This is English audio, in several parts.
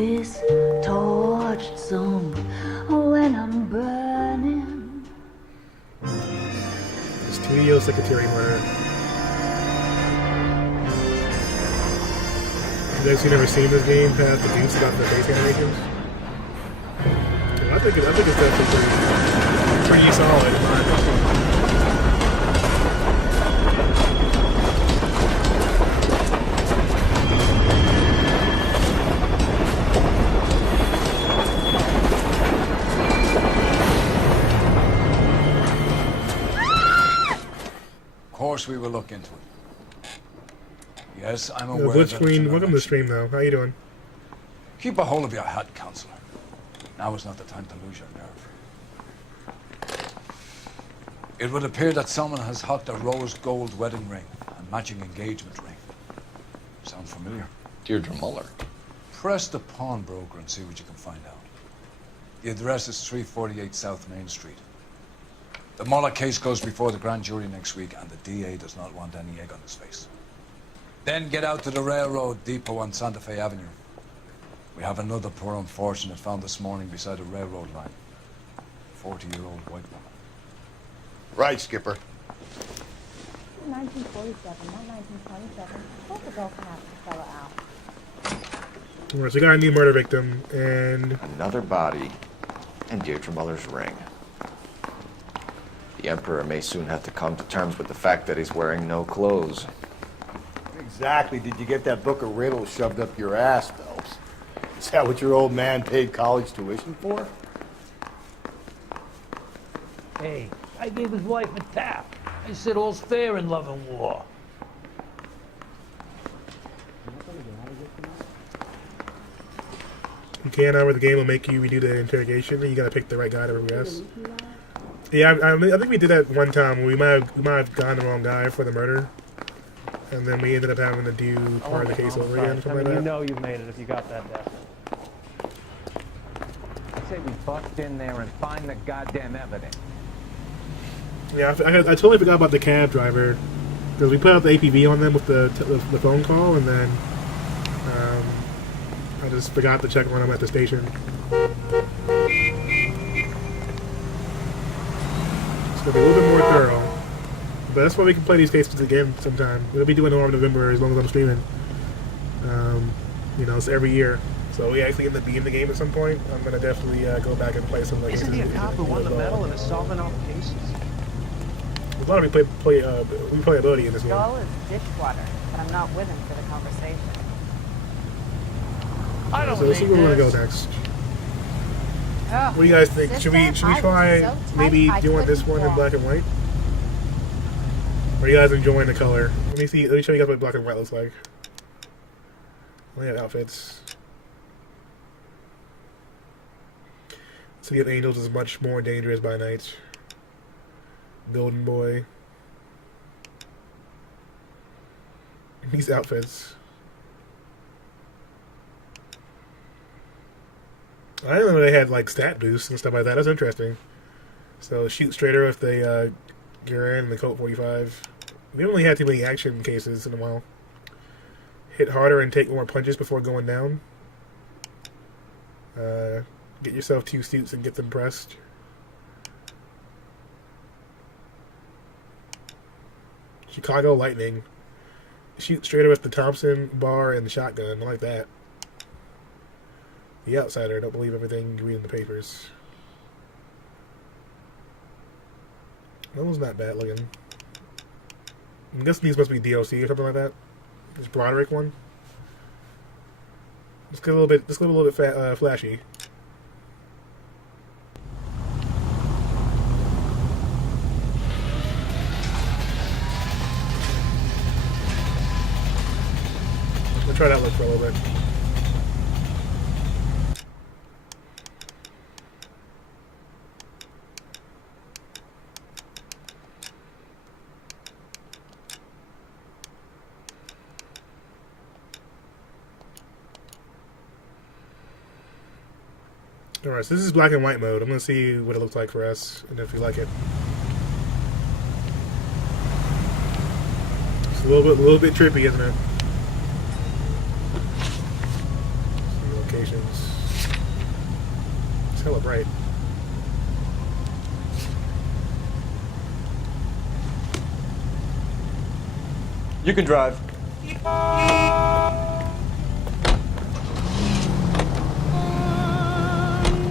this torched zone when I'm burning. Studio secretary murder. You guys who never seen this game past the goose about the face animations? Well, I think it's definitely pretty solid in my opinion. Of course we will look into it. Yes, I'm aware Glitch that it's Queen, an welcome to the election. stream though. How you doing? Keep a hold of your hat, Counselor. Now is not the time to lose your nerve. It would appear that someone has hocked a rose gold wedding ring and matching engagement ring. Sound familiar? Deirdre Muller. Press the pawnbroker and see what you can find out. The address is 348 South Main Street. The Muller case goes before the grand jury next week, and the DA does not want any egg on his face. Then get out to the railroad depot on Santa Fe Avenue. We have another poor unfortunate found this morning beside a railroad line. 40-year-old white woman. Right, Skipper. 1947, not 1927. Both the girls have to fella out. Alright, so we got a new murder victim, and Another body, and Deirdre Muller's ring. The Emperor may soon have to come to terms with the fact that he's wearing no clothes. Exactly. Did you get that book of riddles shoved up your ass, Phelps? Is that what your old man paid college tuition for? Hey, I gave his wife a tap. I said all's fair in love and war. you can't where the game will make you redo the interrogation, and you gotta pick the right guy to progress. Yeah, I think we did that one time. We might have gotten the wrong guy for the murder, and then we ended up having to do part of the case over again, something like You that. know you've made it if you got that definite. I say we bust in there and find the goddamn evidence. Yeah, I totally forgot about the cab driver, because we put out the APB on them with the phone call, and then I just forgot to check on them at the station. It's gonna be a little bit more thorough, but that's why we can play these cases again sometime. We'll be doing Noir in November as long as I'm streaming. You know, it's every year. So we actually end up beating the game at some point. I'm gonna definitely go back and play some. Like, Isn't he a cop who won the medal and is solving all the cases? There's a lot of replayability in this game. Skull is dishwater, but I'm not with him for the conversation. I don't So let's see where we're gonna go next. What do you guys think? Should we try maybe doing this one in black and white? Or are you guys enjoying the color? Let me show you guys what black and white looks like. We have outfits. City of Angels is much more dangerous by night. Golden Boy. These outfits. I didn't know they had like stat boosts and stuff like that. That's interesting. So shoot straighter with the Garand and the Colt 45. We haven't really had too many action cases in a while. Hit harder and take more punches before going down. Get yourself 2 suits and get them pressed. Chicago Lightning. Shoot straighter with the Thompson bar and the shotgun. I like that. The Outsider. Don't believe everything you read in the papers. That one's not bad looking. I'm guessing these must be DLC or something like that. This Broderick one. Let's get a little bit flashy. We'll try that look for a little bit. Alright, so this is black and white mode. I'm going to see what it looks like for us, and if we like it. It's a little bit trippy, isn't it? locations. It's hella bright. You can drive.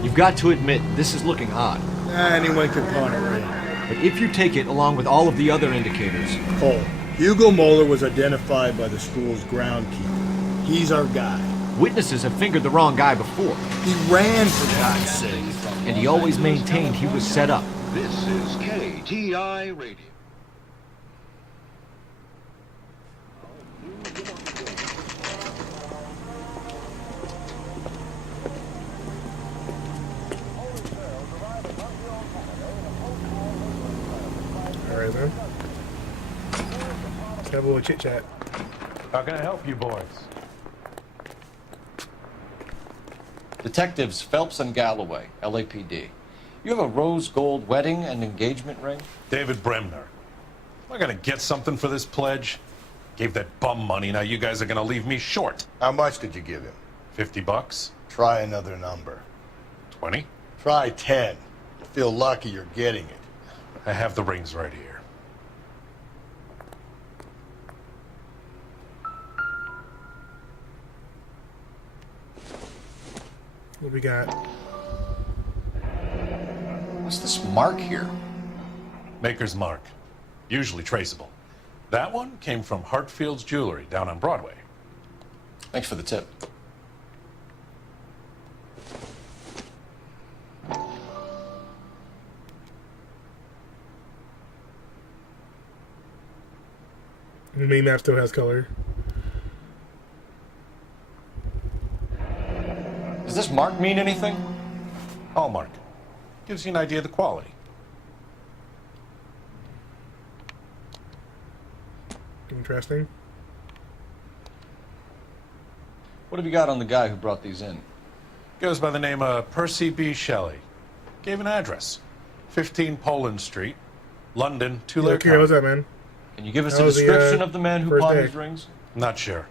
You've got to admit, this is looking odd. Anyone can pawn a ring. But if you take it along with all of the other indicators... Cole, Hugo Moeller was identified by the school's groundkeeper. He's our guy. Witnesses have fingered the wrong guy before. He ran, for God's sake. And he always maintained he was set up. This is KTI Radio. Alright then. Let's have a little chit chat. How can I help you boys? Detectives Phelps and Galloway, LAPD. You have a rose gold wedding and engagement ring? David Bremner. Am I gonna get something for this pledge? Gave that bum money, now you guys are gonna leave me short. How much did you give him? $50? Try another number. 20? Try 10. You feel lucky you're getting it. I have the rings right here. What we got? What's this mark here? Maker's mark. Usually traceable. That one came from Hartfield's Jewelry down on Broadway. Thanks for the tip. The main map still has color. Does this mark mean anything? Hallmark. Gives you an idea of the quality. Interesting. What have you got on the guy who brought these in? Goes by the name of Percy B. Shelley. Gave an address. 15 Poland Street, London, Tulare Okay, what's that, man? Can you give us That a was the, description of the man who first pawned day. these rings? Not sure.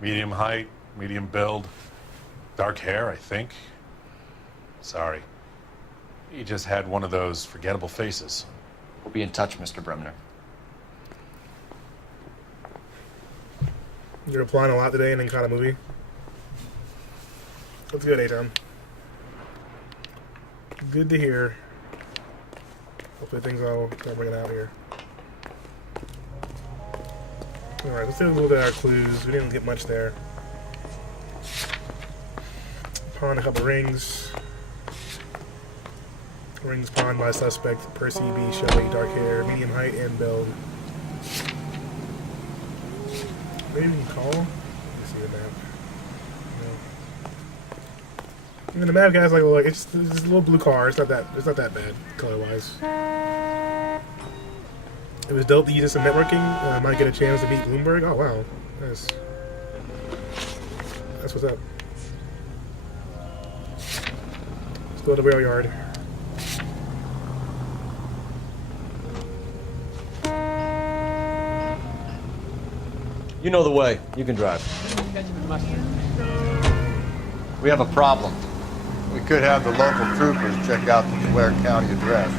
Medium height, medium build, dark hair, I think. Sorry. He just had one of those forgettable faces. We'll be in touch, Mr. Bremner. You're applying a lot today and then caught a movie. That's good, A-Town. Good to hear. Hopefully things all start working out here. Alright, let's do a little bit of our clues. We didn't get much there. Pawn a couple rings. Rings pawned by suspect Percy B. Shelley, dark hair, medium height and build. Maybe we can call? Let me see the map. No. Even the map guy's like it's just a little blue car. It's not that bad color wise. It was dope to use this in networking. I might get a chance to beat Bloomberg. Oh wow, that's what's up. Let's go to the rail yard. You know the way. You can drive. We have a problem. We could have the local troopers check out the Tulare County address.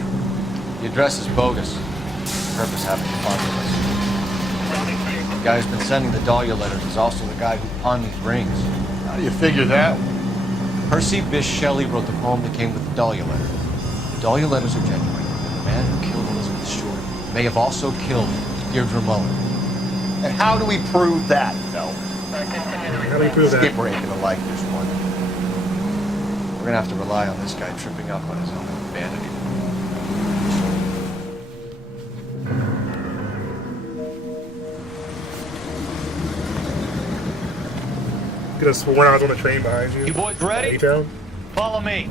The address is bogus. Purpose having fun with us. The guy who's been sending the Dahlia letters is also the guy who pawned these rings. How do you figure that? Percy Bysshe Shelley wrote the poem that came with the Dahlia letter. The Dahlia letters are genuine. The man who killed Elizabeth Short may have also killed Deirdre Mullen. And how do we prove that, Phelps? How do we prove that? Skipper ain't gonna like this one. We're gonna have to rely on this guy tripping up on his own vanity. Get us 4 hours on the train behind you. You boys ready? A-Town? Follow me.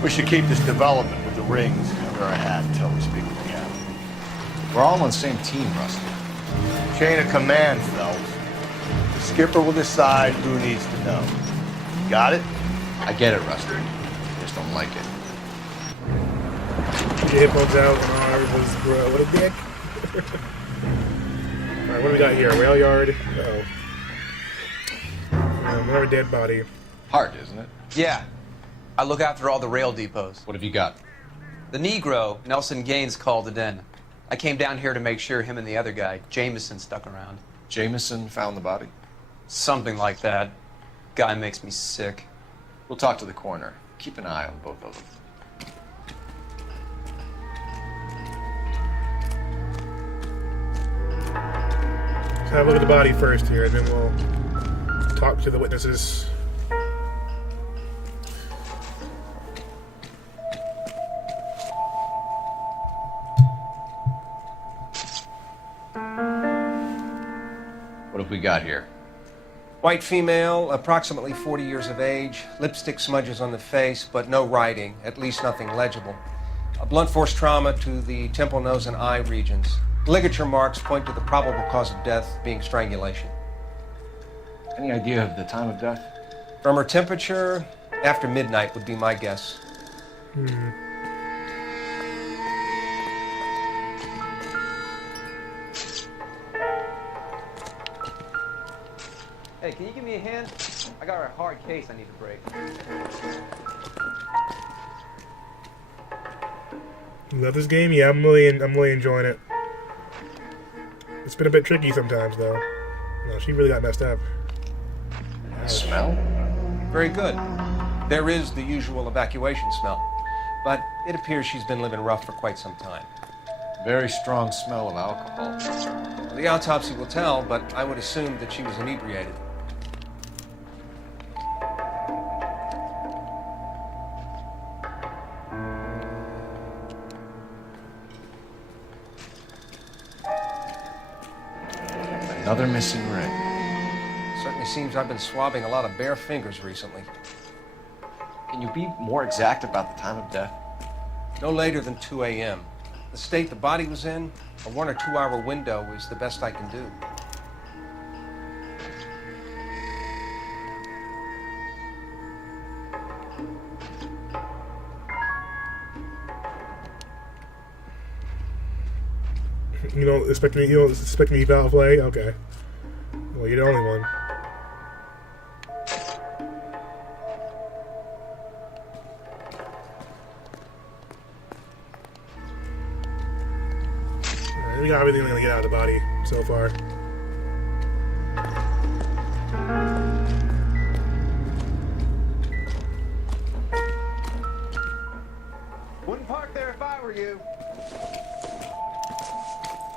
We should keep this development with the rings under our hat until we speak with the captain. We're all on the same team, Rusty. Chain of command, Phelps. The skipper will decide who needs to know. Got it? I get it, Rusty. I just don't like it. Get your headphones out. Was bro, what a dick. Alright, what do we got here? Rail yard. Uh-oh. Another dead body. Hard, isn't it? Yeah. I look after all the rail depots. What have you got? The Negro, Nelson Gaines, called it in. I came down here to make sure him and the other guy, Jameson, stuck around. Jameson found the body? Something like that. Guy makes me sick. We'll talk to the coroner. Keep an eye on both of them. Let's have a look at the body first here, and then we'll talk to the witnesses. What have we got here? White female, approximately 40 years of age, lipstick smudges on the face, but no writing, at least nothing legible. A blunt force trauma to the temple, nose, and eye regions. Ligature marks point to the probable cause of death being strangulation. Any idea of the time of death? From her temperature, after midnight would be my guess. Hey, can you give me a hand? I got a hard case I need to break. You love this game? Yeah, I'm really enjoying it. It's been a bit tricky sometimes, though. No, she really got messed up. Smell? Very good. There is the usual evacuation smell, but it appears she's been living rough for quite some time. Very strong smell of alcohol. Well, the autopsy will tell, but I would assume that she was inebriated. Another missing ring. Certainly seems I've been swabbing a lot of bare fingers recently. Can you be more exact about the time of death? No later than 2 a.m. The state the body was in, a 1 or 2 hour window is the best I can do. You don't expect me to foul play? Okay. Well, you're the only one. Alright, we got everything we're gonna get out of the body so far. Wouldn't park there if I were you.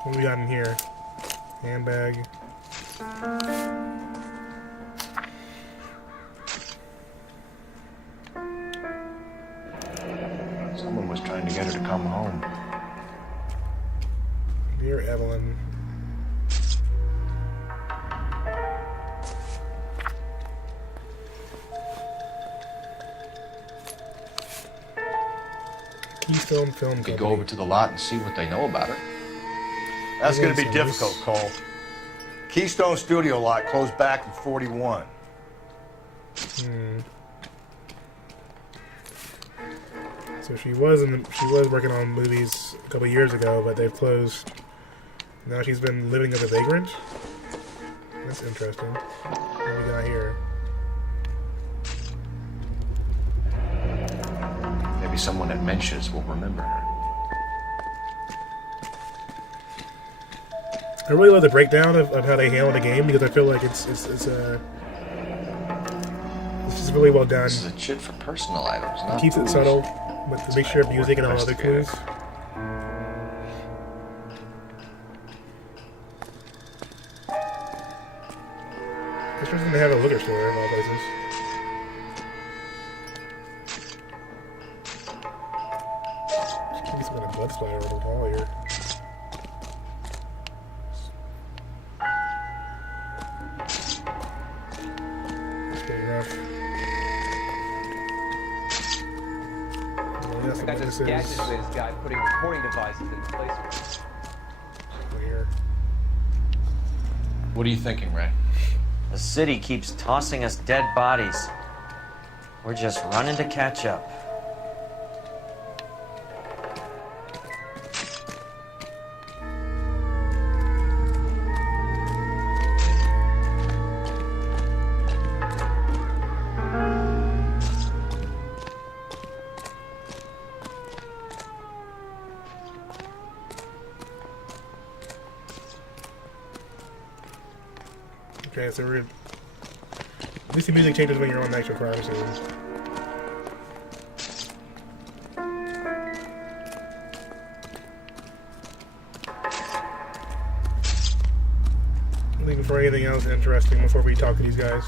What do we got in here? Handbag. Someone was trying to get her to come home. Dear Evelyn. Keystone Film Company. Could go over to the lot and see what they know about her. That's going to be difficult, Cole. Keystone Studio lot closed back in 41. So she was working on movies a couple years ago, but they've closed. Now she's been living as a vagrant. That's interesting. What do we got here? Maybe someone at Mensch's will remember her. I really love the breakdown of how they handle the game, because I feel like it's just really well done. This is a chit for personal items, not Keeps it subtle, but to make sure of music and all other clues. This person may have a liquor store of all places. Just give me some kind of blood splatter on the wall here. I got this gadget-based guy putting recording devices in place. Here. What are you thinking, Ray? The city keeps tossing us dead bodies. We're just running to catch up. Okay, so we're... At least the music changes when you're on the actual crime scene. Looking for anything else interesting before we talk to these guys.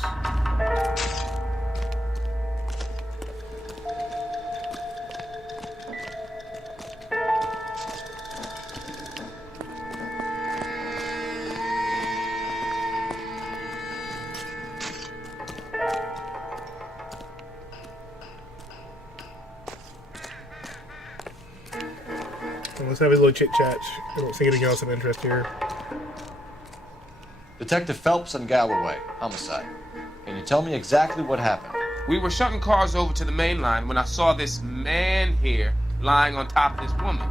Let's have a little chit chat. I don't see anything else of interest here. Detective Phelps and Galloway, homicide. Can you tell me exactly what happened? We were shutting cars over to the main line when I saw this man here lying on top of this woman.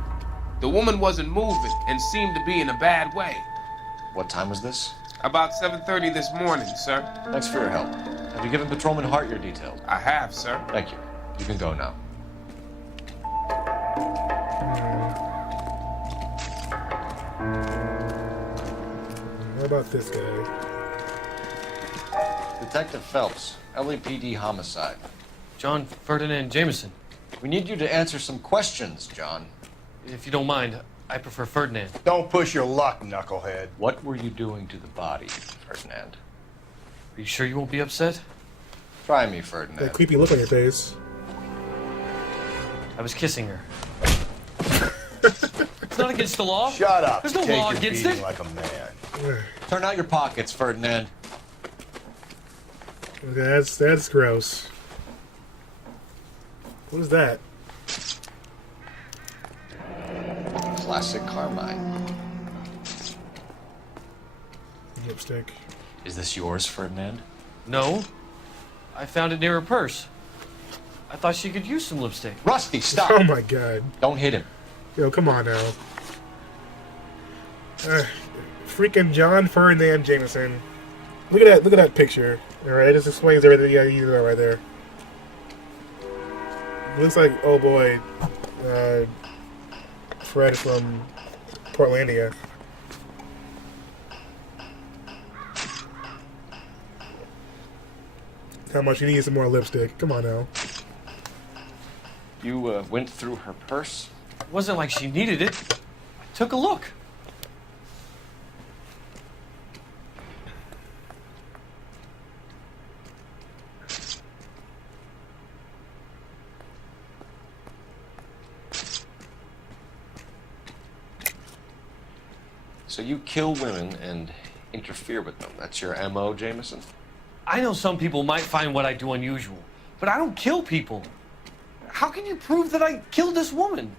The woman wasn't moving and seemed to be in a bad way. What time was this? About 7:30 this morning, sir. Thanks for your help. Have you given Patrolman Hart your details? I have, sir. Thank you. You can go now. What about this guy? Detective Phelps, LAPD homicide. John Ferdinand Jameson. We need you to answer some questions, John. If you don't mind, I prefer Ferdinand. Don't push your luck, knucklehead. What were you doing to the body, Ferdinand? Are you sure you won't be upset? Try me, Ferdinand. That creepy look on your face. I was kissing her. It's not against the law. Shut up. There's no Take law your against beating it. like a man. Turn out your pockets, Ferdinand. Okay, that's gross. What is that? Classic Carmine. Lipstick. Is this yours, Ferdinand? No. I found it near her purse. I thought she could use some lipstick. Rusty, stop! Oh my god. Don't hit him. Yo, come on now. Freaking John Ferdinand Jameson. Look at that picture. Alright, it just explains everything you gotta use right there. Looks like, oh boy, Fred from Portlandia. How much you need some more lipstick? Come on now. You went through her purse? It wasn't like she needed it. I took a look. So you kill women and interfere with them. That's your MO, Jameson? I know some people might find what I do unusual, but I don't kill people. How can you prove that I killed this woman?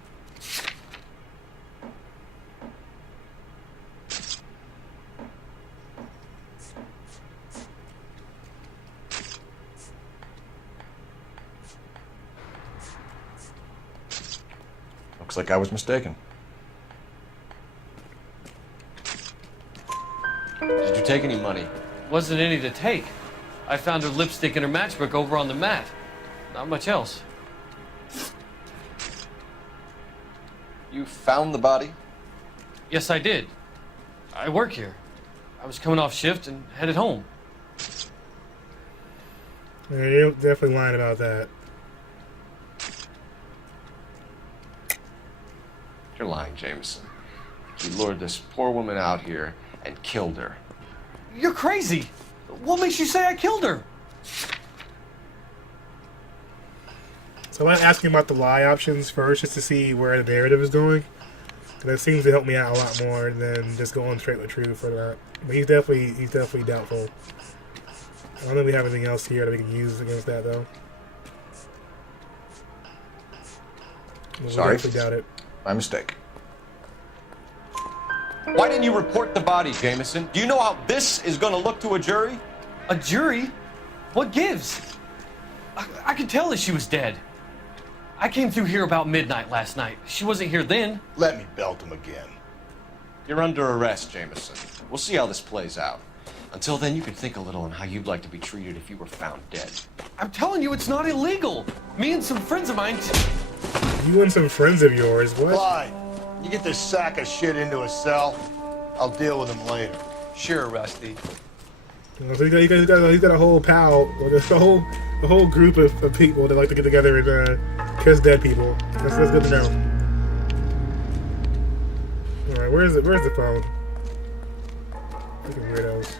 Looks like I was mistaken. Did you take any money? Wasn't any to take. I found her lipstick and her matchbook over on the mat. Not much else. You found the body? Yes, I did. I work here. I was coming off shift and headed home. Yeah, you're definitely lying about that. You're lying, Jameson. You lured this poor woman out here and killed her. You're crazy. What makes you say I killed her? So I'm asking about the lie options first, just to see where the narrative is going. That seems to help me out a lot more than just going straight with true for that. But he's definitely doubtful. I don't think we have anything else here that we can use against that, though. Sorry. We doubt it. My mistake. Why didn't you report the body, Jameson? Do you know how this is going to look to a jury? A jury? What gives? I could tell that she was dead. I came through here about midnight last night. She wasn't here then. Let me belt him again. You're under arrest, Jameson. We'll see how this plays out. Until then, you can think a little on how you'd like to be treated if you were found dead. I'm telling you, it's not illegal. Me and some friends of mine... You and some friends of yours, what? Clyde, you get this sack of shit into a cell. I'll deal with him later. Sure, Rusty. So he's got a whole pal, a whole group of people that like to get together and kiss dead people. That's good to know. All right, where's the phone? Fucking weirdos.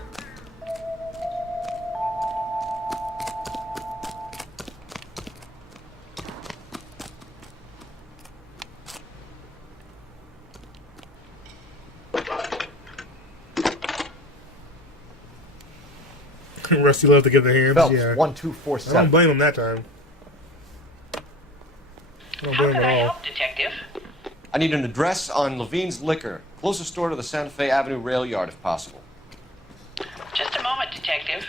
Rusty loved to give the hands. Phelps, yeah. 1247. I don't blame him that time. I don't blame him at all. Detective? I need an address on Levine's Liquor. Closest store to the Santa Fe Avenue rail yard, if possible. Just a moment, Detective.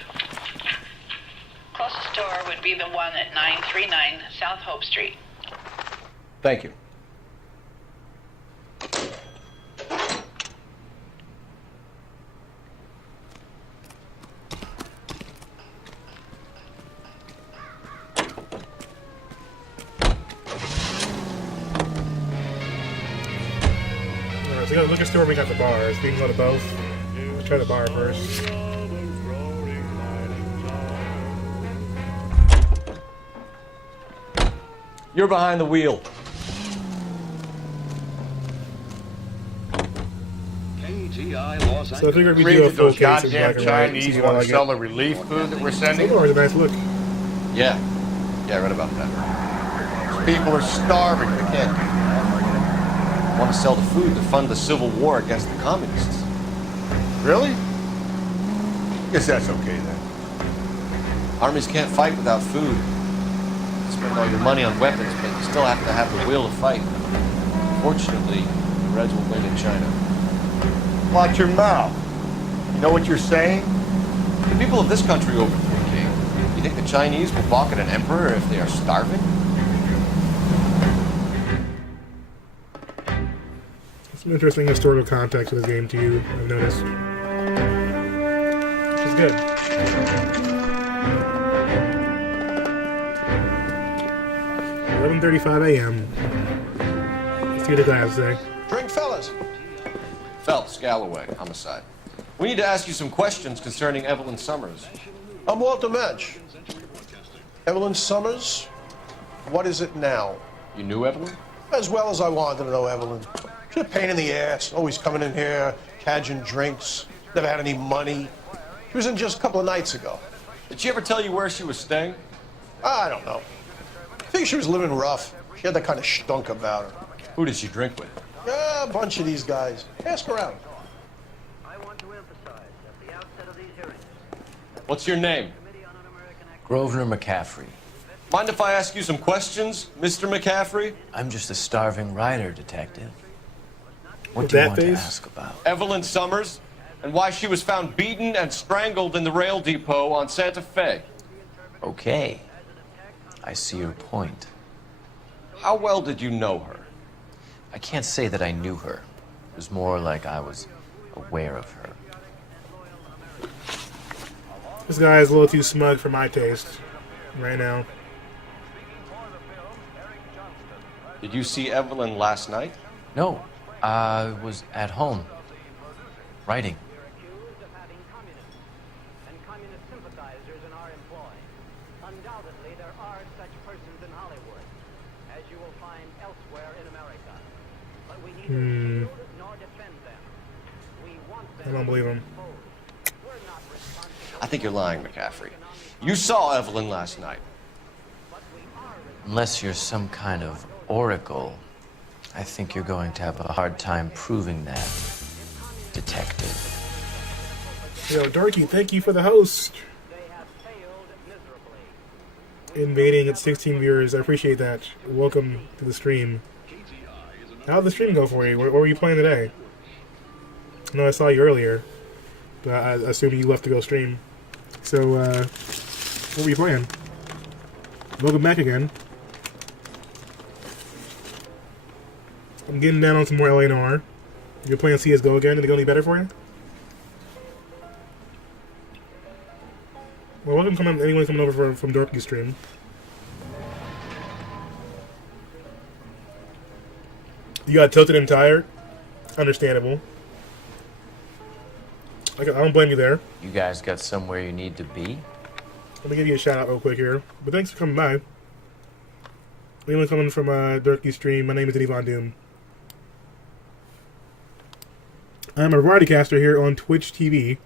Closest store would be the one at 939 South Hope Street. Thank you. So we got the liquor store, we got the bars. We can go to both. Let's try the bar first. You're behind the wheel. So I figured we'd do a full those case of goddamn black and white. Chinese want to sell the relief food that we're sending. Noir's a nice look. Yeah, I read about that. These people are starving. They can't do that. Want to sell the food to fund the civil war against the communists. Really? Guess that's okay then. Armies can't fight without food. You spend all your money on weapons, but you still have to have the will to fight. Fortunately, the Reds will win in China. Watch your mouth. You know what you're saying? The people of this country overthrew a king. You think the Chinese will balk at an emperor if they are starving? Some interesting historical context of this game too, I've noticed. Which is good. $11:35 a.m. Let's see what the guys say. Drink, fellas. Phelps, Galloway, homicide. We need to ask you some questions concerning Evelyn Summers. I'm Walter Mensch. Evelyn Summers, what is it now? You knew Evelyn? As well as I wanted to know Evelyn. She's a pain in the ass, always coming in here, cadging drinks, never had any money. She was in just a couple of nights ago. Did she ever tell you where she was staying? I don't know. I think she was living rough. She had that kind of stunk about her. Who did she drink with? Yeah, a bunch of these guys. Ask around. What's your name? Grosvenor McCaffrey. Mind if I ask you some questions, Mr. McCaffrey? I'm just a starving writer, detective. What do you want to ask about? Evelyn Summers, and why she was found beaten and strangled in the rail depot on Santa Fe. Okay. I see your point. How well did you know her? I can't say that I knew her. It was more like I was aware of her. This guy is a little too smug for my taste right now. Did you see Evelyn last night? No. I was at home. Writing. I don't believe him. I think you're lying, McCaffrey. You saw Evelyn last night. Unless you're some kind of oracle, I think you're going to have a hard time proving that, detective. Yo, Dorky, thank you for the host. Invading at 16 viewers, I appreciate that. Welcome to the stream. How'd the stream go for you? What were you playing today? I know I saw you earlier, but I assume you left to go stream. So, what were you playing? Welcome back again. I'm getting down on some more LA Noire. You're playing CSGO again? Did it go any better for you? Well, welcome to anyone coming over from Dorky's stream. You got tilted and tired? Understandable. I don't blame you there. You guys got somewhere you need to be? Let me give you a shout out real quick here. But thanks for coming by. Anyone coming from Durkee Stream, my name is DennyVonDoom. I'm a variety caster here on Twitch TV.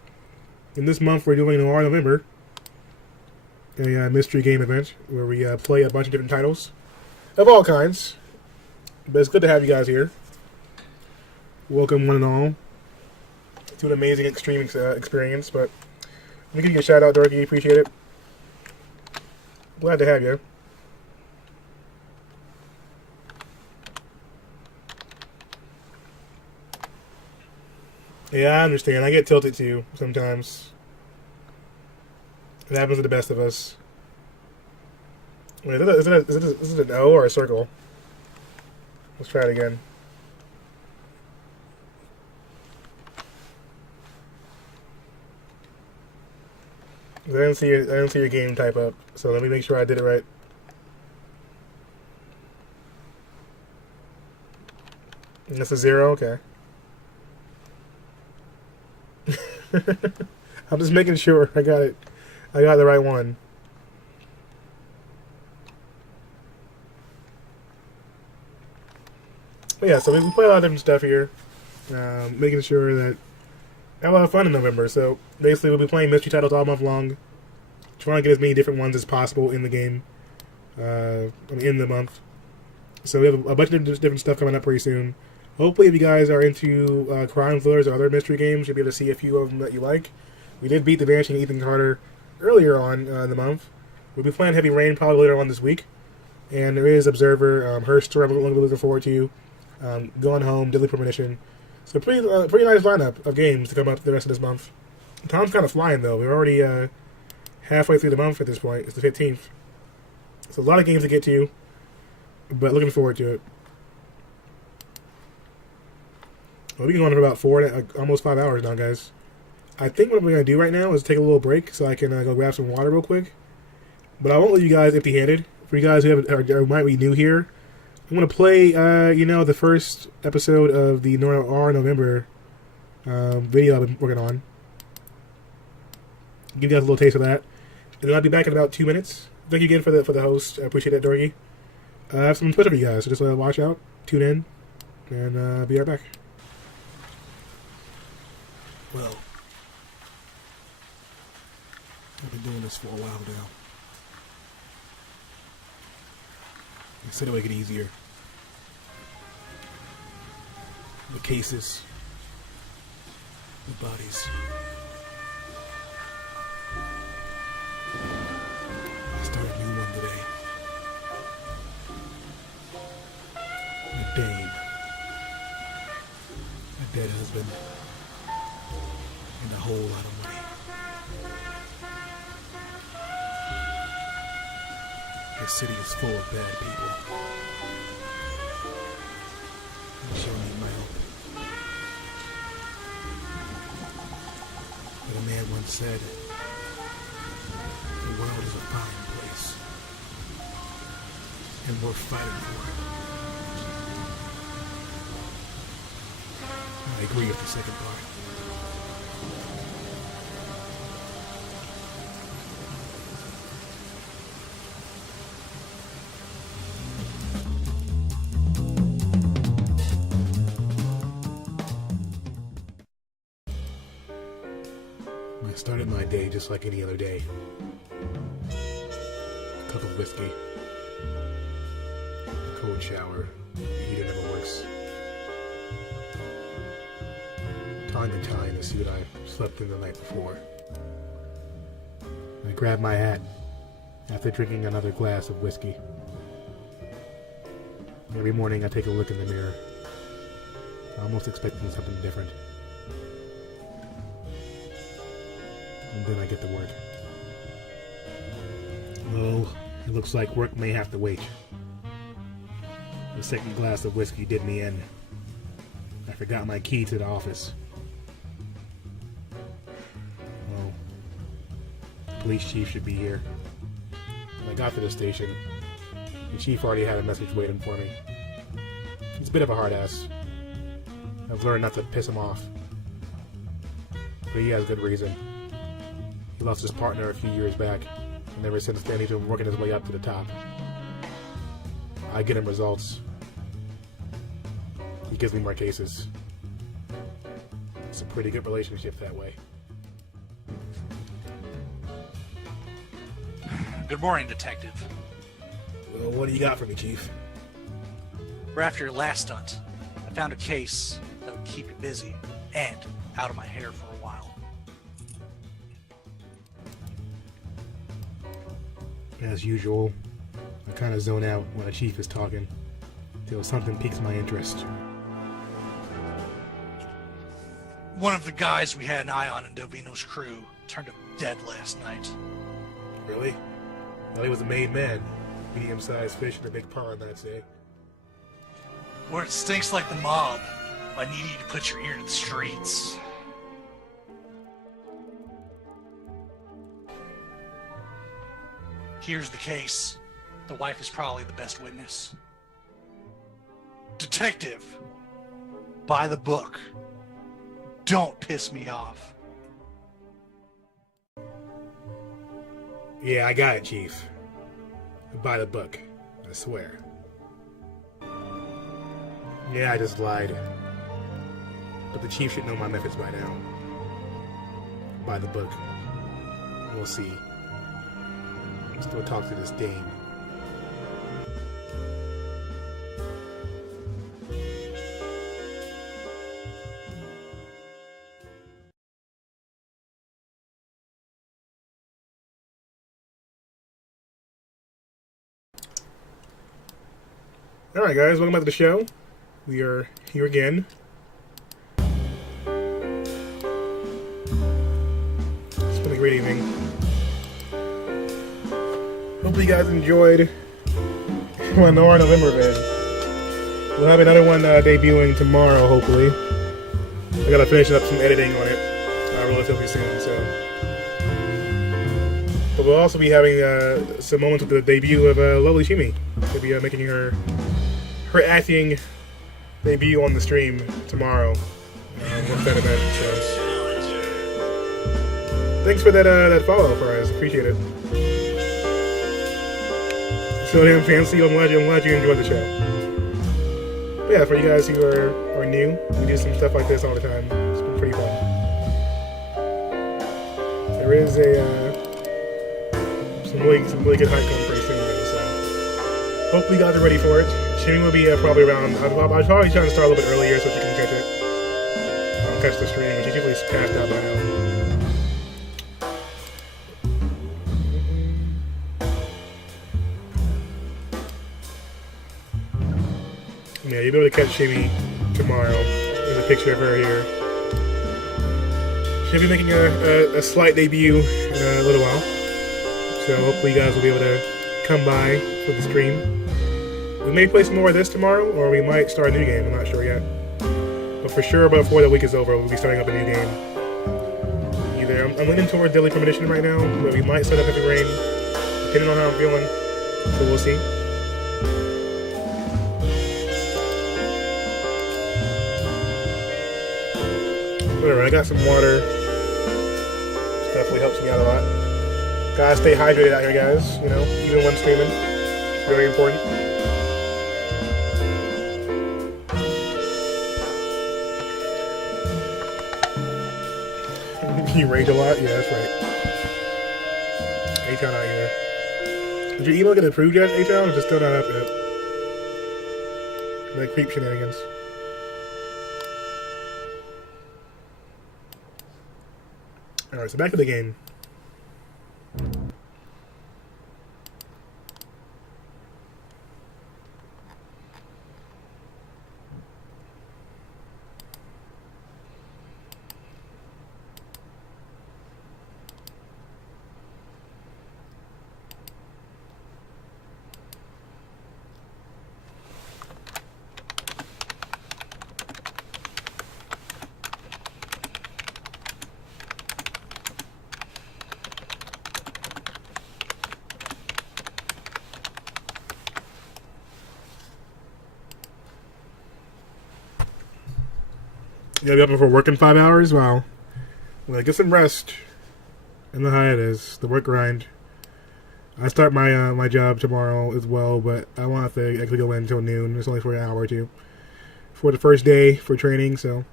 And this month we're doing Noir November, a mystery game event where we play a bunch of different titles of all kinds. But it's good to have you guys here. Welcome one and all to an amazing extreme experience. But let me give you a shout out, Durkee. Appreciate it. Glad to have you. Yeah, I understand. I get tilted too sometimes. It happens to the best of us. Wait, is it an O or a circle? Let's try it again. I didn't see your game type up, so let me make sure I did it right. And that's a 0? Okay. I'm just making sure I got it. I got the right one. But yeah, so we play a lot of different stuff here. Making sure that I have a lot of fun in November. So basically we'll be playing mystery titles all month long. Trying to get as many different ones as possible in the game. In the month. So we have a bunch of different stuff coming up pretty soon. Hopefully, if you guys are into crime thrillers or other mystery games, you'll be able to see a few of them that you like. We did beat the Vanishing Ethan Carter earlier on in the month. We'll be playing Heavy Rain probably later on this week. And there is Observer, Her Story I'm looking forward to, Going Home, Deadly Premonition. So pretty nice lineup of games to come up the rest of this month. Time's kind of flying, though. We're already halfway through the month at this point. It's the 15th. So a lot of games to get to, but looking forward to it. We'll be going for about almost 5 hours now, guys. I think what we're going to do right now is take a little break so I can go grab some water real quick. But I won't leave you guys empty-handed. For you guys who or might be new here, I'm going to play, the first episode of the Noir November video I've been working on. Give you guys a little taste of that. And then I'll be back in about 2 minutes. Thank you again for the host. I appreciate that, Durkee. I have some Twitter for you guys, so just watch out, tune in, and be right back. Well, I've been doing this for a while now. I said it would make it easier. The cases, the bodies. I started a new one today. The Dame, a dead husband, and a whole lot of money. The city is full of bad people. And she'll need my help. But a man once said, the world is a fine place, and worth fighting for. I agree with the second part. I started my day just like any other day. A cup of whiskey, a cold shower, the heater never works. Time and time to see what I slept in the night before. I grab my hat after drinking another glass of whiskey. Every morning I take a look in the mirror, almost expecting something different. And then I get to work. Oh, it looks like work may have to wait. The second glass of whiskey did me in. I forgot my key to the office. Well, the police chief should be here. When I got to the station, the chief already had a message waiting for me. He's a bit of a hard ass. I've learned not to piss him off. But he has good reason. He lost his partner a few years back, and ever since then he's been working his way up to the top. I get him results. He gives me more cases. It's a pretty good relationship that way. Good morning, Detective. Well, what do you got for me, Chief? We're after your last stunt. I found a case that would keep you busy and out of my hair for a while. As usual, I kind of zone out when a chief is talking till something piques my interest. One of the guys we had an eye on in Dovino's crew turned up dead last night. Really? Well, he was a made man. Medium-sized fish in a big pond, I'd say. Where it stinks like the mob, I need you to put your ear to the streets. Here's the case. The wife is probably the best witness. Detective, by the book. Don't piss me off. Yeah, I got it, Chief. By the book. I swear. Yeah, I just lied. But the Chief should know my methods by now. By the book. We'll see. Let's go talk to this dame. Alright guys, welcome back to the show. We are here again. It's been a great evening. Hopefully you guys enjoyed my Noir November vid. We'll have another one debuting tomorrow, hopefully. I gotta finish up some editing on it relatively soon, so. But we'll also be having some moments with the debut of lovely Shimi. She'll be making her acting debut on the stream tomorrow with that event. So. Thanks for that follow, Fries. Appreciate it. So damn fancy. I'm glad you enjoyed the show. But yeah, for you guys who are new, we do some stuff like this all the time. It's been pretty fun. There is some really good hype coming pretty soon, though, so hopefully you guys are ready for it. Shimmy will be probably around. I'll probably try to start a little bit earlier so she can catch it. Catch the stream. She's usually passed out by now. Yeah, you'll be able to catch Shimmy tomorrow. There's a picture of her here. She'll be making a slight debut in a little while. So hopefully you guys will be able to come by for the stream. We may play some more of this tomorrow, or we might start a new game. I'm not sure yet. But for sure, before the week is over, we'll be starting up a new game. Either I'm leaning towards Deadly Premonition right now, but we might start up Epic Rain, depending on how I'm feeling. So we'll see. Whatever, I got some water. This definitely helps me out a lot. Gotta stay hydrated out here, guys. You know, even when streaming. It's very important. You rage a lot? Yeah, that's right. A-Town out here. Did your email get approved yet, A-Town, or just still not up yet? Like creep shenanigans. Alright, so back to the game. You gotta be up before working 5 hours? Wow. Get some rest in the hiatus, the work grind. I start my my job tomorrow as well, but I won't have to actually go in until noon. It's only for an hour or two for the first day for training, so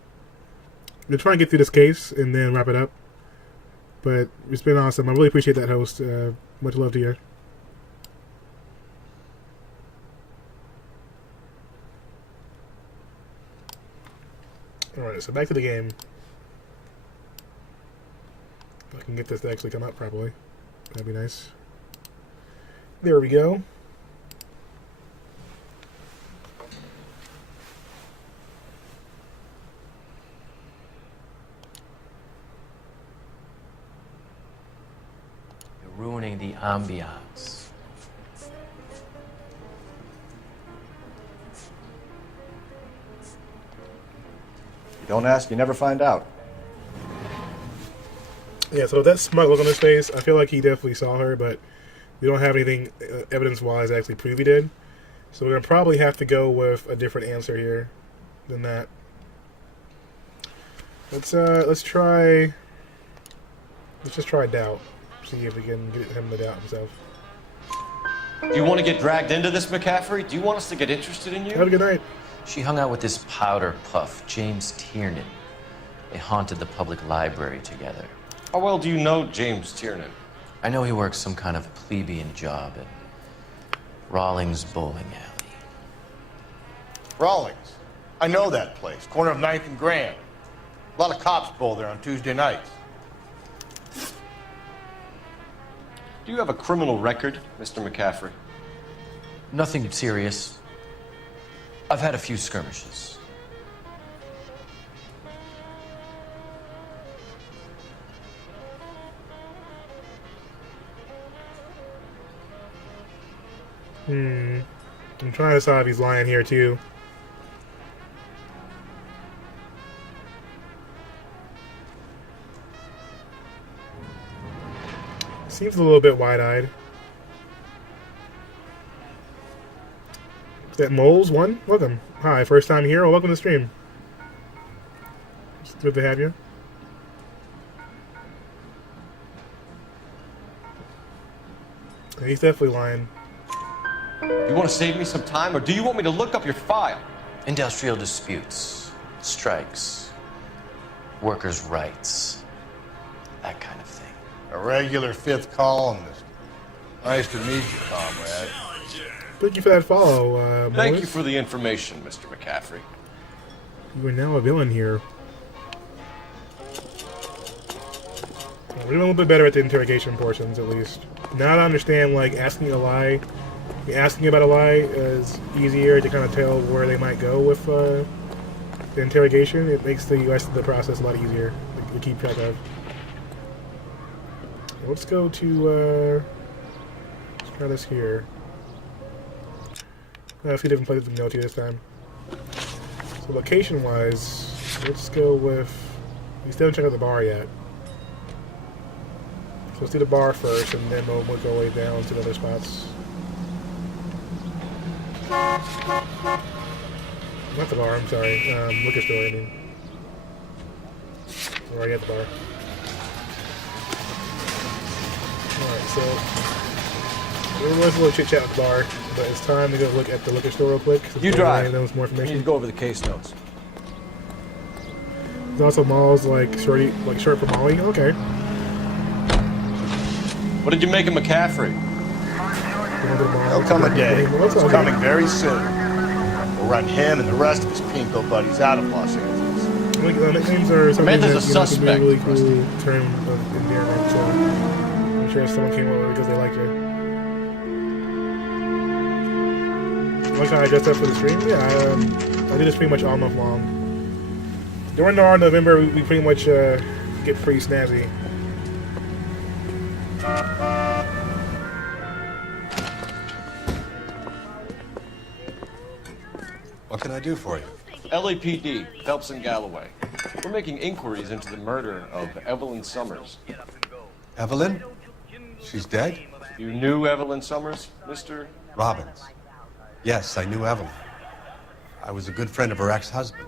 we'll try and get through this case and then wrap it up. But it's been awesome. I really appreciate that, host. Much love to you. Alright, so back to the game. If I can get this to actually come up properly, that'd be nice. There we go. You're ruining the ambiance. You don't ask, you never find out. Yeah, so that smug look on his face, I feel like he definitely saw her, but we don't have anything evidence-wise that actually prove he did. So we're going to probably have to go with a different answer here than that. Let's just try doubt. See if we can get him to doubt himself. Do you want to get dragged into this, McCaffrey? Do you want us to get interested in you? Have a good night. She hung out with this powder puff, James Tiernan. They haunted the public library together. How well do you know James Tiernan? I know he works some kind of plebeian job at Rawlings Bowling Alley. Rawlings. I know that place. Corner of 9th and Grand. A lot of cops bowl there on Tuesday nights. Do you have a criminal record, Mr. McCaffrey? Nothing serious. I've had a few skirmishes. I'm trying to decide if he's lying here too. Seems a little bit wide-eyed. Is that Moles one? Welcome. Hi, first time here. Well, welcome to the stream. It's good to have you. He's definitely lying. You want to save me some time, or do you want me to look up your file? Industrial disputes, strikes, workers' rights, that kind of thing. A regular fifth columnist. Nice to meet you, comrade. Thank you for that follow, Thank Morris. you for the information, Mr. McCaffrey. You are now a villain here. We're doing a little bit better at the interrogation portions, at least. Now I understand, like, asking about a lie is easier to kind of tell where they might go with the interrogation. It makes the rest of the process a lot easier to keep track of. Let's go to, let's try this here. A few different places to go to this time. So location-wise, let's go with, we still haven't checked out the bar yet. So let's do the bar first, and then we'll work our way down to the other spots. Not the bar, I'm sorry. Liquor store, I mean. We're already at the bar. Alright, so we'll have a little chit chat with the bar, but it's time to go look at the liquor store real quick. You drive. More information. You need to go over the case notes. There's also malls like short for Molly. Okay. What did you make of McCaffrey? There'll come a day. It's coming very soon. We'll run him and the rest of his pinko buddies out of Los Angeles. Nicknames are something Amanda's that, a can be a suspect. really cool term of endearment, so I'm sure someone came over because they liked you. Like how I dressed up for the stream? Yeah, I do this pretty much all month long. During Noir November, we pretty much get pretty snazzy. What can I do for you? LAPD, Phelps and Galloway. We're making inquiries into the murder of Evelyn Summers. Evelyn? She's dead? You knew Evelyn Summers, Mr. Robbins. Yes, I knew Evelyn. I was a good friend of her ex-husband.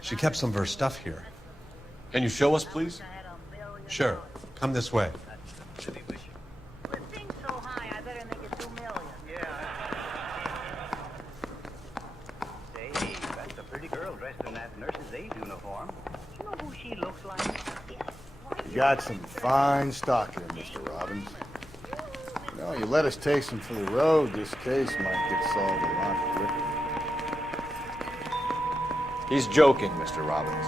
She kept some of her stuff here. Can you show us, please? Sure. Come this way. That's a pretty girl dressed in that nurse's aide uniform. Do you know who she looks like? You got some fine stock here, Mr. Robbins. You know, you let us take some for the road, this case might get solved a lot quicker. He's joking, Mr. Robbins.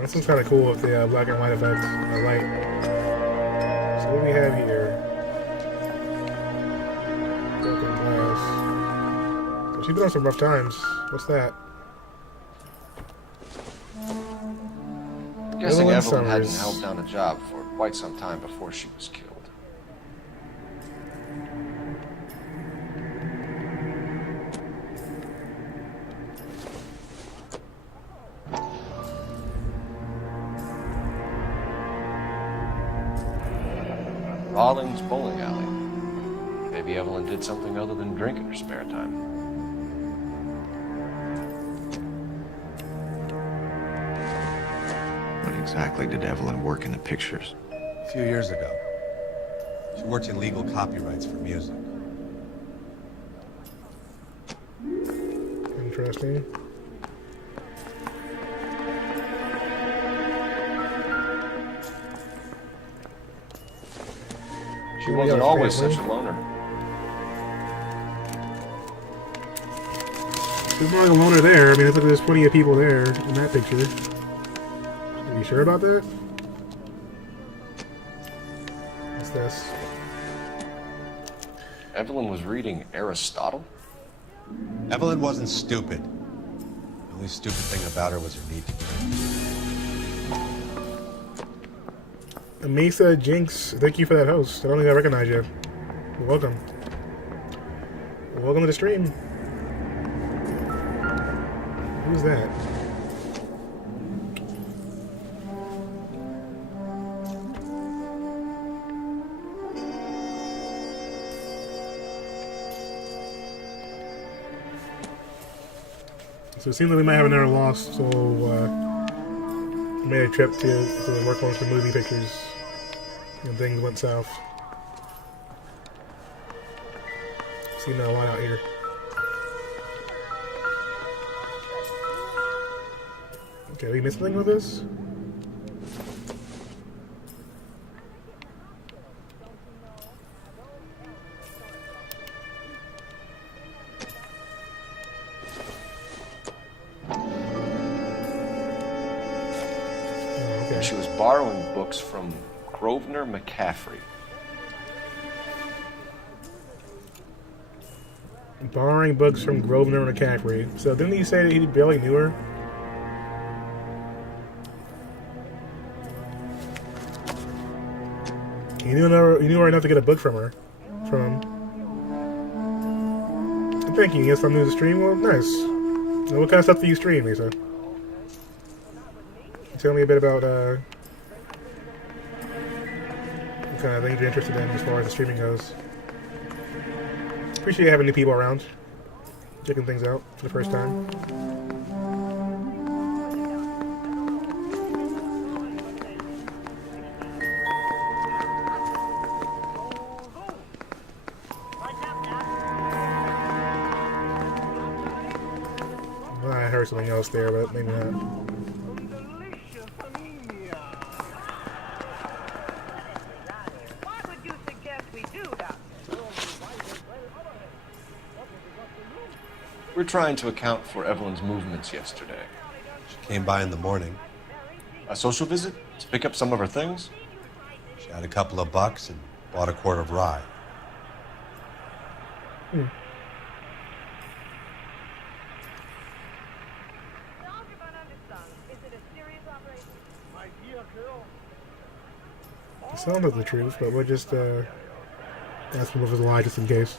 This one's kind of cool with the black and white effect. I like. So what do we have here? Broken glass. So she's been on some rough times. What's that? I'm guessing Evelyn hadn't held down a job for quite some time before she was killed. Rollins Bowling Alley. Maybe Evelyn did something other than drink in her spare time. What exactly did Evelyn work in the pictures? A few years ago. She worked in legal copyrights for music. Interesting. She wasn't always such a loner. She's not like a loner there. I mean, look, there's plenty of people there in that picture. Are you sure about that? What's this? Evelyn was reading Aristotle? Evelyn wasn't stupid. The only stupid thing about her was her need to drink. Mesa Jinx, thank you for that host. I don't think I recognize you. Welcome. Welcome to the stream. Who's that? So it seems like we might have another loss, so made a trip to work on some movie pictures. And things went south. Seen that a lot out here. Okay, we missed anything with this? Oh, okay. She was borrowing books from Grosvenor McCaffrey. Borrowing books from Grosvenor McCaffrey. So didn't he say that he barely knew her? He knew her enough to get a book from her. Thank you. Yes, I'm new to the stream. Well, nice. Now, what kind of stuff do you stream, Lisa? Tell me a bit about what kind of things you're interested in as far as the streaming goes. Appreciate having new people around, checking things out for the first time. Well, I heard something else there, but maybe not. We're trying to account for Evelyn's movements yesterday. She came by in the morning. A social visit to pick up some of her things? She had a couple of bucks and bought a quart of rye. It sounds like the truth, but we'll just ask him if it's a lie just in case.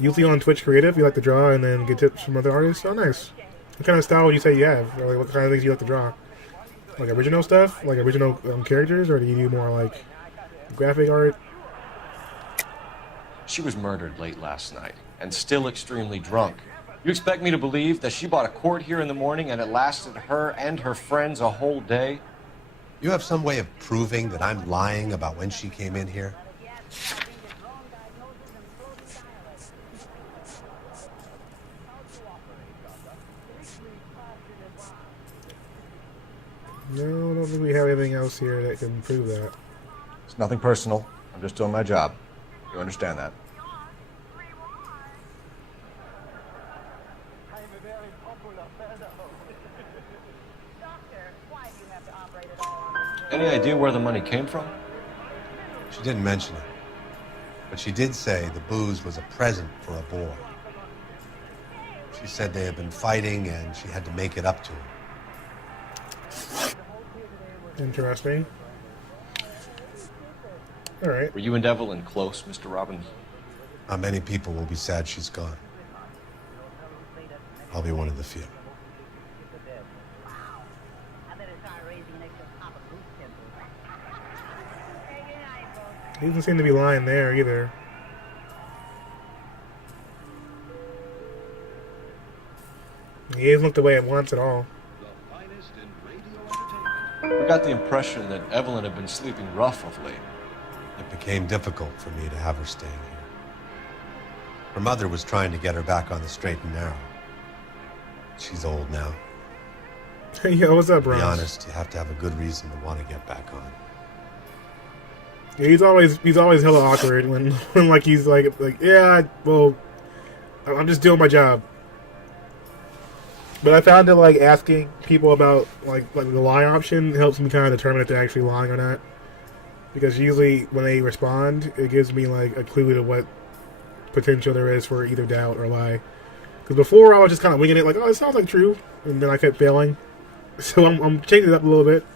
Usually on Twitch Creative, you like to draw and then get tips from other artists. Oh, nice. What kind of style would you say you have? Or like, what kind of things do you like to draw? Like original stuff? Like original characters? Or do you do more like graphic art? She was murdered late last night and still extremely drunk. You expect me to believe that she bought a quart here in the morning and it lasted her and her friends a whole day? You have some way of proving that I'm lying about when she came in here? No, I don't think we have anything else here that can prove that. It's nothing personal. I'm just doing my job. You understand that? Any idea where the money came from? She didn't mention it. But she did say the booze was a present for a boy. She said they had been fighting and she had to make it up to him. Interesting. All right. Were you and Evelyn close, Mr. Robbins? Not many people will be sad she's gone. I'll be one of the few. He doesn't seem to be lying there either. He hasn't looked away at once at all. I got the impression that Evelyn had been sleeping rough of late. It became difficult for me to have her staying here. Her mother was trying to get her back on the straight and narrow. She's old now. Yeah, what's up, To Ron? be honest, you have to have a good reason to want to get back on. Yeah, he's always hella awkward when like he's like yeah, well, I'm just doing my job. But I found that like asking people about like the lie option helps me kind of determine if they're actually lying or not. Because usually when they respond, it gives me like a clue to what potential there is for either doubt or lie. Because before I was just kind of winging it, like, oh, it sounds like true, and then I kept failing. So I'm changing it up a little bit.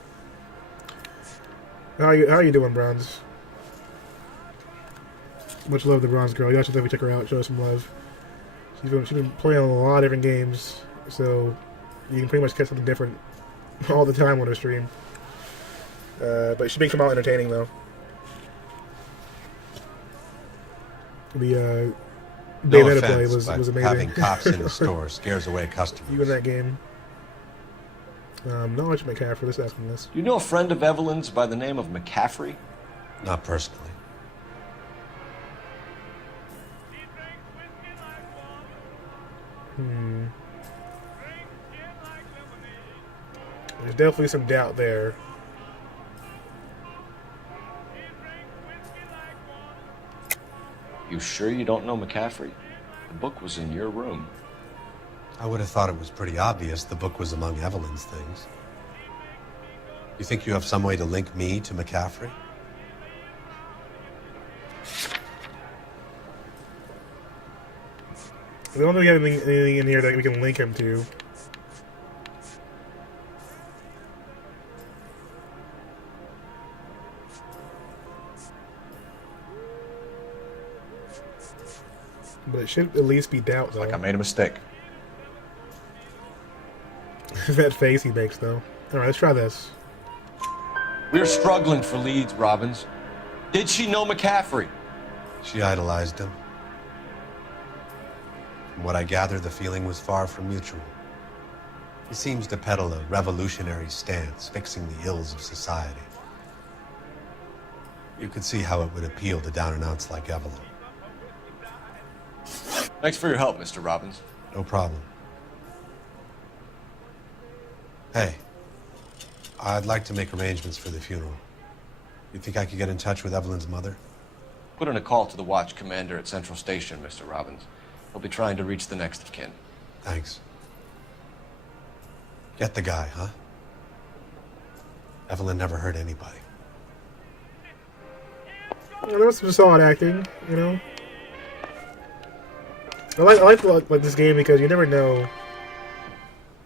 How are you doing, Bronze? Much love to Bronze Girl. You guys should definitely check her out. Show her some love. She's been playing a lot of different games, so you can pretty much catch something different all the time on her stream. But she makes them all entertaining, though. The No Bayonetta offense, play was but amazing. having cops in the store scares away customers. You in that game? Knowledge McCaffrey. Let's ask him this. Do you know a friend of Evelyn's by the name of McCaffrey? Not personally. There's definitely some doubt there. You sure you don't know McCaffrey? The book was in your room. I would have thought it was pretty obvious the book was among Evelyn's things. You think you have some way to link me to McCaffrey? We don't really have anything in here that we can link him to. But it should at least be doubt, though. Like I made a mistake. That face he makes, though. Alright, let's try this. We're struggling for leads, Robbins. Did she know McCaffrey? She idolized him. From what I gather, the feeling was far from mutual. He seems to peddle a revolutionary stance, fixing the ills of society. You could see how it would appeal to down-and-outs like Evelyn. Thanks for your help, Mr. Robbins. No problem. Hey, I'd like to make arrangements for the funeral. You think I could get in touch with Evelyn's mother? Put in a call to the watch commander at Central Station, Mr. Robbins. He'll be trying to reach the next of kin. Thanks. Get the guy, huh? Evelyn never hurt anybody. Yeah, there was some solid acting, you know. I like this game because you never know.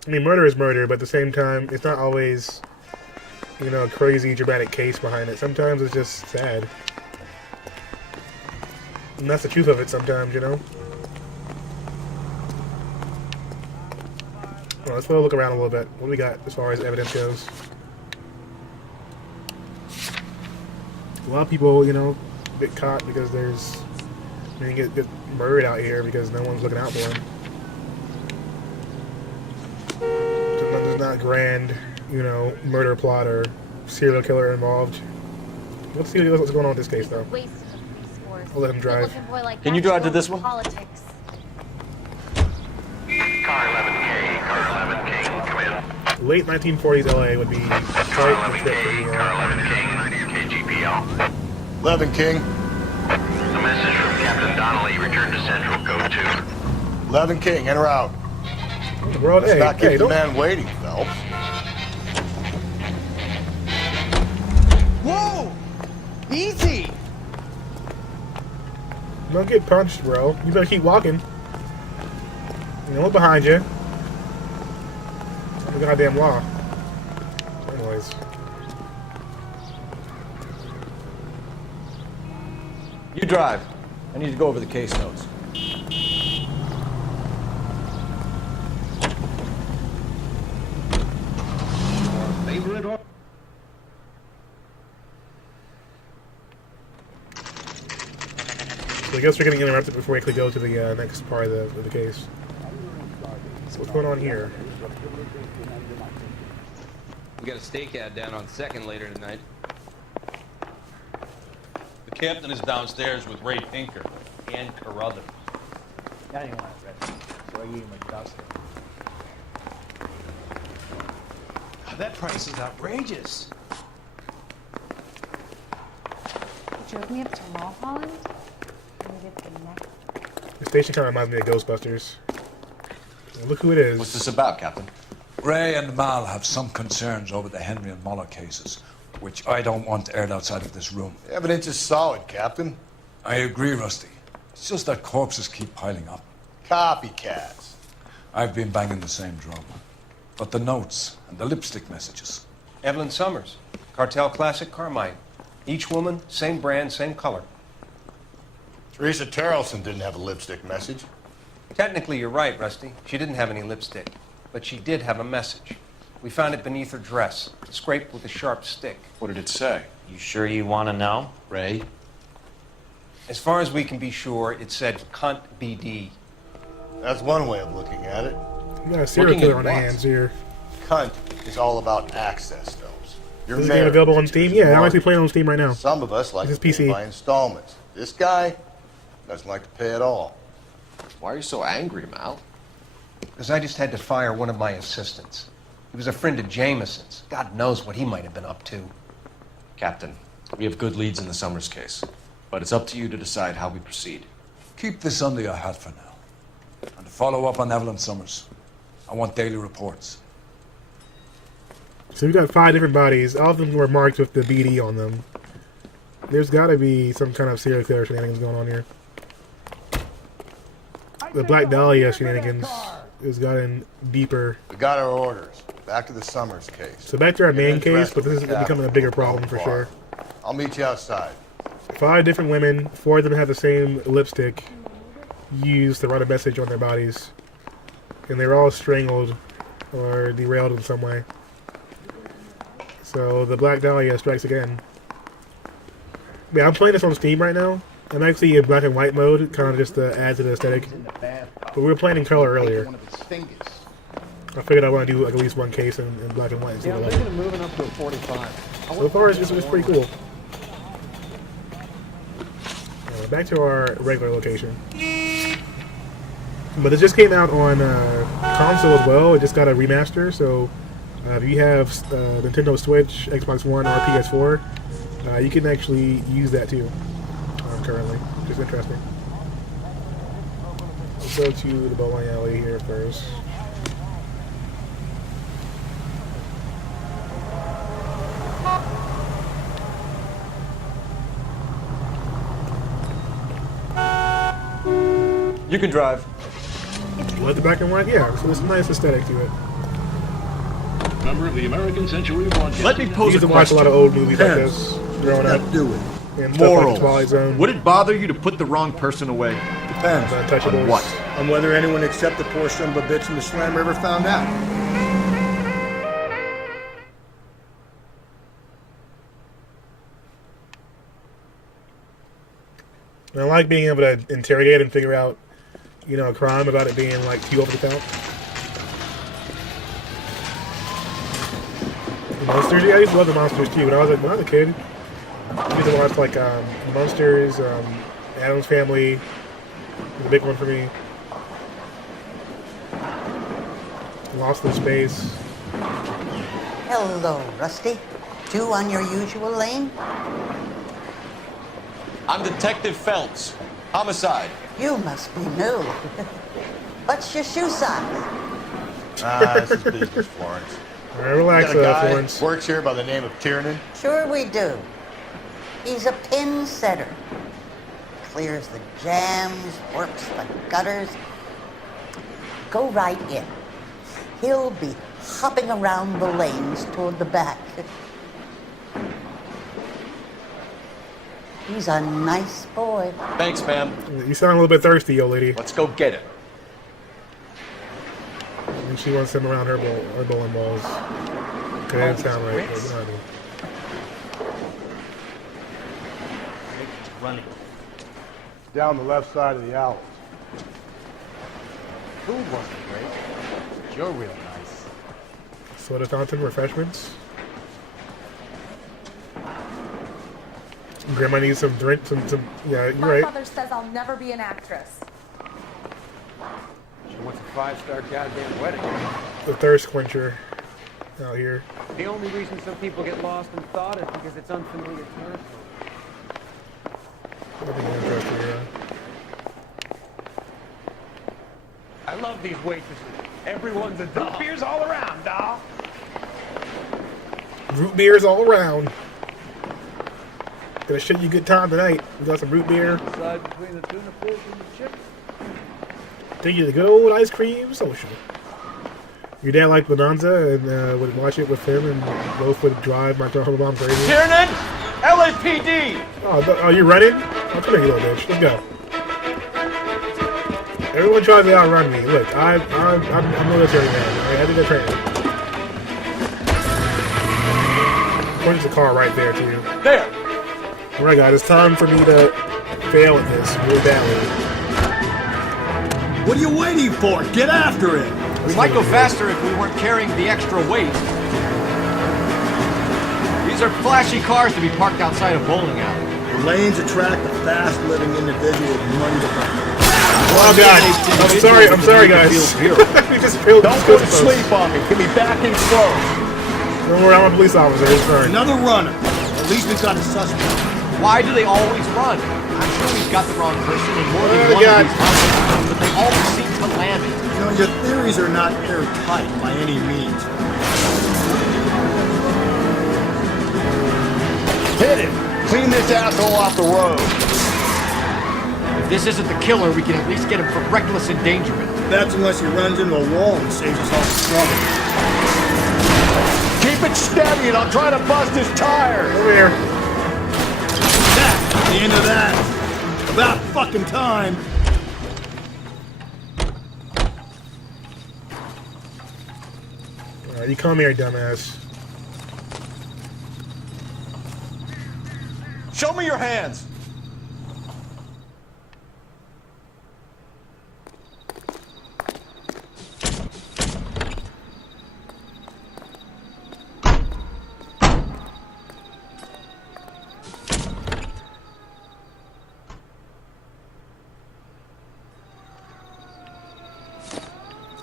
I mean, murder is murder, but at the same time, it's not always, you know, a crazy, dramatic case behind it. Sometimes it's just sad. And that's the truth of it sometimes, you know? Well, let's look around a little bit. What do we got as far as evidence goes? A lot of people, you know, get caught because there's... I mean, get murdered out here because no one's looking out for them. not grand, you know, murder plot or serial killer involved. Let's see what's going on with this case, though. I'll let him drive. Can you drive to this one? Politics. Car 11K, car 11K, come in. Late 1940s LA would be quite a trip for me. Car 11K, KGPL. 11 King. A message from Captain Donnelly. Return to Central, code 2. 11 King, in or out? Bro, Let's hey, not keep hey, the don't... man waiting, Phelps. Whoa! Easy! Don't get punched, bro. You better keep walking. You know, look behind you. The goddamn law. Anyways. You drive. I need to go over the case notes. Favorite or... So I guess we're getting interrupted before we actually go to the next part of the case. So what's going on here? We got a stakeout down on 2nd later tonight. The captain is downstairs with Ray Pinker and Carruthers. That price is outrageous. You drove me up to Mulholland? Needed the next. The station kind of reminds me of Ghostbusters. Look who it is. What's this about, Captain? Ray and Mal have some concerns over the Henry and Muller cases, which I don't want aired outside of this room. The evidence is solid, Captain. I agree, Rusty. It's just that corpses keep piling up. Copycats. I've been banging the same drum. But the notes and the lipstick messages. Evelyn Summers, Cartel Classic Carmine. Each woman, same brand, same color. Teresa Terrelson didn't have a lipstick message. Technically, you're right, Rusty. She didn't have any lipstick. But she did have a message. We found it beneath her dress, scraped with a sharp stick. What did it say? You sure you want to know? Ray? As far as we can be sure, it said cunt BD. That's one way of looking at it. You got a serial killer on the hands here. Cunt is all about access, Phelps. You're Is this game available on Steam? Yeah, I'm actually playing on Steam right now. Some of us like This to is pay PC. by installments. This guy doesn't like to pay at all. Why are you so angry, Mal? Because I just had to fire one of my assistants. He was a friend of Jameson's. God knows what he might have been up to. Captain, we have good leads in the Summers case, but it's up to you to decide how we proceed. Keep this under your hat for now. And to follow up on Evelyn Summers, I want daily reports. So we've got 5 different bodies. All of them were marked with the BD on them. There's got to be some kind of serial killer shenanigans going on here. The Black Dahlia shenanigans has gotten deeper. We got our orders. Back to the Summers case. So back to our main Get case, interested but this is in the becoming a capital. bigger problem for sure. I'll meet you outside. 5 different women, 4 of them have the same lipstick used to write a message on their bodies. And they were all strangled or derailed in some way. So the Black Dahlia strikes again. Yeah, I'm playing this on Steam right now. I'm actually in black and white mode, kind of just to add to the aesthetic. But we were playing in color earlier. I figured I want to do like at least one case in black and white. Yeah, I'm thinking of moving up to a 45. So far, it's pretty cool. Back to our regular location. But it just came out on console as well. It just got a remaster, so if you have Nintendo Switch, Xbox One, or PS4, you can actually use that too currently, which is interesting. Let's go to the bowling alley here first. You can drive. You like the black and white? Yeah, so there's a nice aesthetic to it. Member of the American Century Broadcast. Let me pose I used a to watch a question. lot of old movies like this growing up. And stuff like Twilight Zone. Would it bother you to put the wrong person away? Depends. Untouchables. On what? On whether anyone except the poor son of a bitch in the slammer ever found out. And I like being able to interrogate and figure out, you know, a crime without it being like too over the top. Monsters? Yeah, I used to love the Monsters too. When I was a kid, I used to watch like Monsters, Addams Family, was a big one for me. Lost in Space. Hello, Rusty. Two on your usual lane? I'm Detective Phelps. Homicide. You must be new. What's your shoe size? This is business, Florence. All right, relax, got a guy Florence. Works here by the name of Tiernan. Sure we do. He's a pin setter. Clears the jams, works the gutters. Go right in. He'll be hopping around the lanes toward the back. He's a nice boy. Thanks, ma'am. You sound a little bit thirsty, old lady. Let's go get it. And she wants him around her bowling balls. Okay, that doesn't sound right. But, Running. Down the left side of the alley. Food wasn't great, but you're real nice. soda fountain, refreshments. Grandma needs some drink, some. Yeah, you're right. My father says I'll never be an actress. She wants a 5-star goddamn wedding. The thirst quencher out here. The only reason some people get lost in thought is because it's unfamiliar territory. Nothing interesting here. I love these waitresses. Everyone's a doll. Beers all around, doll. Root beers all around. Gonna show you a good time tonight. We got some root beer. Decide between the tuna fish and the chicken. Take you to the good old ice cream social. Your dad liked Bonanza and would watch it with him, and both would drive my mom crazy. Tiernan! LAPD! Oh, you running? Oh, come here, you little bitch. Let's go. Everyone tries to outrun me. Look, I'm military man. I did the training. There's a car right there, too. There! Alright, guys, it's time for me to fail at this really badly. What are you waiting for? Get after it! We might go faster if we weren't carrying the extra weight. These are flashy cars to be parked outside a bowling alley. The lanes attract the fast-living individual with money to burn. Oh God! I'm sorry, guys. We just failed. Don't go to sleep on me. Get me back in close. Don't worry, I'm a police officer. It's fine. Another runner. At least we've got a suspect. Why do they always run? I'm sure we've got the wrong person in more than one of these houses, but they always seem to land it. You know, your theories are not airtight by any means. Hit him! Clean this asshole off the road. If this isn't the killer, we can at least get him for reckless endangerment. That's unless he runs into a wall and saves us all the trouble. Keep it steady and I'll try to bust his tires. Over here. That's the end of that. About fucking time. Alright, you come here, dumbass. Show me your hands!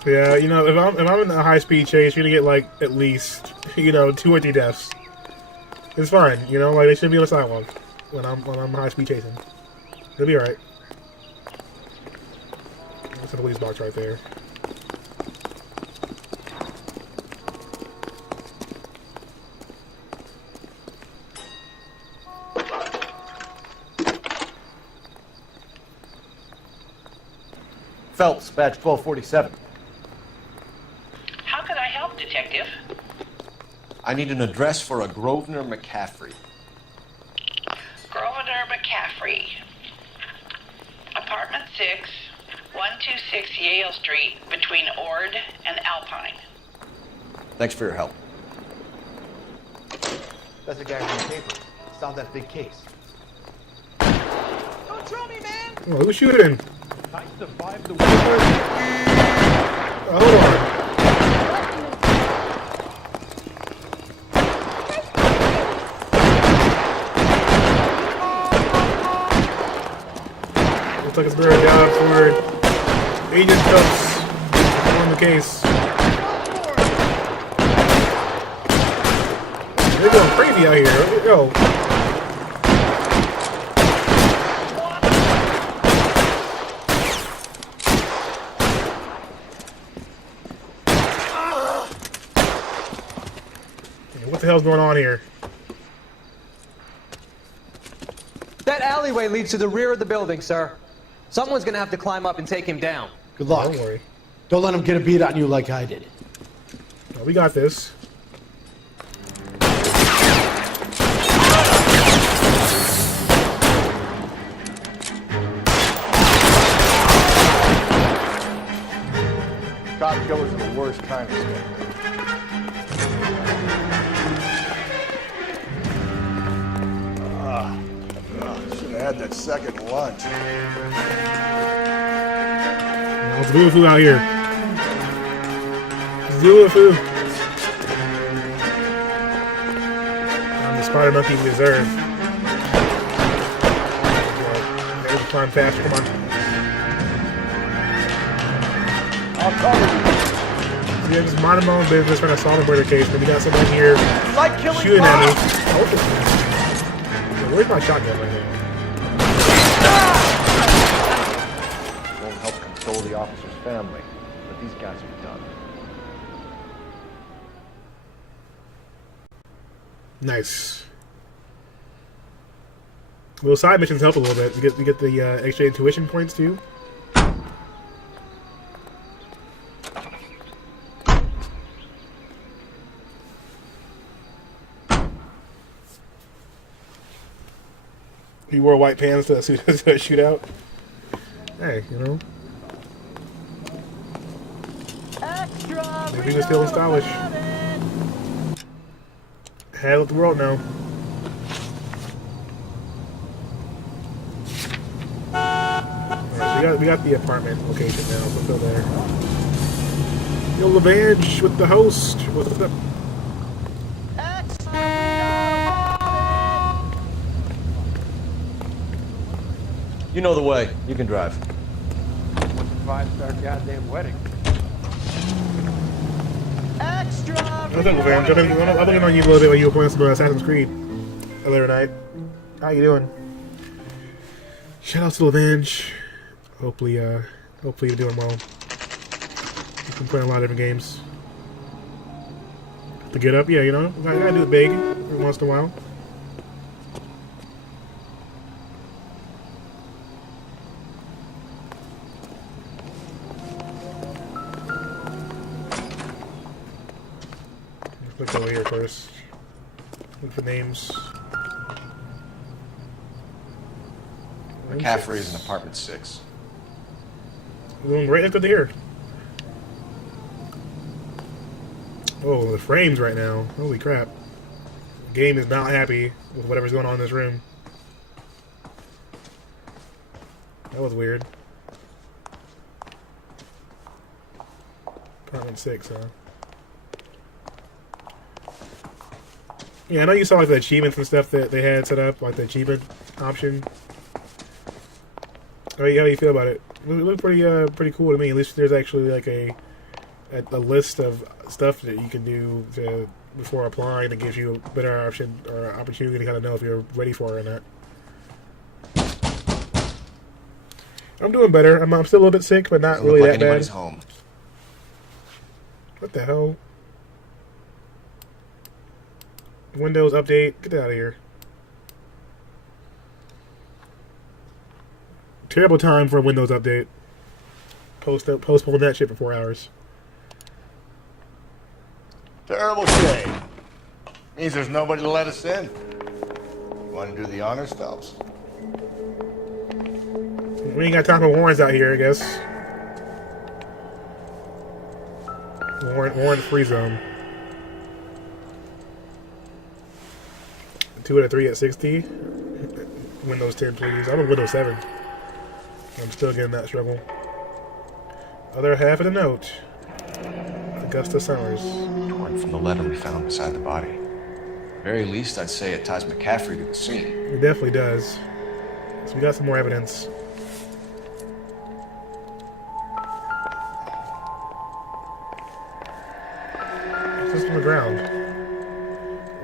Yeah, you know, if I'm in a high-speed chase, you're gonna get like at least 2 or 3 deaths. It's fine, you know, like they shouldn't be on the sidewalk when I'm high-speed chasing. It'll be alright. That's a police box right there. Phelps, badge 1247. How could I help, Detective? I need an address for a Grosvenor McCaffrey. Grosvenor McCaffrey. Apartment 6, 126 Yale Street, between Ord and Alpine. Thanks for your help. That's the guy from the paper. Solved that big case. Don't throw me, man! Oh, who's shooting? I survived the Oh, hold on. like it's been a job for Agent Phelps on the case. They're going crazy out here. Let's go. What the hell's going on here? That alleyway leads to the rear of the building, sir. Someone's gonna have to climb up and take him down. Good luck. Don't worry. Don't let him get a beat on you like I did. No, we got this. Cop killers are the worst kind of stuff. Should have had that second lunch. Let's do a foo out here. Let's do a foo. I'm the spider monkey we deserve. There's a climb faster. Come on. I'll cover you. So yeah, just minding my own business trying to solve a murder case, but we got someone here shooting at me. Where's my shotgun right now? Won't help console the officer's family, but these guys are done. Nice. Well, side missions help a little bit. We get the extra intuition points too. He wore white pants to a shootout. Hey, you know. Maybe he was feeling stylish. Had to let the world know. Alright, so we got the apartment location now, so let's go there. Yo, Lavange with the host. What's up? You know the way. You can drive. What's a 5-star goddamn wedding? What's up, Lavange? I'm looking on you a little bit when you were playing some Assassin's Creed the other night. How you doing? Shout out to Lavange. Hopefully you're doing well. You've been playing a lot of different games. To get up, yeah, you know, I gotta do it big every once in a while. Let's look over here first. Look for names. McCaffrey's in apartment 6. We're going right into here. Oh, the frames right now. Holy crap. The game is not happy with whatever's going on in this room. That was weird. Apartment 6, huh? Yeah, I know you saw like the achievements and stuff that they had set up, like the achievement option. How do you feel about it? It looked pretty cool to me. At least there's actually like a list of stuff that you can do before applying that gives you a better option or opportunity to kind of know if you're ready for it or not. I'm doing better. I'm still a little bit sick, but not really that bad. Home. What the hell? Windows update. Get out of here. Terrible time for a Windows update. Postpone that shit for 4 hours. Terrible shame. Means there's nobody to let us in. You want to do the honors, Phelps? We ain't got time for warrants out here, I guess. Warrant free zone. 2 out of 3 at 60. Windows 10, please. I'm on Windows 7. I'm still getting that struggle. Other half of the note. Augusta Summers. Torn from the letter we found beside the body. At the very least, I'd say it ties McCaffrey to the scene. It definitely does. So we got some more evidence.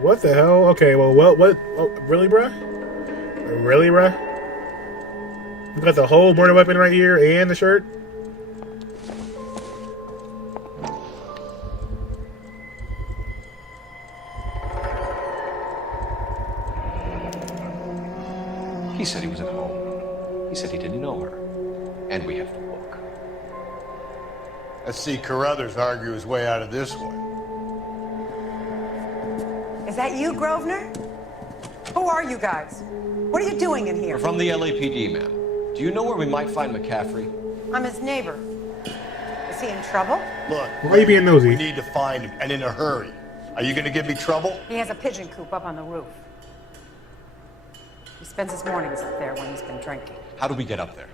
What the hell? Okay, well, what? Oh, really, bruh? Really, bruh? We got the whole murder weapon right here and the shirt. He said he was at home. He said he didn't know her. And we have the book. Let's see Carruthers argue his way out of this one. Is that you, Grosvenor? Who are you guys? What are you doing in here? We're from the LAPD, ma'am. Do you know where we might find McCaffrey? I'm his neighbor. Is he in trouble? Look, why are you being nosy? We need to find him, and in a hurry. Are you going to give me trouble? He has a pigeon coop up on the roof. He spends his mornings up there when he's been drinking. How do we get up there?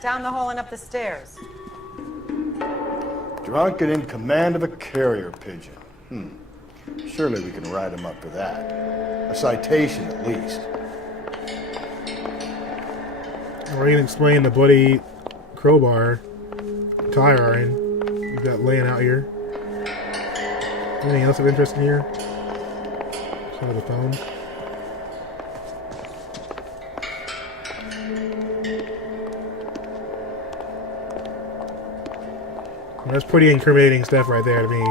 Down the hall and up the stairs. Drunk and in command of a carrier pigeon. Surely we can write him up for that. A citation, at least. Or even explain the bloody crowbar, tire iron we've got laying out here. Anything else of interest in here? Show the phone. That's pretty incriminating stuff right there to me.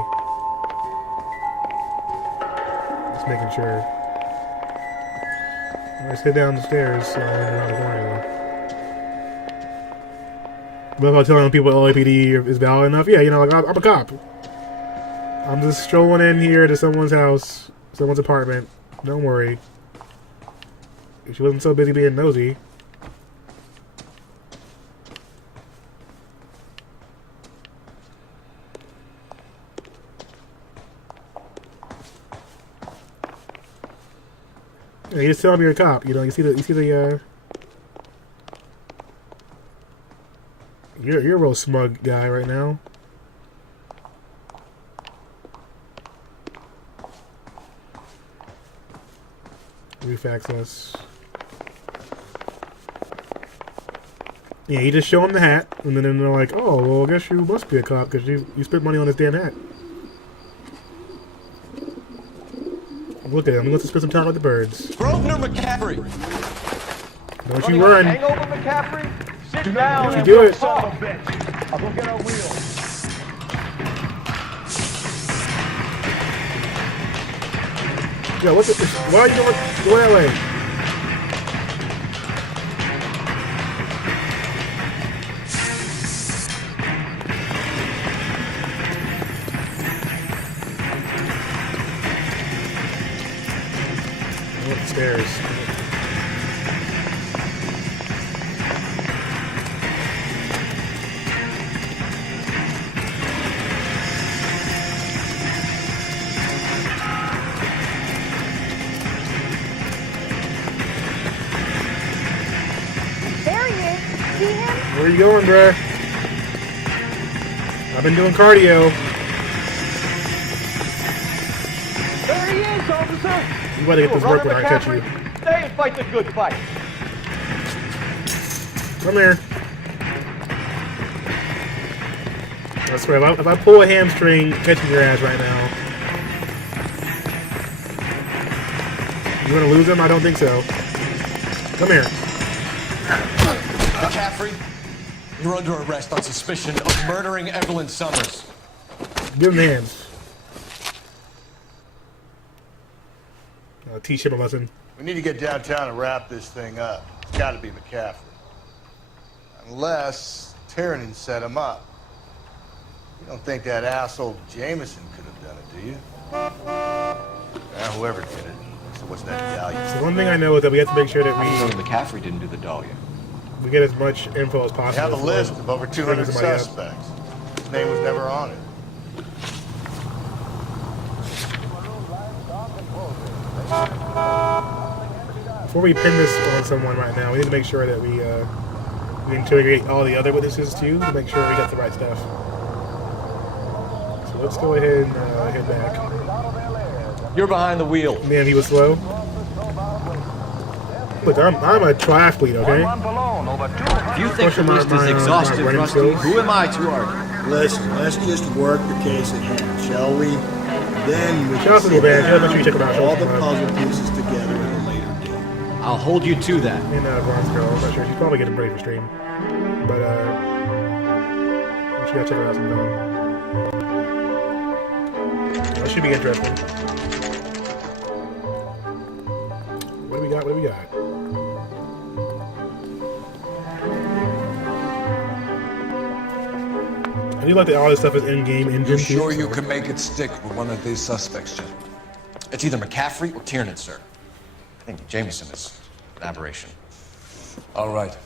Just making sure. Let's head down the stairs around the corner. But if I'm telling people LAPD is valid enough, yeah, you know, like I'm a cop. I'm just strolling in here to someone's house, someone's apartment. Don't worry. If she wasn't so busy being nosy. Yeah, you just tell me you're a cop. You know, you see the. You're a real smug guy right now. Roof access. Yeah, you just show them the hat, and then they're like, "Oh, well, I guess you must be a cop because you spent money on this damn hat." Look at him. Let's spend some time with the birds. Grosvenor McCaffrey. Don't you run. Hang over, McCaffrey. Sit down. Don't you do it. Son of a bitch. I'll go get our wheels. Yeah, what's it? Why are you going that way? Stairs. There he is. See him? Where are you going, bruh? I've been doing cardio. There he is, officer. You better get this work when I catch you. Stay and fight the good fight. Come here. I swear, if I pull a hamstring, catching your ass right now. You gonna lose him? I don't think so. Come here. McCaffrey, you're under arrest on suspicion of murdering Evelyn Summers. Give him the hands. I'll teach him a lesson. We need to get downtown and wrap this thing up. It's got to be McCaffrey. Unless Tiernan set him up. You don't think that asshole Jameson could have done it, do you? Whoever did it. So what's that value? So one thing I know is that we have to make sure that McCaffrey didn't do the Dahlia. We get as much info as possible. We have a list of over 200 suspects. His name was never on it. Before we pin this on someone right now, we need to make sure that we interrogate all the other witnesses too, to make sure we got the right stuff. So let's go ahead and head back. You're behind the wheel. Man, he was slow. Look, I'm a triathlete, okay? If you think the list is exhaustive, Rusty, who am I to argue? Listen, let's just work the case at hand, shall we? Then we Shout out to the band. Yeah, make sure you check them out. all the puzzle pieces together at a later date. I'll hold you to that. And Bronze Girl, I'm not sure. She's probably getting ready for stream. But, you gotta check her out sometime. That should be interesting. What do we got? What do we got? I do like that all this stuff is in-game engine. You sure you can make it stick with one of these suspects, Jim? It's either McCaffrey or Tiernan, sir. I think Jameson is an aberration. All right.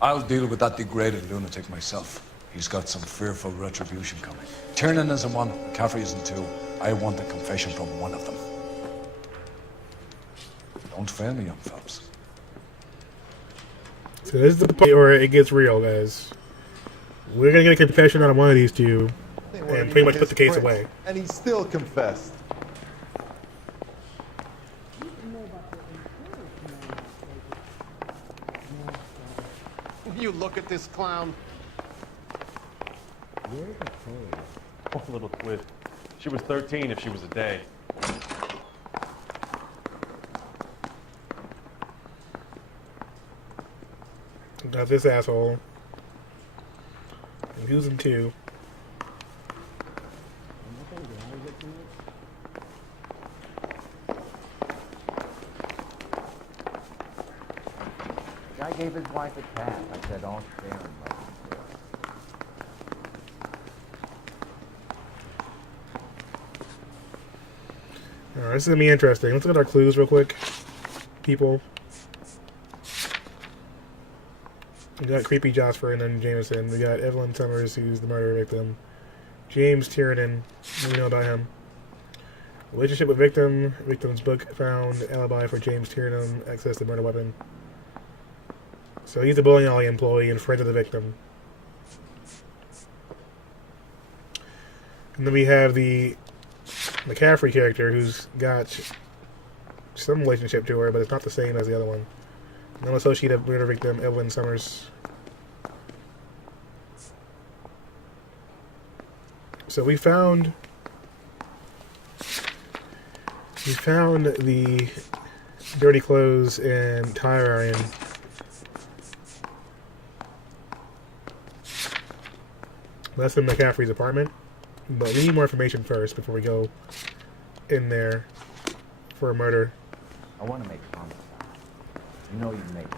I'll deal with that degraded lunatic myself. He's got some fearful retribution coming. Tiernan isn't one, McCaffrey isn't two. I want a confession from one of them. Don't fail me, young fellas. So this is the point where it gets real, guys. We're gonna get a confession out of one of these two, and pretty much put the case away. And he still confessed. You look at this clown. Poor little twist. She was 13 if she was a day. Got this asshole. And who's in two? Guy gave his wife a cat. I said, don't share him. Alright, this is gonna be interesting. Let's look at our clues real quick, people. We got Creepy Josper and then Jameson. We got Evelyn Summers, who's the murder victim. James Tiernan, what do we know about him? Relationship with victim. Victim's book found. Alibi for James Tiernan. Access to murder weapon. So he's the bowling alley employee and friend of the victim. And then we have the McCaffrey character who's got some relationship to her, but it's not the same as the other one. Non-associated murder victim Evelyn Summers. So we found the dirty clothes and tire iron. That's in McCaffrey's apartment. But we need more information first before we go in there for a murder. I want to make homicide. You know you make it.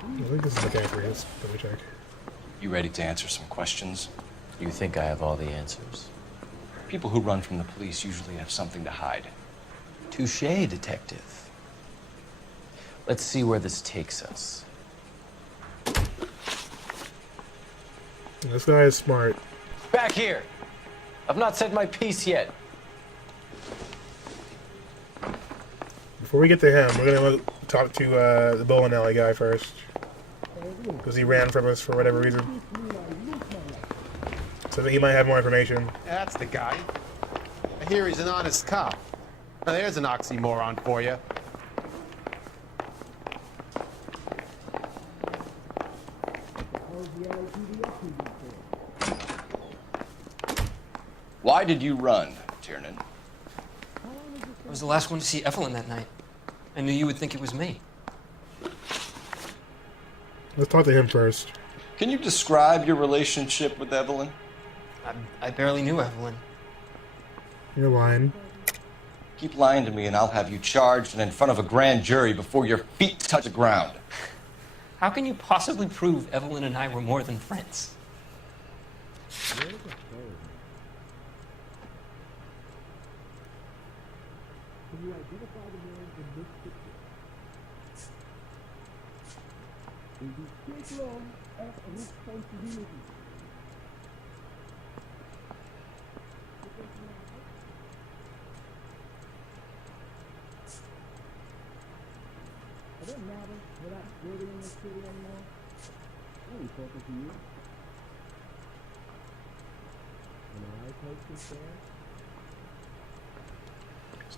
I think this is McCaffrey. Let me check. You ready to answer some questions? You think I have all the answers? People who run from the police usually have something to hide. Touché, detective. Let's see where this takes us. This guy is smart. Back here! I've not said my piece yet. Before we get to him, we're gonna talk to the bowling alley guy first, because he ran from us for whatever reason. So that he might have more information. That's the guy. I hear he's an honest cop. Now there's an oxymoron for you. Why did you run, Tiernan? I was the last one to see Evelyn that night. I knew you would think it was me. Let's talk to him first. Can you describe your relationship with Evelyn? I barely knew Evelyn. You're lying. Keep lying to me and I'll have you charged and in front of a grand jury before your feet touch the ground. How can you possibly prove Evelyn and I were more than friends?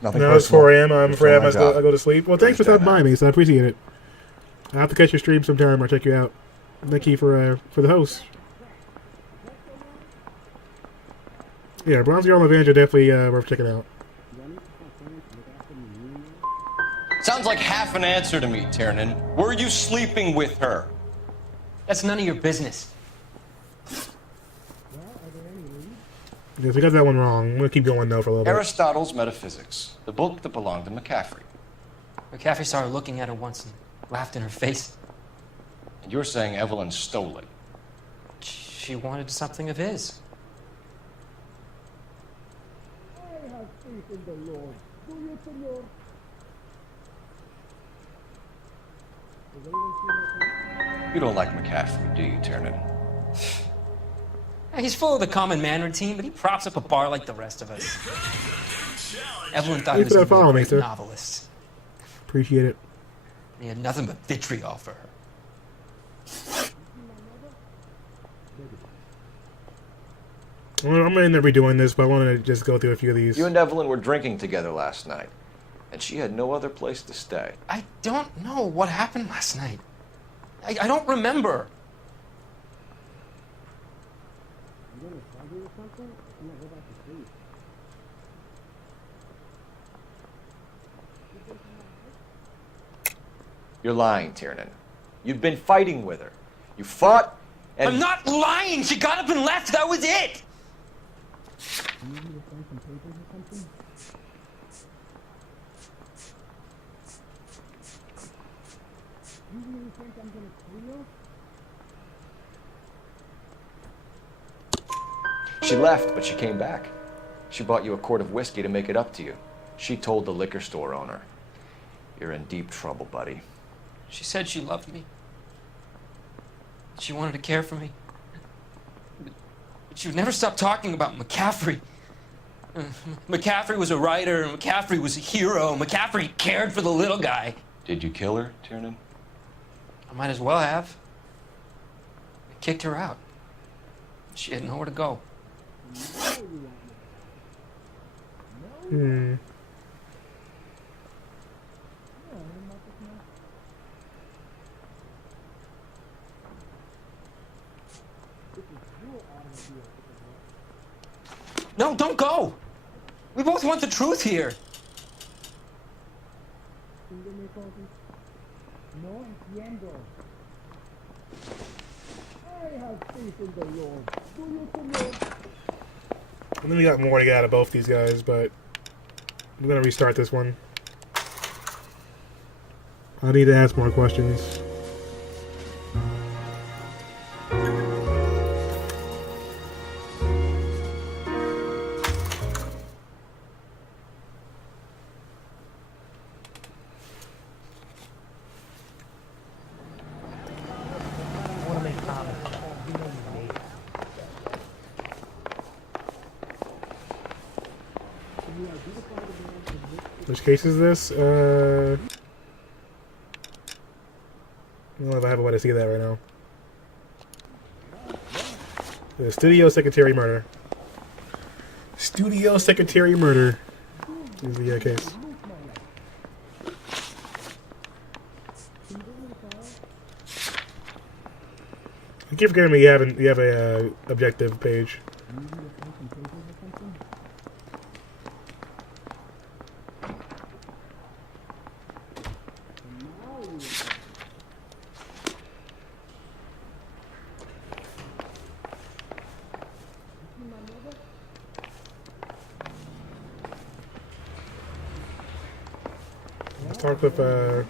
Now it's 4 a.m. I'm afraid I must go to sleep. Well, thanks for stopping by me, so I appreciate it. I'll have to catch your stream sometime or check you out. the key for the host. Yeah, Bronze Girl and Revenge are definitely worth checking out. Sounds like half an answer to me, Tiernan. Were you sleeping with her? That's none of your business. Yes, we got that one wrong. I'm gonna keep going though for a little bit. Aristotle's Metaphysics, the book that belonged to McCaffrey. McCaffrey saw her looking at her once and laughed in her face. And you're saying Evelyn stole it? She wanted something of his. I have faith in the Lord. Do you, Senor? You don't like McCaffrey, do you, Tiernan? He's full of the common man routine, but he props up a bar like the rest of us. Evelyn thought he was a great novelist. Appreciate it. He had nothing but vitriol for her. Well, I'm gonna end up redoing this, but I wanted to just go through a few of these. You and Evelyn were drinking together last night, and she had no other place to stay. I don't know what happened last night. I don't remember. You're lying, Tiernan. You'd been fighting with her. You fought, and... I'm not lying! She got up and left! That was it! She left, but she came back. She bought you a quart of whiskey to make it up to you. She told the liquor store owner. You're in deep trouble, buddy. She said she loved me. She wanted to care for me. But she would never stop talking about McCaffrey. McCaffrey was a writer, and McCaffrey was a hero. McCaffrey cared for the little guy. Did you kill her, Tiernan? I might as well have. I kicked her out. She had nowhere to go. Hmm. No, don't go! We both want the truth here. I have faith in the Lord. Do you, Senor? And then we got more to get out of both these guys, but I'm gonna restart this one. I need to ask more questions. Which case is this? I don't know if I have a way to see that right now. The studio secretary murder. Studio secretary murder is the case. I keep forgetting you have a objective page. Talk with talk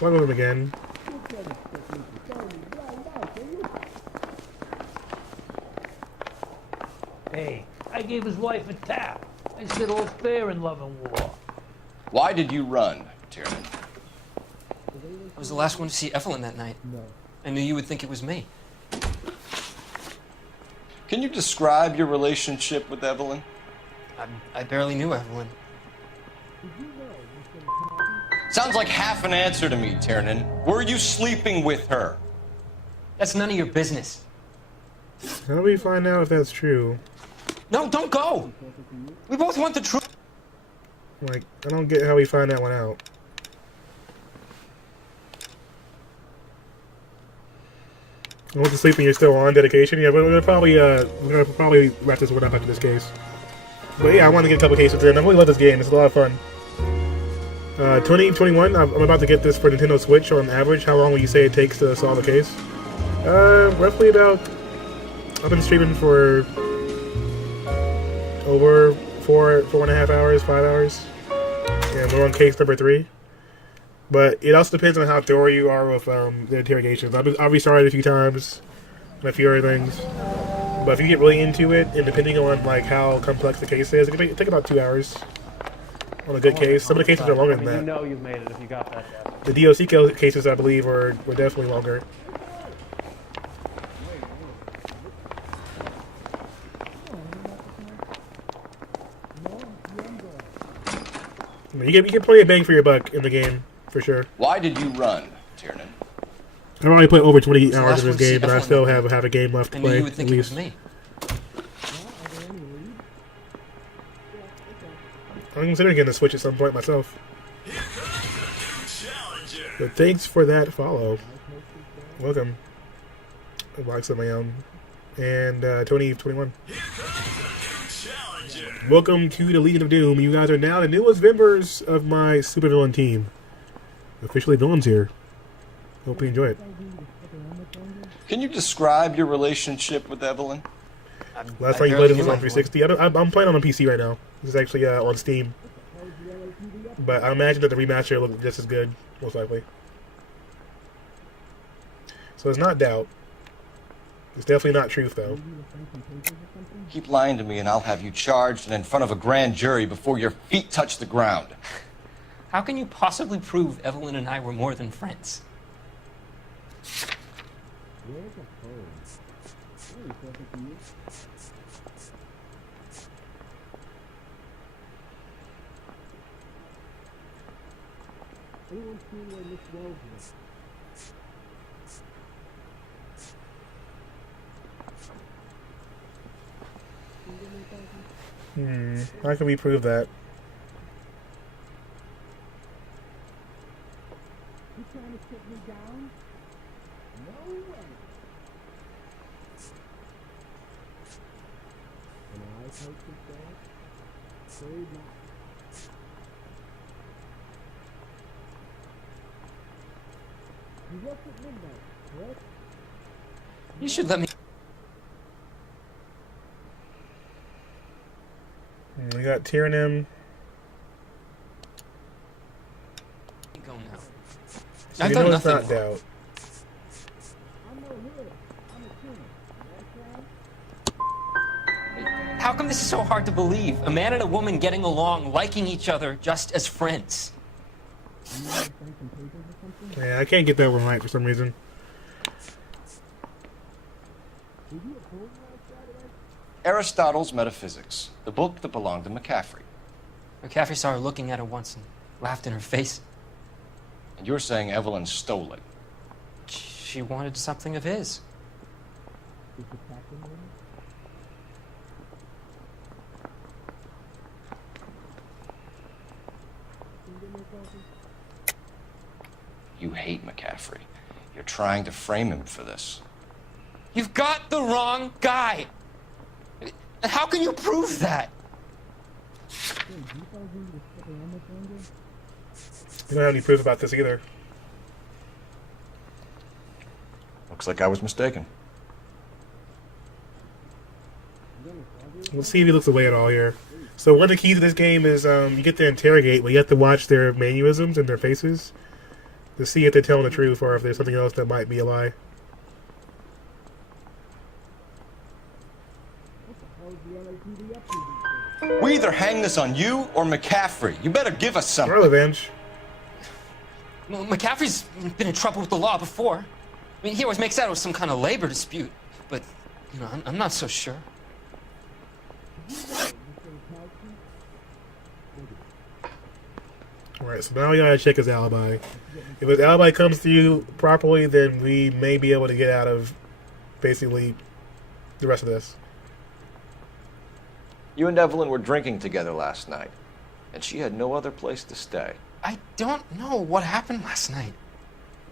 with him again. Hey, I gave his wife a tap. I said all's fair in love and war. Why did you run, Tiernan? I was the last one to see Evelyn that night. I knew you would think it was me. Can you describe your relationship with Evelyn? I barely knew Evelyn. Sounds like half an answer to me, Tiernan. Were you sleeping with her? That's none of your business. How do we find out if that's true? No, don't go! We both want the truth. Like, I don't get how we find that one out. I went to sleep and you're still on dedication. Yeah, we're gonna probably wrap this one up after this case. But yeah, I want to get a couple cases in. I really love this game. It's a lot of fun. 2021. I'm about to get this for Nintendo Switch. On average, how long will you say it takes to solve a case? Roughly about. I've been streaming for over 4.5 hours, 5 hours, and we're on case number 3. But it also depends on how thorough you are with the interrogations. I've restarted a few times and a few other things. But if you get really into it, and depending on like how complex the case is, it can take about 2 hours on a good case. Some of the cases are longer than that. You know you've made it if you got that. The DOC cases, I believe, were definitely longer. You get plenty of bang for your buck in the game, for sure. Why did you run, Tiernan? I've already played over 20 hours in this game, but I still have a game left to I play. knew you would think it was me. I'm considering getting a Switch at some point myself. But thanks for that follow. Welcome. Likes of my own. And Tony21. Welcome to the Legion of Doom. You guys are now the newest members of my supervillain team. Officially villains here. Hope you enjoy it. Can you describe your relationship with Evelyn? Last time you played this was on 360. I'm playing on a PC right now. This is actually on Steam. But I imagine that the remaster will look just as good, most likely. So it's not doubt. It's definitely not truth, though. Keep lying to me and I'll have you charged and in front of a grand jury before your feet touch the ground. How can you possibly prove Evelyn and I were more than friends? How can we prove that? You should let me. We got Tyrannim. Go now. So I've you done know it's nothing. not doubt. How come this is so hard to believe? A man and a woman getting along, liking each other just as friends. Yeah, I can't get that one right for some reason. Aristotle's Metaphysics, the book that belonged to McCaffrey. McCaffrey saw her looking at her once and laughed in her face. And you're saying Evelyn stole it. She wanted something of his. You hate McCaffrey. You're trying to frame him for this. You've got the wrong guy. How can you prove that? You don't have any proof about this either. Looks like I was mistaken. Let's see if he looks away at all here. So one of the keys to this game is you get to interrogate, but you have to watch their mannerisms and their faces to see if they're telling the truth or if there's something else that might be a lie. We either hang this on you or McCaffrey. You better give us something. Revenge. Well, McCaffrey's been in trouble with the law before. I mean, he always makes out it was some kind of labor dispute, but, you know, I'm not so sure. Alright, so now we gotta check his alibi. If his alibi comes through properly, then we may be able to get out of basically the rest of this. You and Evelyn were drinking together last night, and she had no other place to stay. I don't know what happened last night.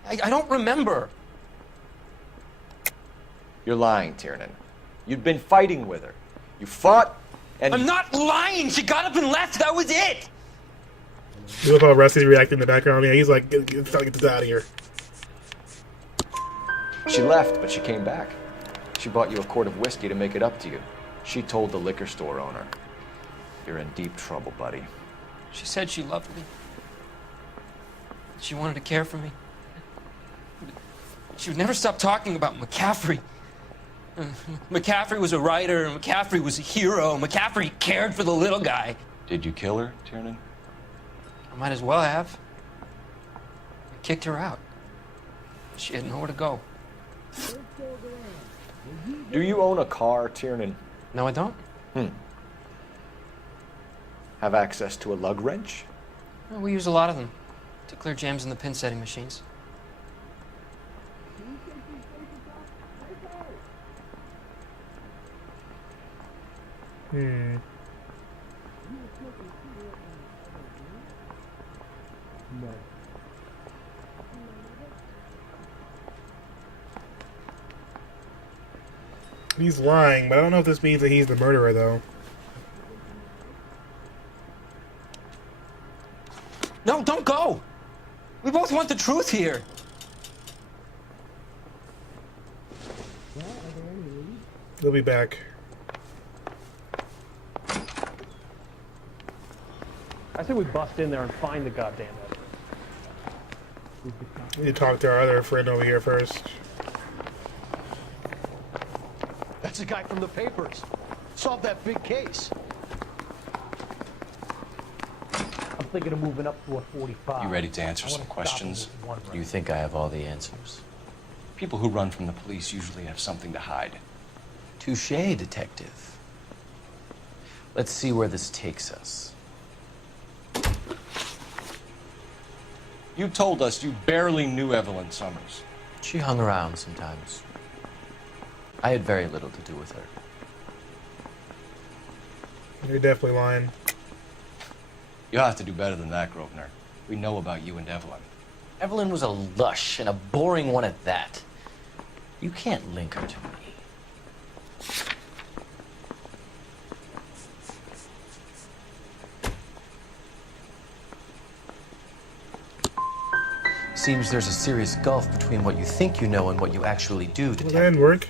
I don't remember. You're lying, Tiernan. You'd been fighting with her. You fought, and... I'm not lying! She got up and left! That was it! You look how Rusty's reacting in the background. Yeah, he's like, get this out of here. She left, but she came back. She bought you a quart of whiskey to make it up to you. She told the liquor store owner. You're in deep trouble, buddy. She said she loved me. She wanted to care for me. She would never stop talking about McCaffrey. McCaffrey was a writer, McCaffrey was a hero, McCaffrey cared for the little guy. Did you kill her, Tiernan? I might as well have. I kicked her out. She had nowhere to go. Do you own a car, Tiernan? No, I don't. Have access to a lug wrench? Well, we use a lot of them to clear jams in the pin setting machines. He's lying, but I don't know if this means that he's the murderer, though. No, don't go! We both want the truth here. He'll be back. I say we bust in there and find the goddamn it. We need to talk to our other friend over here first. That's the guy from the papers. Solved that big case. I'm thinking of moving up to a 45. You ready to answer some questions? You think I have all the answers? People who run from the police usually have something to hide. Touché, detective. Let's see where this takes us. You told us you barely knew Evelyn Summers. She hung around sometimes. I had very little to do with her. You're definitely lying. You'll have to do better than that, Grosvenor. We know about you and Evelyn. Evelyn was a lush, and a boring one at that. You can't link her to me. Seems there's a serious gulf between what you think you know and what you actually do, detective. Well, that didn't work.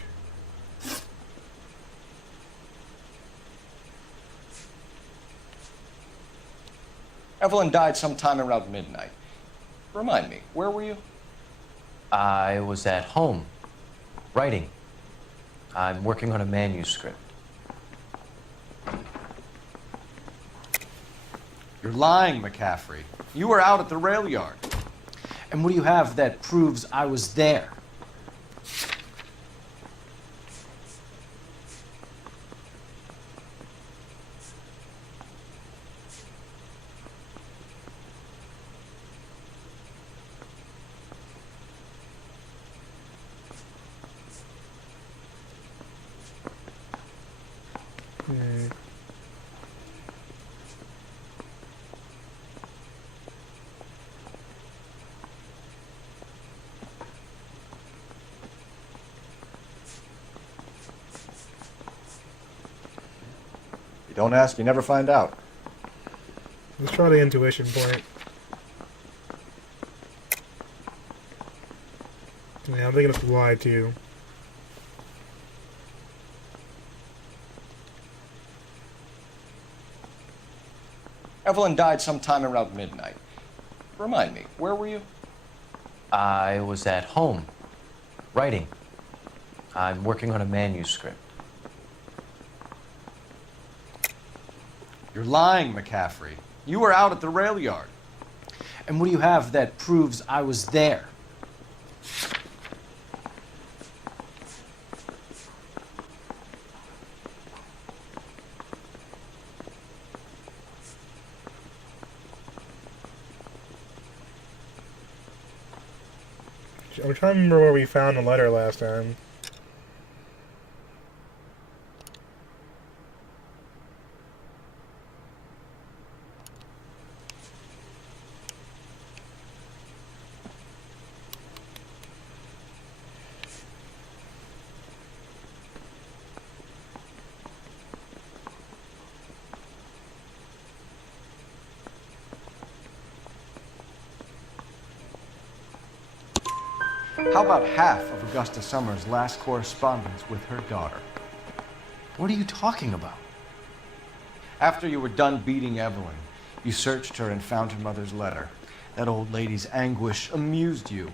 Evelyn died sometime around midnight. Remind me, where were you? I was at home, writing. I'm working on a manuscript. You're lying, McCaffrey. You were out at the rail yard. And what do you have that proves I was there? Don't ask, you never find out. Let's try the intuition point. Yeah, I'm thinking it's lie too. Evelyn died sometime around midnight. Remind me, where were you? I was at home, writing. I'm working on a manuscript. You're lying, McCaffrey. You were out at the rail yard. And what do you have that proves I was there? I'm trying to remember where we found the letter last time. How about half of Augusta Summers' last correspondence with her daughter? What are you talking about? After you were done beating Evelyn, you searched her and found her mother's letter. That old lady's anguish amused you.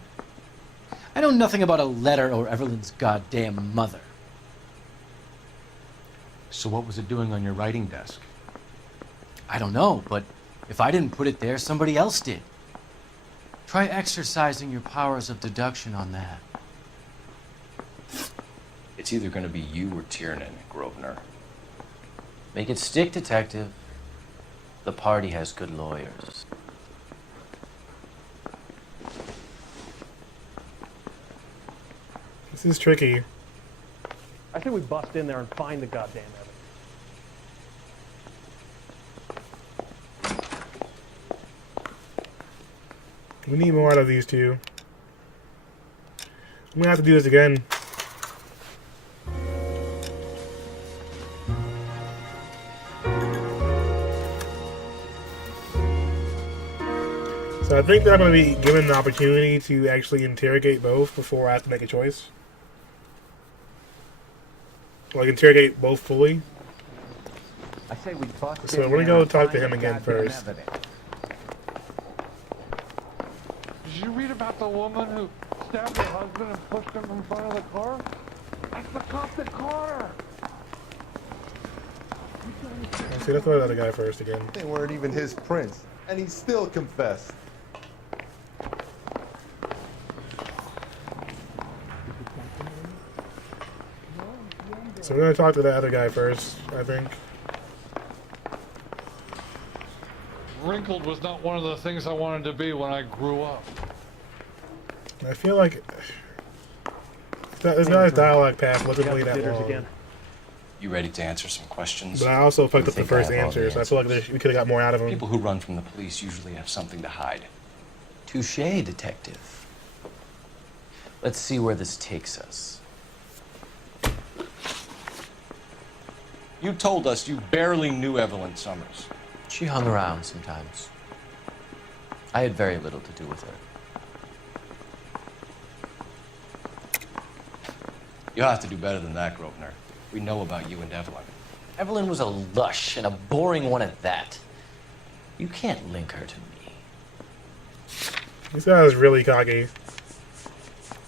I know nothing about a letter or Evelyn's goddamn mother. So what was it doing on your writing desk? I don't know, but if I didn't put it there, somebody else did. Try exercising your powers of deduction on that. It's either going to be you or Tiernan, Grosvenor. Make it stick, detective. The party has good lawyers. This is tricky. I think we bust in there and find the goddamn evidence. We need more out of these two. I'm gonna have to do this again. So I think that I'm going to be given the opportunity to actually interrogate both before I have to make a choice. Like interrogate both fully. I say we bust So we're going to go talk to him again first. Did you read about the woman who stabbed her husband and pushed him in front of the car? That's the cop that caught her. See, let's go to the other guy first again. They weren't even his prints, and he still confessed. So we're going to talk to the other guy first, I think. Wrinkled was not one of the things I wanted to be when I grew up. I feel like there's not a dialogue path wasn't really that long. Again. You ready to answer some questions? But I also fucked up the first answer, so I feel like we could have got more out of him. People who run from the police usually have something to hide. Touché, detective. Let's see where this takes us. You told us you barely knew Evelyn Summers. She hung around sometimes. I had very little to do with her. You'll have to do better than that, Grosvenor. We know about you and Evelyn. Evelyn was a lush, and a boring one at that. You can't link her to me. This guy is really cocky.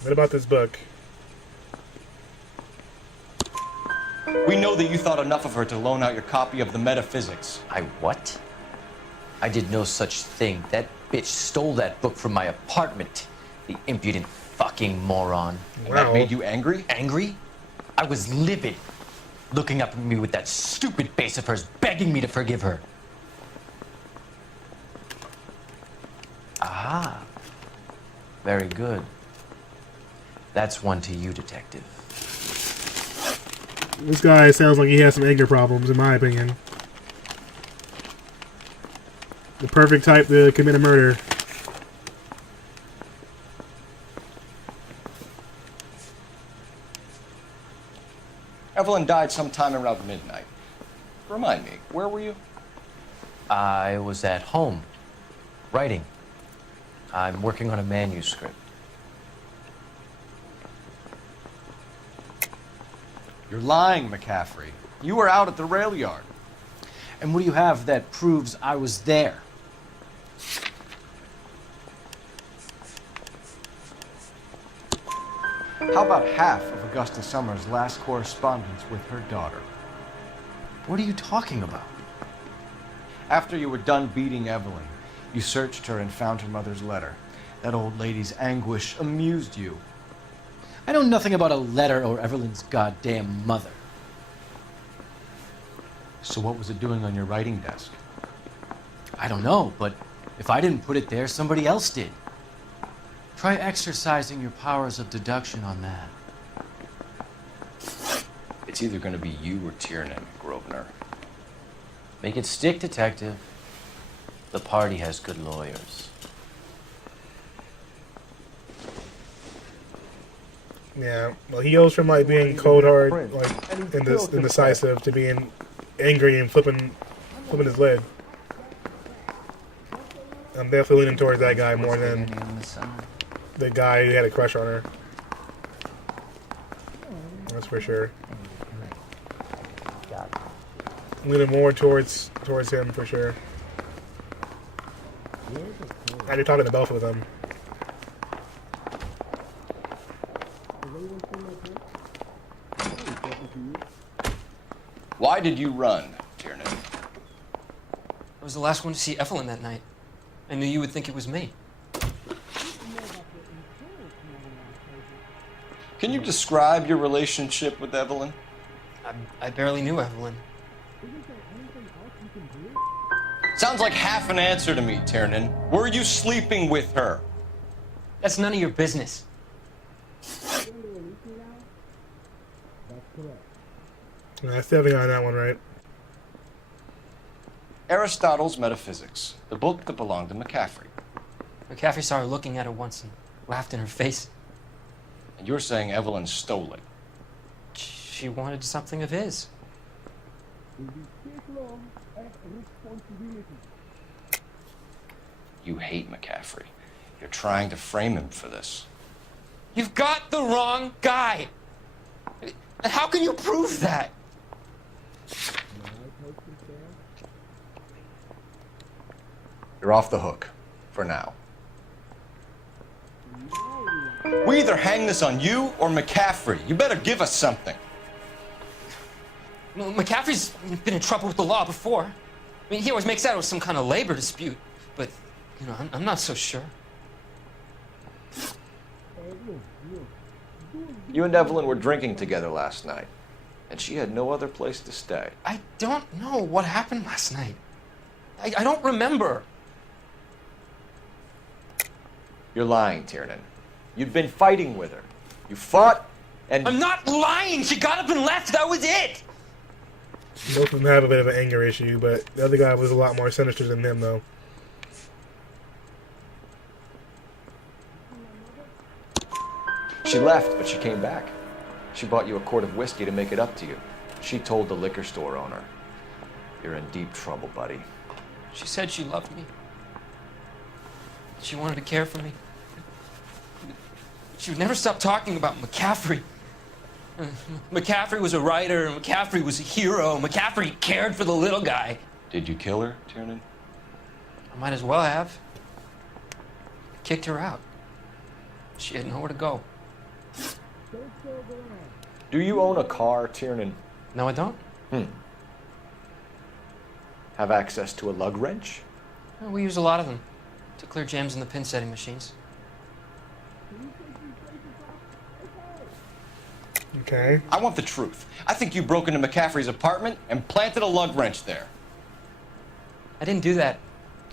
What about this book? We know that you thought enough of her to loan out your copy of the Metaphysics. I what? I did no such thing. That bitch stole that book from my apartment. The impudent fucking moron. And that made you angry? Angry? I was livid. Looking up at me with that stupid face of hers, begging me to forgive her. Aha. Very good. That's one to you, detective. This guy sounds like he has some anger problems, in my opinion. The perfect type to commit a murder. Evelyn died sometime around midnight. Remind me, where were you? I was at home, writing. I'm working on a manuscript. You're lying, McCaffrey. You were out at the rail yard. And what do you have that proves I was there? How about half of Augusta Summers' last correspondence with her daughter? What are you talking about? After you were done beating Evelyn, you searched her and found her mother's letter. That old lady's anguish amused you. I know nothing about a letter or Evelyn's goddamn mother. So what was it doing on your writing desk? I don't know, but if I didn't put it there, somebody else did. Try exercising your powers of deduction on that. It's either going to be you or Tiernan, Grosvenor. Make it stick, detective. The party has good lawyers. Yeah, well, he goes from like being cold hard, like indecisive, to being angry and flipping his lid. I'm definitely leaning towards that guy more than the guy who had a crush on her. That's for sure. I'm leaning more towards him for sure. You're talking to both of them. Why did you run, Tiernan? I was the last one to see Evelyn that night. I knew you would think it was me. Can you describe your relationship with Evelyn? I barely knew Evelyn. Sounds like half an answer to me, Tiernan. Were you sleeping with her? That's none of your business. That's definitely on that one, right? Aristotle's Metaphysics, the book that belonged to McCaffrey. McCaffrey saw her looking at her once and laughed in her face. And you're saying Evelyn stole it? She wanted something of his. You hate McCaffrey. You're trying to frame him for this. You've got the wrong guy! And how can you prove that? You're off the hook. For now. We either hang this on you or McCaffrey. You better give us something. Well, McCaffrey's been in trouble with the law before. I mean, he always makes out it was some kind of labor dispute. But, you know, I'm not so sure. You and Evelyn were drinking together last night, and she had no other place to stay. I don't know what happened last night. I don't remember. You're lying, Tiernan. You'd been fighting with her. You fought, and... I'm not lying! She got up and left! That was it! Both of them have a bit of an anger issue, but the other guy was a lot more sinister than him, though. She left, but she came back. She bought you a quart of whiskey to make it up to you. She told the liquor store owner. You're in deep trouble, buddy. She said she loved me. She wanted to care for me. She would never stop talking about McCaffrey. McCaffrey was a writer, McCaffrey was a hero, McCaffrey cared for the little guy. Did you kill her, Tiernan? I might as well have. I kicked her out. She had nowhere to go. Do you own a car, Tiernan? No, I don't. Have access to a lug wrench? Well, we use a lot of them to clear jams in the pin setting machines. Okay. I want the truth. I think you broke into McCaffrey's apartment and planted a lug wrench there. I didn't do that,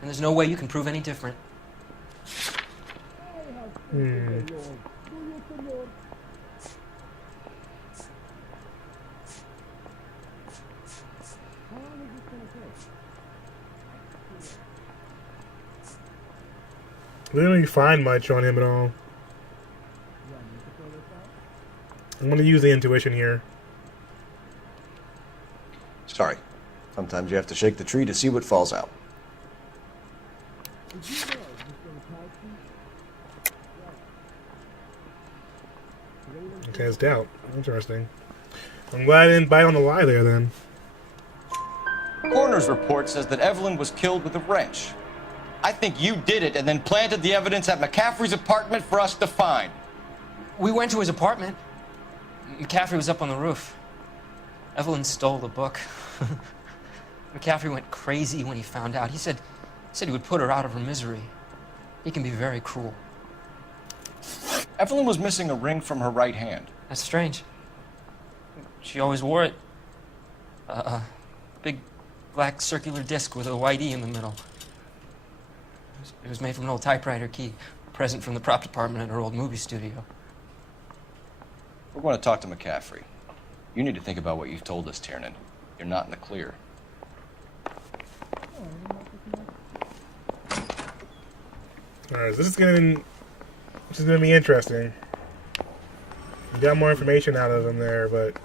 and there's no way you can prove any different. We didn't really find much on him at all. I'm going to use the intuition here. Sorry. Sometimes you have to shake the tree to see what falls out. Okay, it's doubt. Interesting. I'm glad I didn't bite on the lie there, then. Coroner's report says that Evelyn was killed with a wrench. I think you did it and then planted the evidence at McCaffrey's apartment for us to find. We went to his apartment. McCaffrey was up on the roof. Evelyn stole the book. McCaffrey went crazy when he found out. He said he would put her out of her misery. He can be very cruel. Evelyn was missing a ring from her right hand. That's strange. She always wore it. A big black circular disc with a white E in the middle. It was made from an old typewriter key, a present from the prop department at her old movie studio. We're going to talk to McCaffrey. You need to think about what you've told us, Tiernan. You're not in the clear. Alright, this is gonna be interesting. We got more information out of him there, but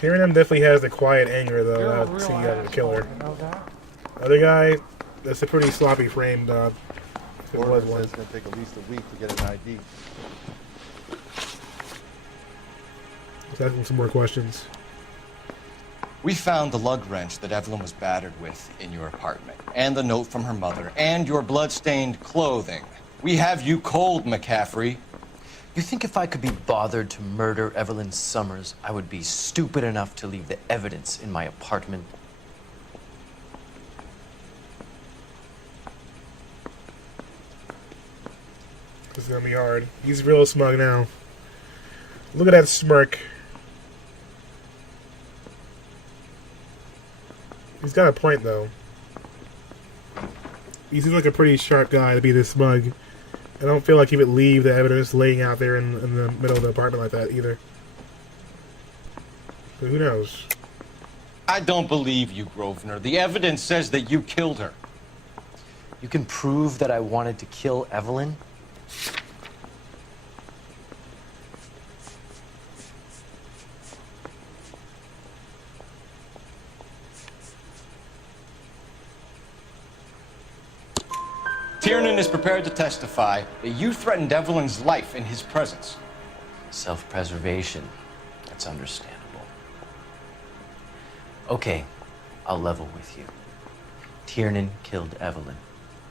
Tiernan definitely has the quiet anger, though. That's the killer. Other guy, that's a pretty sloppy frame, dog. If it was one. It's going to take at least a week to get an ID. Let's ask him some more questions. We found the lug wrench that Evelyn was battered with in your apartment, and the note from her mother, and your blood-stained clothing. We have you cold, McCaffrey. You think if I could be bothered to murder Evelyn Summers, I would be stupid enough to leave the evidence in my apartment? This is gonna be hard. He's real smug now. Look at that smirk. He's got a point, though. He seems like a pretty sharp guy to be this smug. I don't feel like he would leave the evidence laying out there in the middle of the apartment like that, either. So who knows? I don't believe you, Grosvenor. The evidence says that you killed her. You can prove that I wanted to kill Evelyn? Tiernan is prepared to testify that you threatened Evelyn's life in his presence. Self-preservation. That's understandable. Okay, I'll level with you. Tiernan killed Evelyn.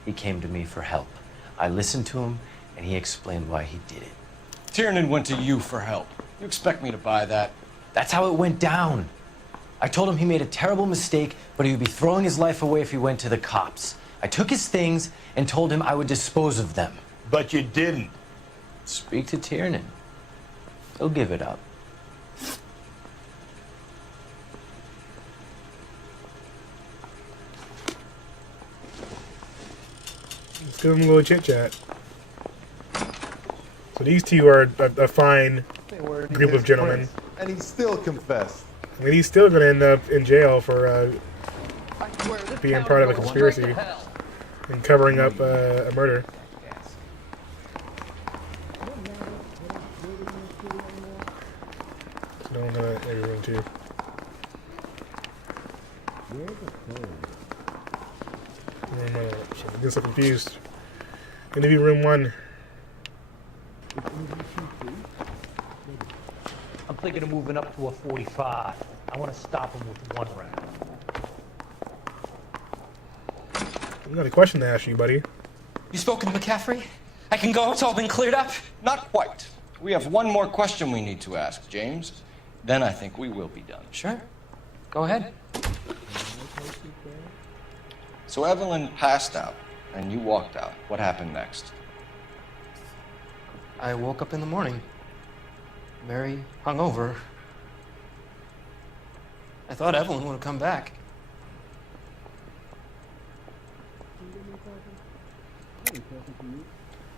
He came to me for help. I listened to him, and he explained why he did it. Tiernan went to you for help. You expect me to buy that? That's how it went down. I told him he made a terrible mistake, but he would be throwing his life away if he went to the cops. I took his things and told him I would dispose of them. But you didn't. Speak to Tiernan. He'll give it up. Let's give him a little chit-chat. So these two are a fine group of gentlemen. And he still confessed. I mean, he's still going to end up in jail for being part of a conspiracy and covering up a murder. Don't every room too. I get so confused. Interview room 1. I'm thinking of moving up to a 45. I want to stop him with one round. I've got a question to ask you, buddy. You spoken to McCaffrey? I can go? It's all been cleared up? Not quite. We have one more question we need to ask, James. Then I think we will be done. Sure. Go ahead. So Evelyn passed out, and you walked out. What happened next? I woke up in the morning. Very hungover. I thought Evelyn would have come back.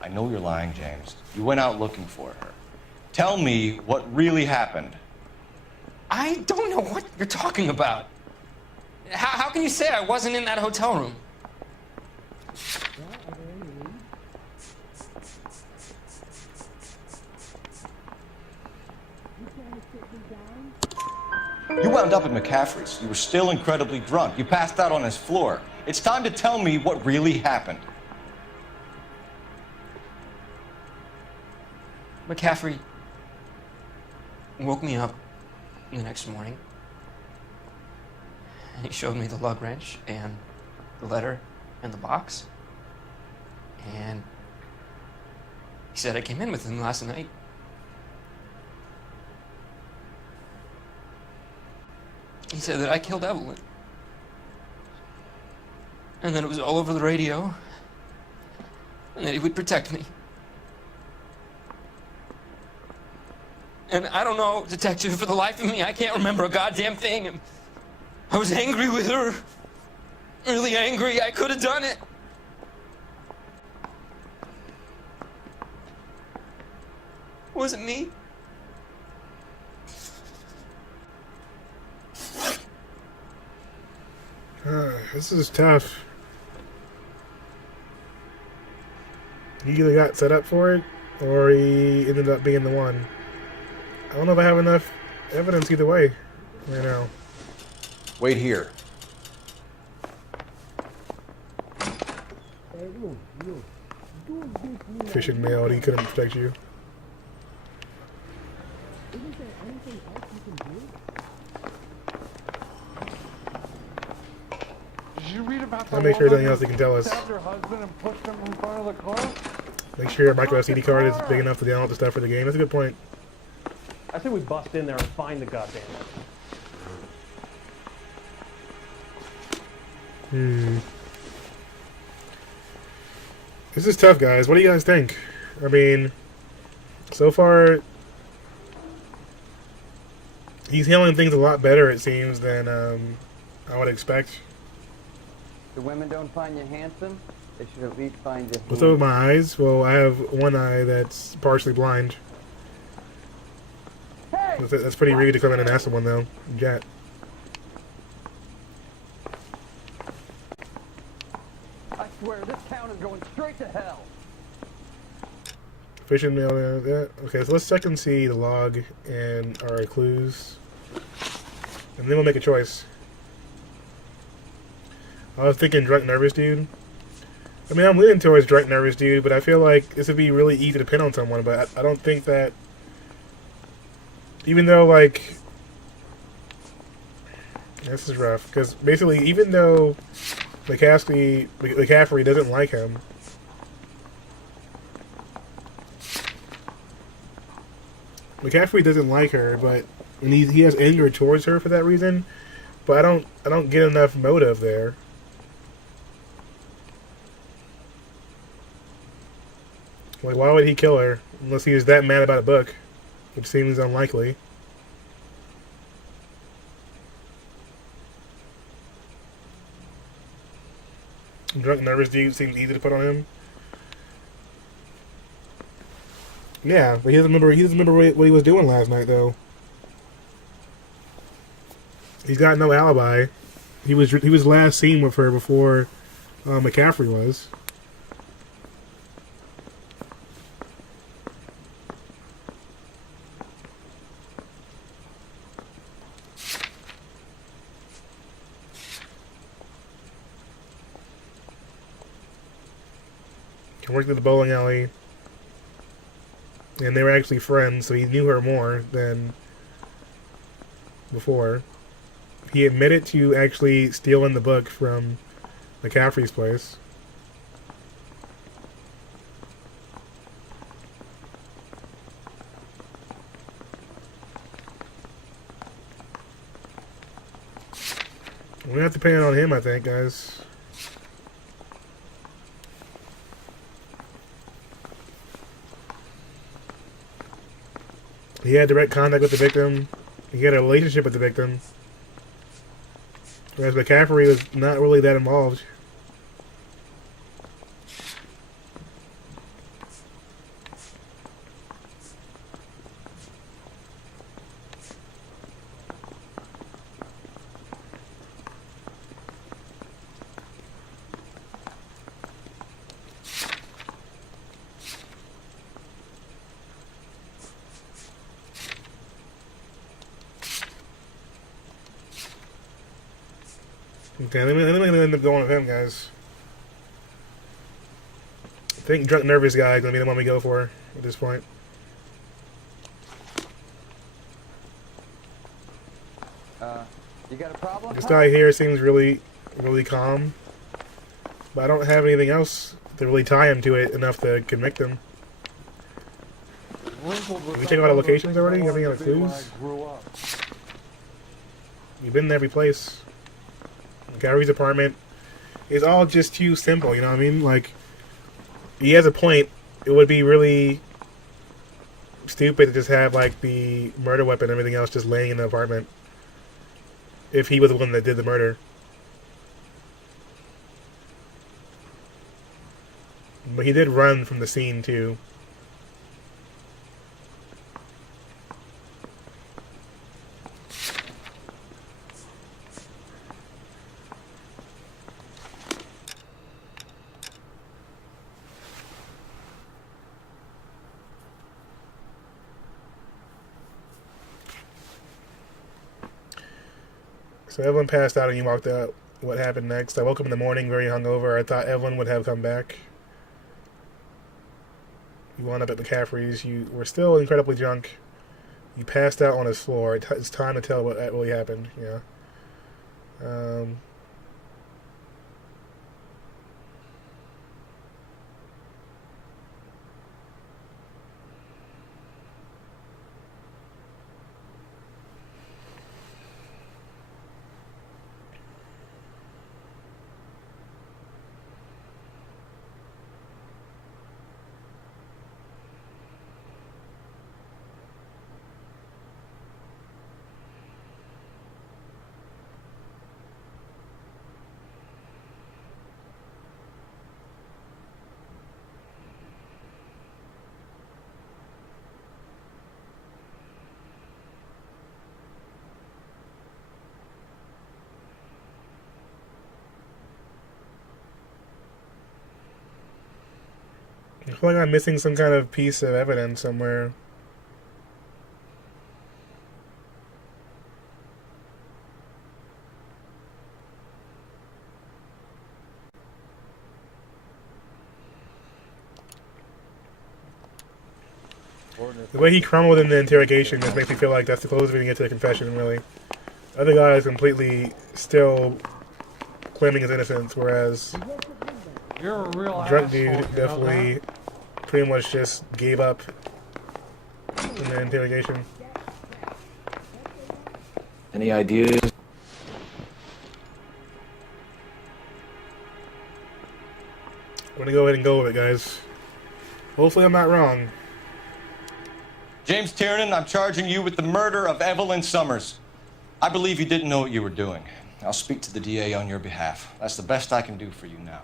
I know you're lying, James. You went out looking for her. Tell me what really happened. I don't know what you're talking about. How can you say I wasn't in that hotel room? You wound up at McCaffrey's. You were still incredibly drunk. You passed out on his floor. It's time to tell me what really happened. McCaffrey woke me up the next morning, and he showed me the lug wrench and the letter and the box, and he said I came in with him last night. He said that I killed Evelyn, and that it was all over the radio, and that he would protect me. And I don't know, Detective, for the life of me, I can't remember a goddamn thing. I was angry with her. Really angry. I could have done it. Was it me? This is tough. He either got set up for it, or he ended up being the one. I don't know if I have enough evidence either way. Right now. Wait here. Fishing mail, he couldn't protect you. Did you read about the I'll make sure woman anything else they can tell us. stabbed her husband and pushed him in front of the car? Make sure your micro SD card is big enough to download the stuff for the game. That's a good point. I think we bust in there and find the goddamn thing. This is tough, guys. What do you guys think? I mean, so far, he's handling things a lot better, it seems, than I would expect. The women don't find you handsome, they should at least find you. What's up with my eyes? Well, I have one eye that's partially blind. That's pretty rude to come in and ask someone, though. Jet. I swear, this town is going straight to hell. Fishing mail, yeah. Okay, so let's check and see the log and our clues. And then we'll make a choice. I was thinking drunk nervous dude. I mean, I'm leaning towards drunk nervous dude, but I feel like this would be really easy to pin on someone, but I don't think that... Even though, like... This is rough, because basically, even though McCaffrey doesn't like him, McCaffrey doesn't like her, but and he has anger towards her for that reason. But I don't get enough motive there. Like, why would he kill her unless he was that mad about a book, which seems unlikely. Drunk nervous dude seems easy to put on him. Yeah, but he doesn't remember what he was doing last night, though. He's got no alibi. He was last seen with her before McCaffrey was. He worked at the bowling alley. And they were actually friends, so he knew her more than before. He admitted to actually stealing the book from McCaffrey's place. We have to pay it on him, I think, guys. He had direct contact with the victim. He had a relationship with the victim. Whereas McCaffrey was not really that involved. Okay, let me end up going with him, guys. I think drunk nervous guy is gonna be the one we go for at this point. You got a problem? This guy here seems really calm, but I don't have anything else to really tie him to it enough to convict him. Did we check out our locations already? Have any other clues? We've been in every place. Gary's apartment is all just too simple, you know what I mean? Like, he has a point. It would be really stupid to just have, like, the murder weapon and everything else just laying in the apartment if he was the one that did the murder. But he did run from the scene, too. So Evelyn passed out and you walked out. What happened next? I woke up in the morning very hungover. I thought Evelyn would have come back. You wound up at McCaffrey's. You were still incredibly drunk. You passed out on his floor. It's time to tell what really happened. Yeah. I feel like I'm missing some kind of piece of evidence somewhere. The way he crumbled in the interrogation just makes me feel like that's the closest we can get to the confession, really. The other guy is completely still claiming his innocence, whereas You're a real drunk asshole, dude you know definitely pretty much just gave up in the interrogation. Any ideas? I'm gonna go ahead and go with it, guys. Hopefully I'm not wrong. James Tiernan, I'm charging you with the murder of Evelyn Summers. I believe you didn't know what you were doing. I'll speak to the DA on your behalf. That's the best I can do for you now.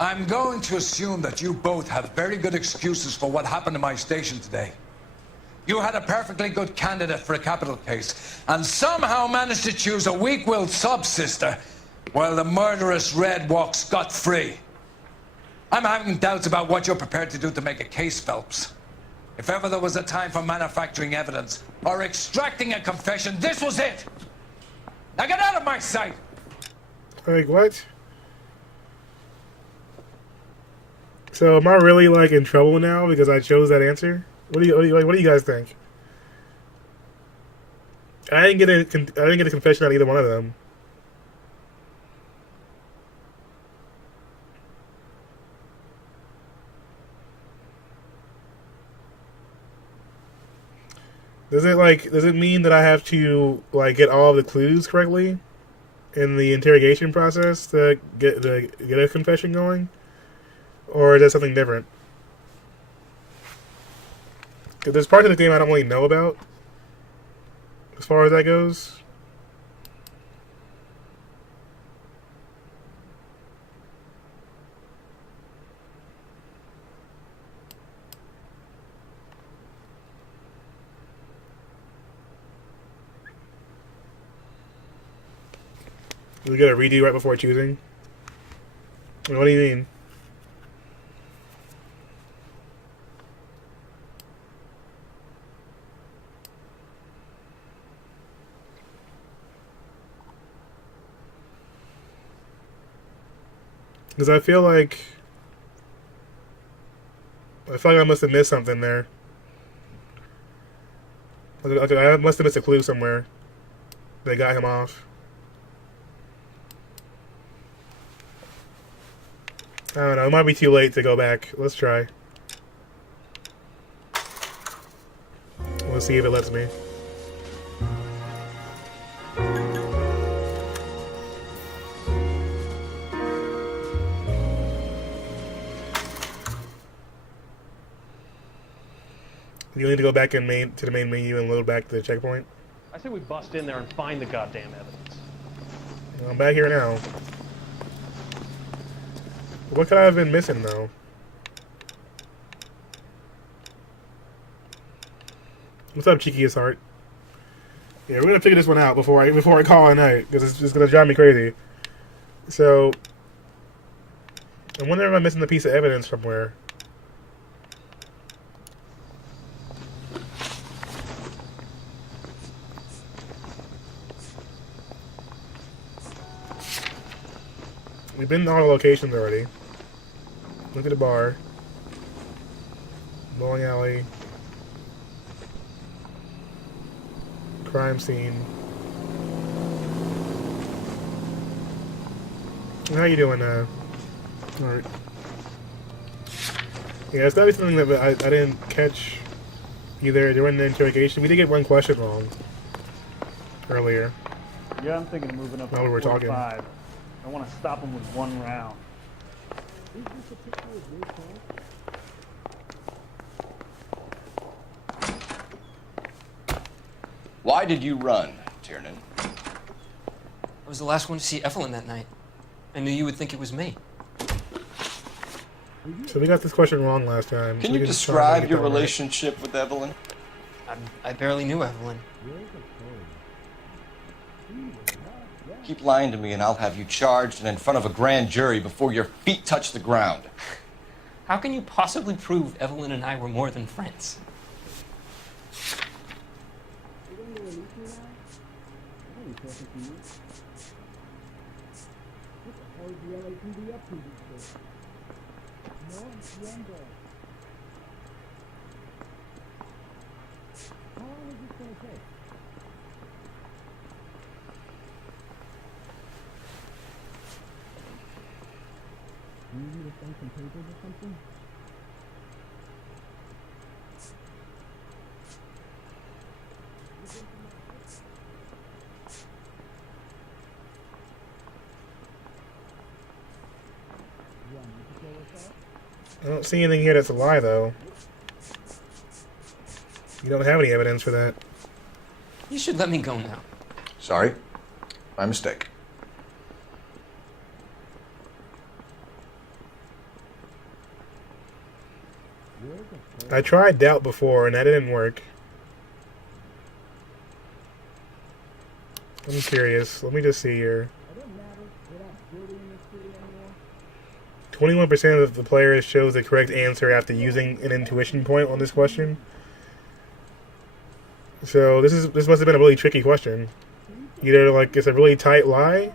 I'm going to assume that you both have very good excuses for what happened to my station today. You had a perfectly good candidate for a capital case, and somehow managed to choose a weak-willed sub-sister, while the murderous Red walks scot-free. I'm having doubts about what you're prepared to do to make a case, Phelps. If ever there was a time for manufacturing evidence, or extracting a confession, this was it! Now get out of my sight! Like, what? So am I really like in trouble now because I chose that answer? What do you guys think? I didn't get a confession out of either one of them. Does it mean that I have to like get all of the clues correctly in the interrogation process to get a confession going? Or is that something different? Because there's parts of the game I don't really know about, as far as that goes. We got a redo right before choosing? What do you mean? Because I feel like I must have missed something there. I must have missed a clue somewhere that got him off. I don't know. It might be too late to go back. Let's try. Let's see if it lets me. You need to go back to the main menu and load back to the checkpoint. I say we bust in there and find the goddamn evidence. I'm back here now. What could I have been missing, though? What's up, cheekiest heart? Yeah, we're gonna figure this one out before I call it a night, because it's just gonna drive me crazy. So, I wonder if I'm missing a piece of evidence somewhere. We've been in all the locations already. Look at the bar. Bowling alley. Crime scene. How you doing, Alright. Yeah, it's gotta be something that I didn't catch either during the interrogation. We did get one question wrong earlier. Yeah, I'm thinking of moving up While we to were talking. 45. I want to stop him with one round. Why did you run, Tiernan? I was the last one to see Evelyn that night. I knew you would think it was me. So we got this question wrong last time. Can so you we describe your relationship with Evelyn? I barely knew Evelyn. Keep lying to me and I'll have you charged and in front of a grand jury before your feet touch the ground. How can you possibly prove Evelyn and I were more than friends? I don't see anything here that's a lie, though. You don't have any evidence for that. You should let me go now. Sorry. My mistake. I tried doubt before, and that didn't work. I'm curious. Let me just see here. 21% of the players chose the correct answer after using an intuition point on this question. So this must have been a really tricky question. Either like it's a really tight lie,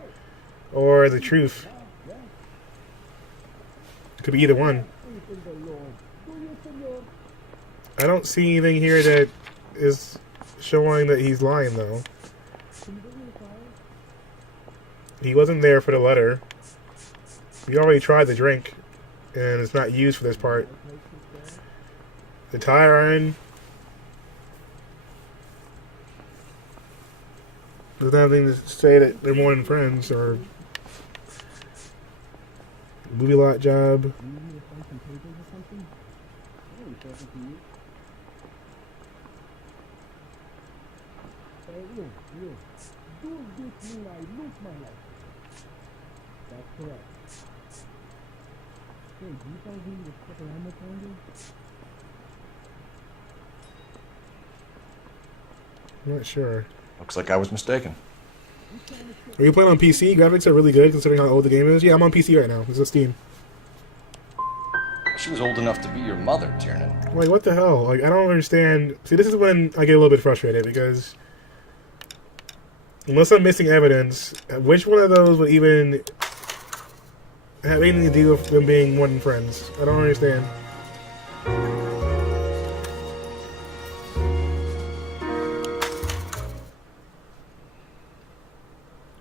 or the truth. It could be either one. I don't see anything here that is showing that he's lying, though. He wasn't there for the letter. We already tried the drink, and it's not used for this part. The tire iron doesn't have anything to say that they're more than friends, or movie lot job. I'm not sure. Looks like I was mistaken. Are you playing on PC? Graphics are really good considering how old the game is. Yeah, I'm on PC right now. It's on Steam. She was old enough to be your mother, Tiernan. Like, what the hell? Like, I don't understand. See, this is when I get a little bit frustrated, because unless I'm missing evidence, which one of those would even have anything to do with them being more than friends? I don't understand.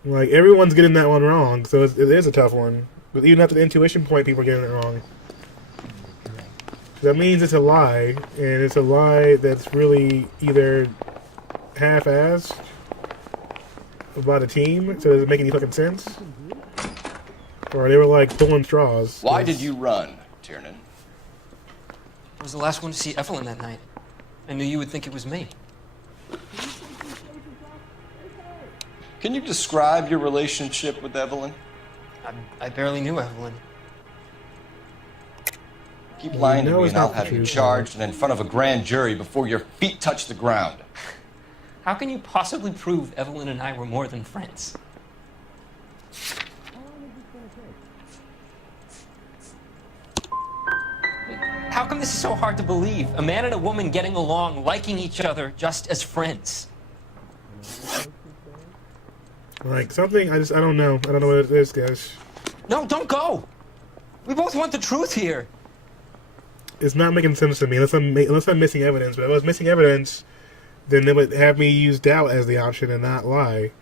Like, everyone's getting that one wrong, so it is a tough one. But even after the intuition point, people are getting it wrong. That means it's a lie, and it's a lie that's really either half-assed by the team, so does it make any fucking sense? Or they were like pulling straws. Why did you run, Tiernan? I was the last one to see Evelyn that night. I knew you would think it was me. Can you describe your relationship with Evelyn? I barely knew Evelyn. Keep lying to No, me it's and I'll not the have you truth. charged and in front of a grand jury before your feet touch the ground. How can you possibly prove Evelyn and I were more than friends? How come this is so hard to believe? A man and a woman getting along, liking each other just as friends. Like, something, I don't know. I don't know what it is, guys. No, don't go! We both want the truth here. It's not making sense to me unless I'm missing evidence. But if I was missing evidence, then they would have me use doubt as the option and not lie.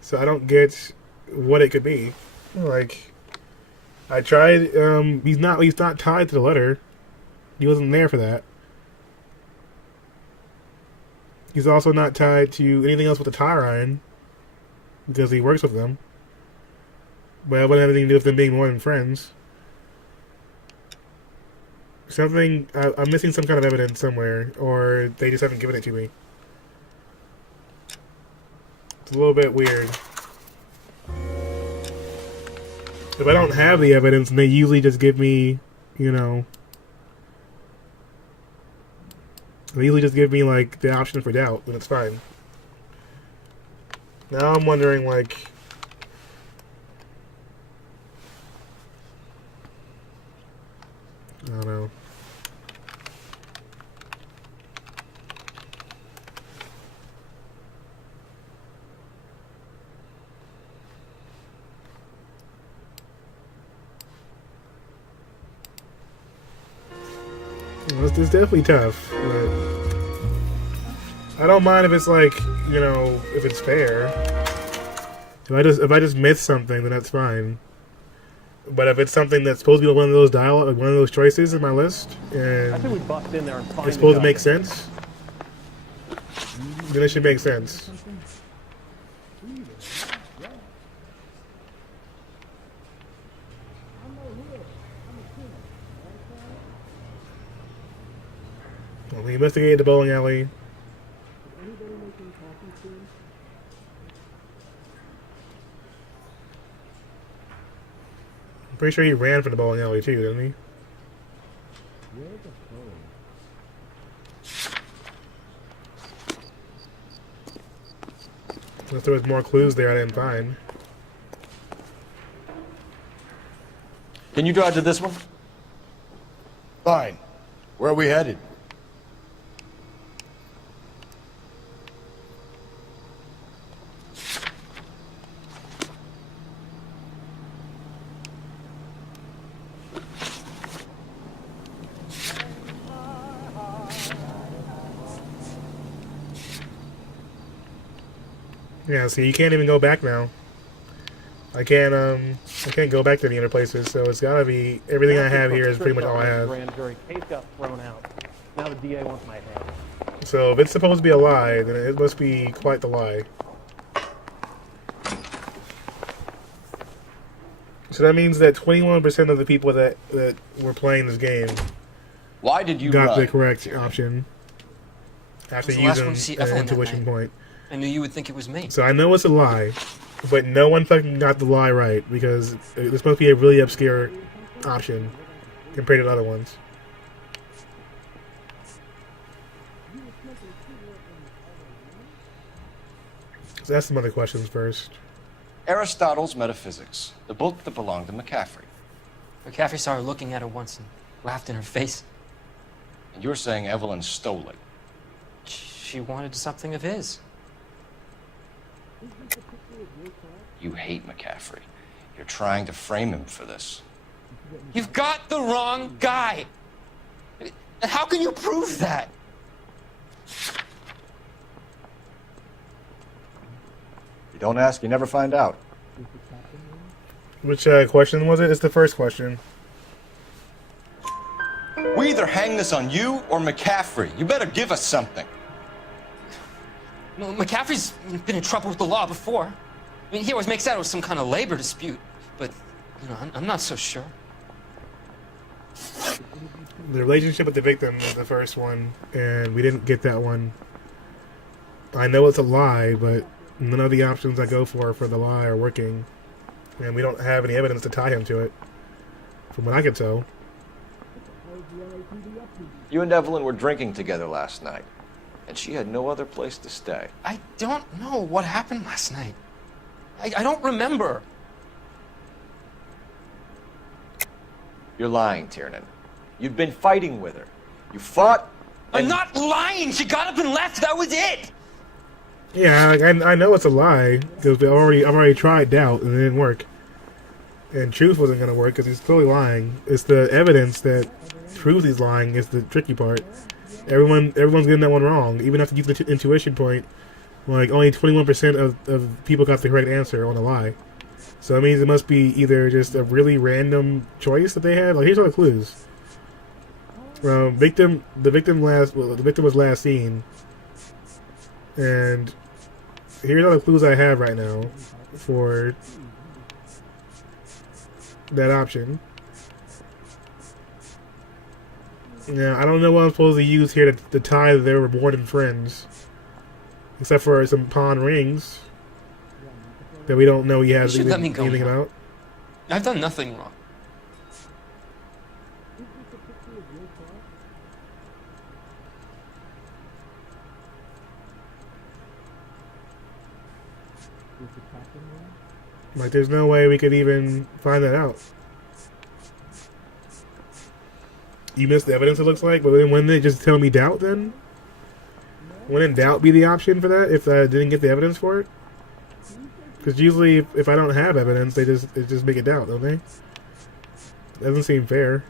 So I don't get what it could be. Like, I tried. He's not tied to the letter. He wasn't there for that. He's also not tied to anything else with the tire iron because he works with them. But it wouldn't have anything to do with them being more than friends. Something, I'm missing some kind of evidence somewhere, or they just haven't given it to me. It's a little bit weird. If I don't have the evidence, and they usually just give me, you know, they usually just give me, like, the option for doubt, then it's fine. Now I'm wondering, like, I don't know. Well, it's definitely tough, but I don't mind if it's like, you know, if it's fair. If I just miss something, then that's fine. But if it's something that's supposed to be one of those one of those choices in my list, and I think we bust in there and find it's supposed to the guy. make sense, then it should make sense. Well, we investigated the bowling alley. I'm pretty sure he ran from the bowling alley too, didn't he? Unless there was more clues there I didn't find. Can you drive to this one? Fine. Where are we headed? Yeah, see, you can't even go back now. I can't go back to any other places, so it's gotta be, everything I have here is pretty much all I have. Grand jury case got thrown out. Now the DA wants my head. So if it's supposed to be a lie, then it must be quite the lie. So that means that 21% of the people that were playing this game Why did you got run? the correct option after I was the last one to using see an Evelyn that intuition night. point. I knew you would think it was me. So I know it's a lie, but no one fucking got the lie right because it's supposed to be a really obscure option compared to the other ones. So ask some other questions first. Aristotle's Metaphysics, the book that belonged to McCaffrey. McCaffrey saw her looking at her once and laughed in her face. And you're saying Evelyn stole it. She wanted something of his. You hate McCaffrey. You're trying to frame him for this. You've got the wrong guy. How can you prove that? You don't ask, you never find out. Which question was it? It's the first question. We either hang this on you or McCaffrey. You better give us something. Well, McCaffrey's been in trouble with the law before. I mean, he always makes out it was some kind of labor dispute, but, you know, I'm not so sure. The relationship with the victim was the first one, and we didn't get that one. I know it's a lie, but none of the options I go for the lie are working, and we don't have any evidence to tie him to it, from what I can tell. You and Evelyn were drinking together last night, and she had no other place to stay. I don't know what happened last night. I don't remember. You're lying, Tiernan. You've been fighting with her. You fought. I'm not lying. She got up and left. That was it. Yeah, like, I know it's a lie because I've already tried doubt and it didn't work. And truth wasn't gonna work because he's clearly lying. It's the evidence that proves he's lying is the tricky part. Everyone's getting that one wrong. Even after you use the intuition point, like only 21% of people got the correct answer on a lie. So that means it must be either just a really random choice that they had. Like here's all the clues. The victim was last seen, and here's all the clues I have right now for that option. Now, I don't know what I'm supposed to use here to tie that they were more than friends. Except for some pawn rings that we don't know he has anything about. I've done nothing wrong. Like, there's no way we could even find that out. You missed the evidence, it looks like, but then wouldn't they just tell me doubt then? Wouldn't doubt be the option for that if I didn't get the evidence for it? Because usually, if I don't have evidence, they just make it doubt, don't they? Doesn't seem fair.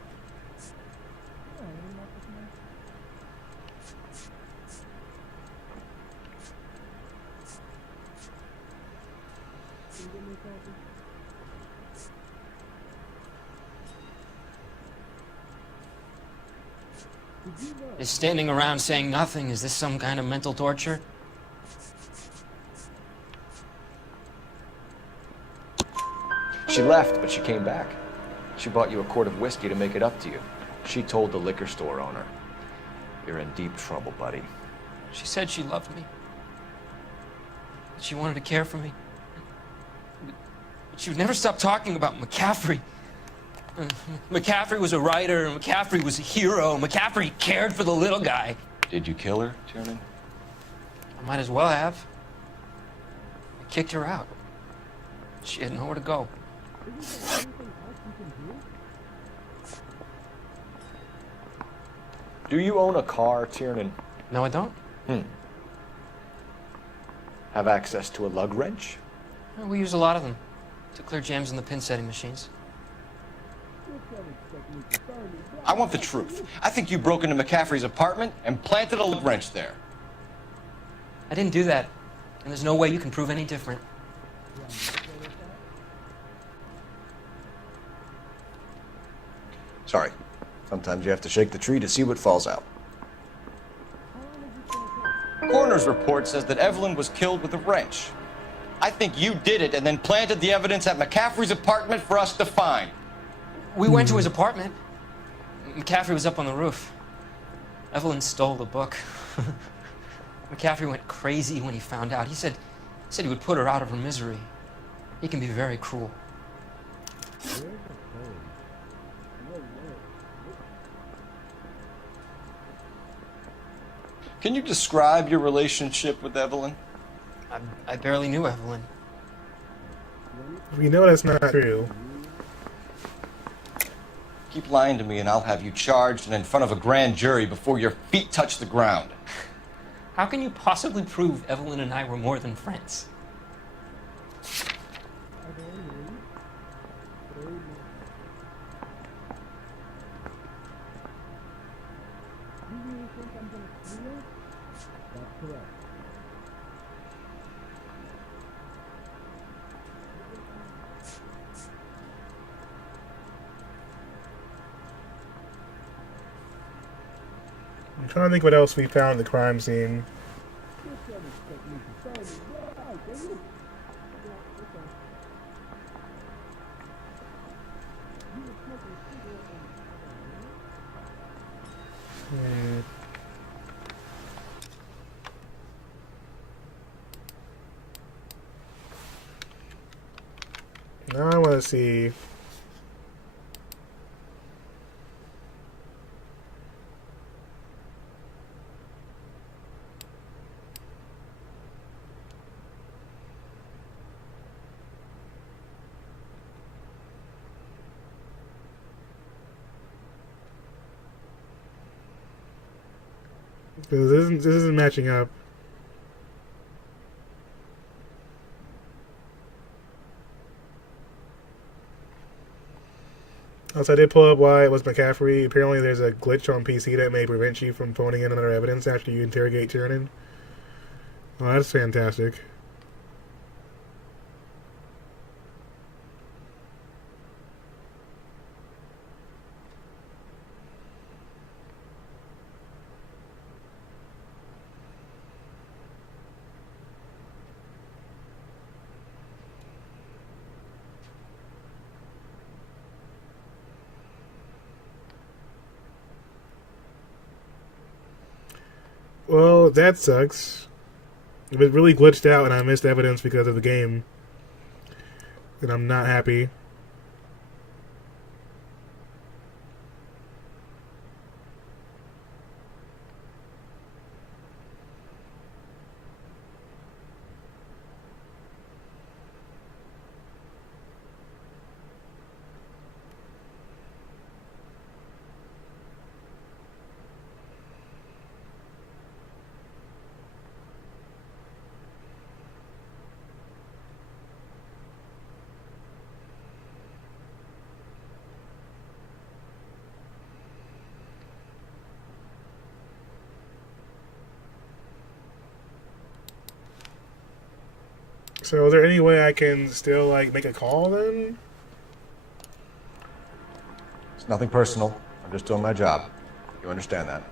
Is standing around saying nothing, is this some kind of mental torture? She left, but she came back. She bought you a quart of whiskey to make it up to you. She told the liquor store owner. You're in deep trouble, buddy. She said she loved me. She wanted to care for me. But she would never stop talking about McCaffrey. McCaffrey was a writer, and McCaffrey was a hero. McCaffrey cared for the little guy. Did you kill her, Tiernan? I might as well have. I kicked her out. She had nowhere to go. Do you own a car, Tiernan? No, I don't. Have access to a lug wrench? Well, we use a lot of them to clear jams in the pin setting machines. I want the truth. I think you broke into McCaffrey's apartment and planted a lug wrench there. I didn't do that, and there's no way you can prove any different. Sorry. Sometimes you have to shake the tree to see what falls out. Coroner's report says that Evelyn was killed with a wrench. I think you did it and then planted the evidence at McCaffrey's apartment for us to find. We went to his apartment. McCaffrey was up on the roof. Evelyn stole the book. McCaffrey went crazy when he found out. He said he would put her out of her misery. He can be very cruel. Can you describe your relationship with Evelyn? I barely knew Evelyn. We know that's not true. Keep lying to me and I'll have you charged and in front of a grand jury before your feet touch the ground. How can you possibly prove Evelyn and I were more than friends? I'm trying to think what else we found at the crime scene. Now I want to see. Because this isn't matching up. Also, I did pull up why it was McCaffrey. Apparently, there's a glitch on PC that may prevent you from phoning in another evidence after you interrogate Tiernan. Oh, that's fantastic. Well, that sucks. If it really glitched out and I missed evidence because of the game, then I'm not happy. So is there any way I can still, like, make a call then? It's nothing personal. I'm just doing my job. You understand that?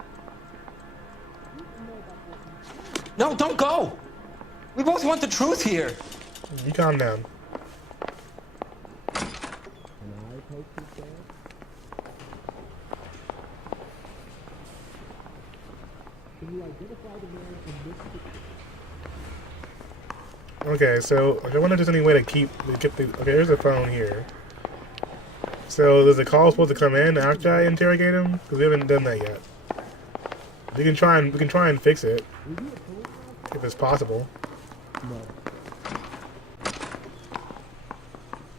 No, don't go! We both want the truth here. You calm down. Okay, so I wonder if there's any way to get the. Okay, there's a phone here. So is the call supposed to come in after I interrogate him? Because we haven't done that yet. We can try and fix it if it's possible.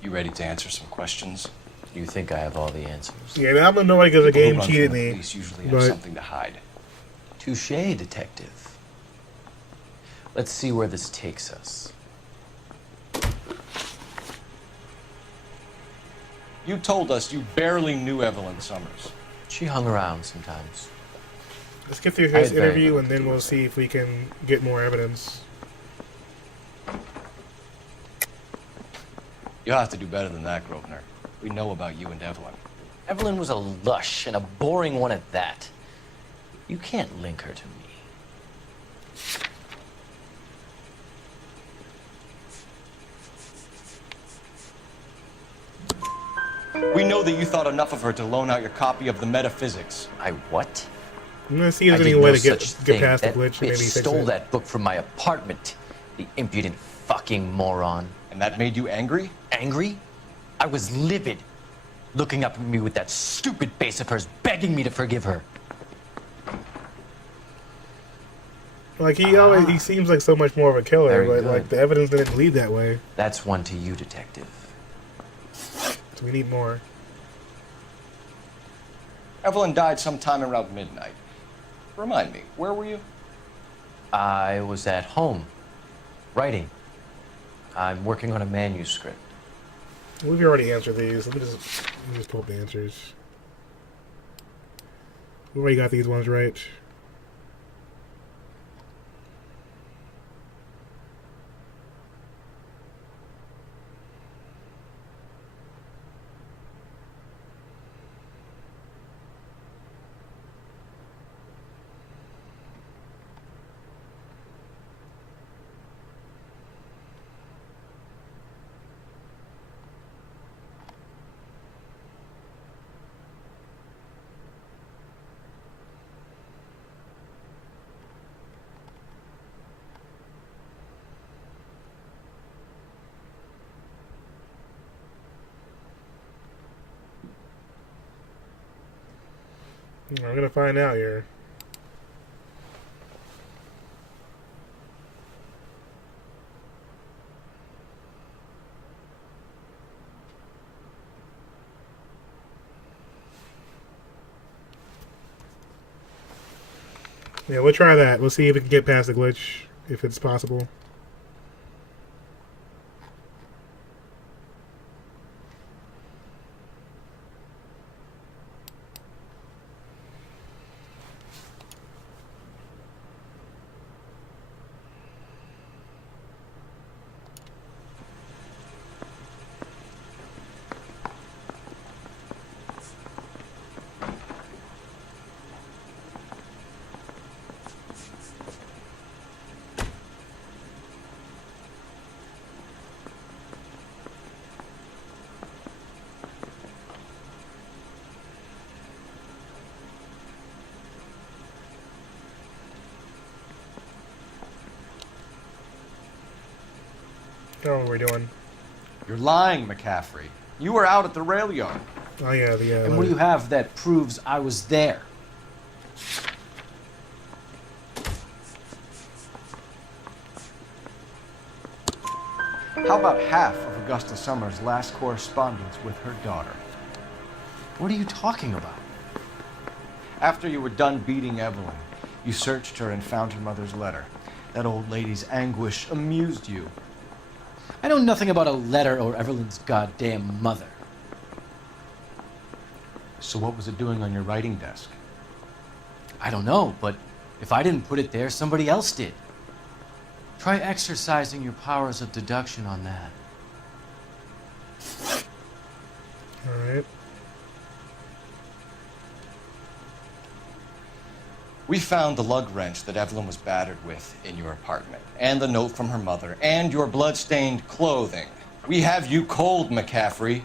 You ready to answer some questions? You think I have all the answers? Yeah, I don't know why because the game cheated me. Police usually have something to hide. Touché, detective. Let's see where this takes us. You told us you barely knew Evelyn Summers. She hung around sometimes. Let's get through his interview and then we'll see if we can get more evidence. You'll have to do better than that, Grosvenor. We know about you and Evelyn. Evelyn was a lush and a boring one at that. You can't link her to me. We know that you thought enough of her to loan out your copy of the Metaphysics. I what? I'm gonna see if there's any way to get past the glitch and maybe fix stole it. that book from my apartment. The impudent fucking moron. And that made you angry? Angry? I was livid. Looking up at me with that stupid face of hers, begging me to forgive her. Like he seems like so much more of a killer, Very but good. like the evidence didn't lead that way. That's one to you, detective. So we need more. Evelyn died sometime around midnight. Remind me, where were you? I was at home, writing. I'm working on a manuscript. We've already answered these. Let me just pull up the answers. We already got these ones right. I'm gonna find out here. Yeah, we'll try that. We'll see if we can get past the glitch, if it's possible. I don't know what we're doing. You're lying, McCaffrey. You were out at the rail yard. Oh yeah, the. And what do you have that proves I was there? How about half of Augusta Summers' last correspondence with her daughter? What are you talking about? After you were done beating Evelyn, you searched her and found her mother's letter. That old lady's anguish amused you. I know nothing about a letter or Evelyn's goddamn mother. So what was it doing on your writing desk? I don't know, but if I didn't put it there, somebody else did. Try exercising your powers of deduction on that. Alright. We found the lug wrench that Evelyn was battered with in your apartment, and the note from her mother, and your blood-stained clothing. We have you cold, McCaffrey.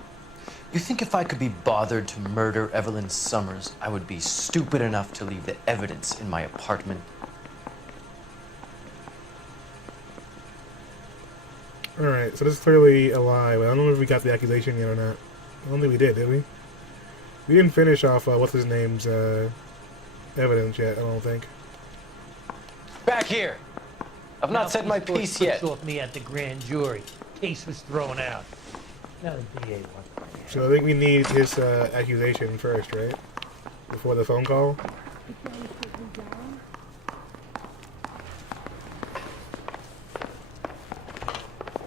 You think if I could be bothered to murder Evelyn Summers, I would be stupid enough to leave the evidence in my apartment? Alright, so this is clearly a lie, but I don't know if we got the accusation yet or not. I don't think we did we? We didn't finish off, what's his name's, evidence yet, I don't think. Back here! I've not said my piece yet. Off me at the grand jury. Case was thrown out. Now the DA wants. So I think we need his accusation first, right? Before the phone call.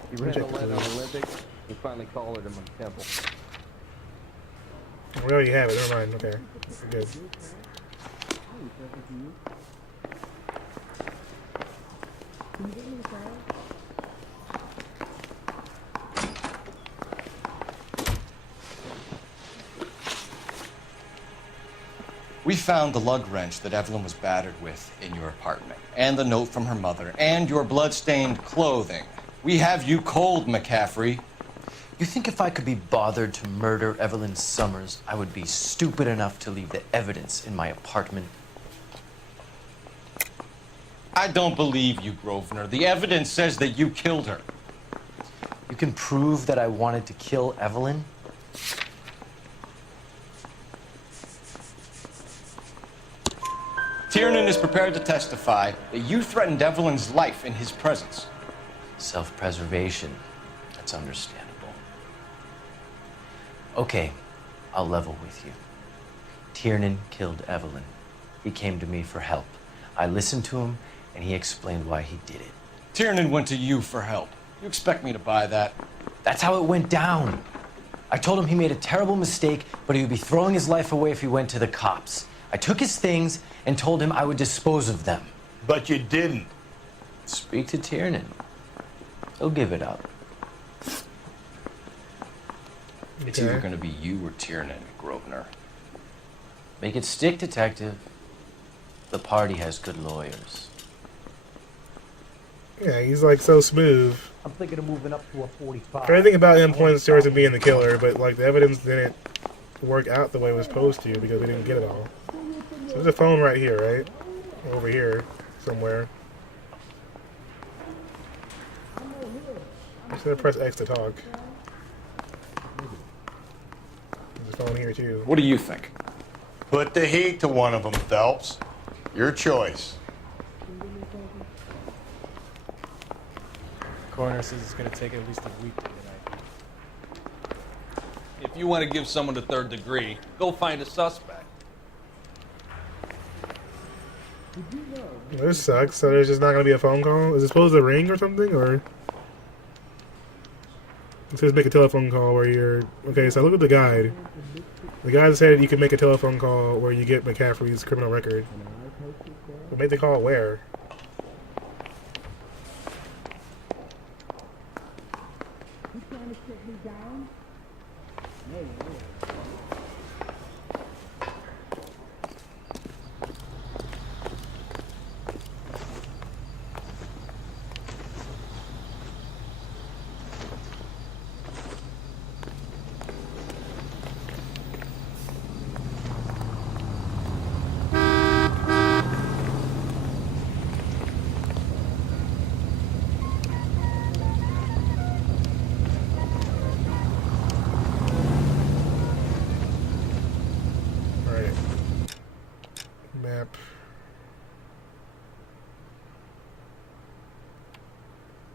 He ran the lead on Olympics. He finally collared him on Temple. We already have it. Never mind. Okay, we're good. We found the lug wrench that Evelyn was battered with in your apartment, and the note from her mother, and your blood-stained clothing. We have you cold, McCaffrey. You think if I could be bothered to murder Evelyn Summers, I would be stupid enough to leave the evidence in my apartment? I don't believe you, Grosvenor. The evidence says that you killed her. You can prove that I wanted to kill Evelyn? Tiernan is prepared to testify that you threatened Evelyn's life in his presence. Self-preservation. That's understandable. Okay, I'll level with you. Tiernan killed Evelyn. He came to me for help. I listened to him, and he explained why he did it. Tiernan went to you for help. You expect me to buy that? That's how it went down. I told him he made a terrible mistake, but he would be throwing his life away if he went to the cops. I took his things and told him I would dispose of them. But you didn't. Speak to Tiernan. He'll give it up. It's either going to be you or Tiernan, Grosvenor. Make it stick, detective. The party has good lawyers. Yeah, he's like so smooth. I'm thinking of moving up to a 45. Everything about him points towards him being the killer, but like the evidence didn't work out the way it was supposed to because we didn't get it all. So there's a phone right here, right? Over here, somewhere. I'm just gonna press X to talk. There's a phone here too. What do you think? Put the heat to one of them, Phelps. Your choice. Coroner says it's going to take at least a week to get ID. If you want to give someone the third degree, go find a suspect. This sucks. So there's just not gonna be a phone call. Is it supposed to ring or something, or it says make a telephone call where you're okay? So look at the guide. The guide said you can make a telephone call where you get McCaffrey's criminal record. But make the call where? Map.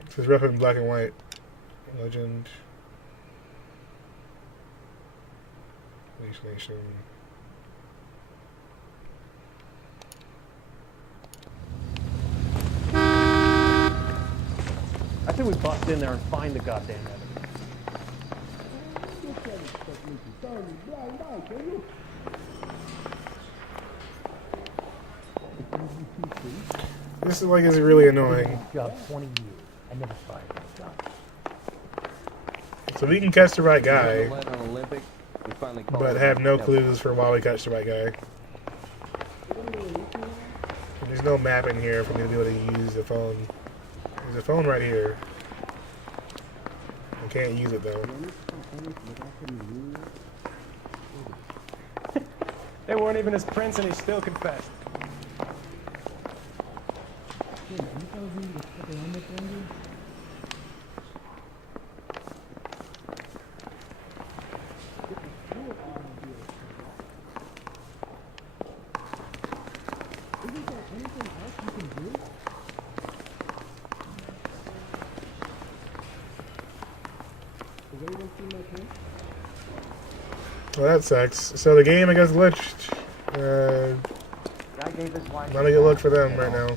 This is rough in black and white. Legend. Nation. I think we bust in there and find the goddamn evidence. This is like is really annoying. Job 20 years. I never fired a job. So we can catch the right guy, but have no clues for why we catch the right guy. And there's no map in here for me to be able to use the phone. There's a phone right here. I can't use it though. They weren't even his prints and he still confessed. Well, that sucks. So the game, I guess, glitched. Not a good look for them right now.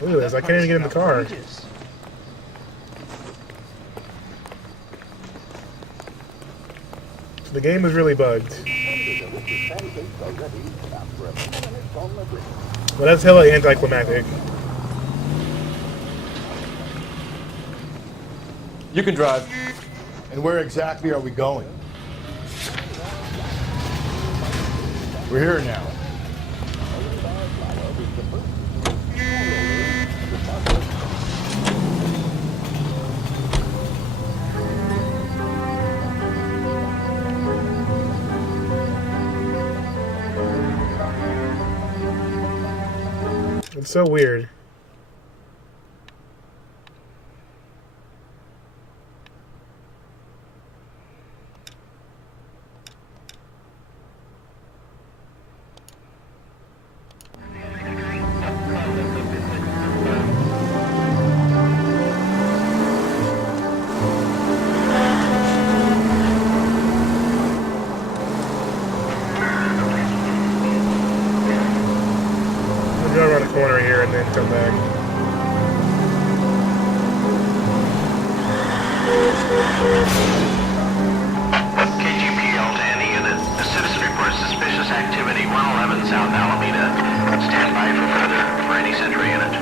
Look at this, I can't even get in the car. So the game is really bugged. Well, that's hella anticlimactic. You can drive. And where exactly are we going? We're here now. It's so weird. Corner here and then come back. KGPL to any unit. A citizen reports suspicious activity 111 South Alameda. Stand by for any Central unit.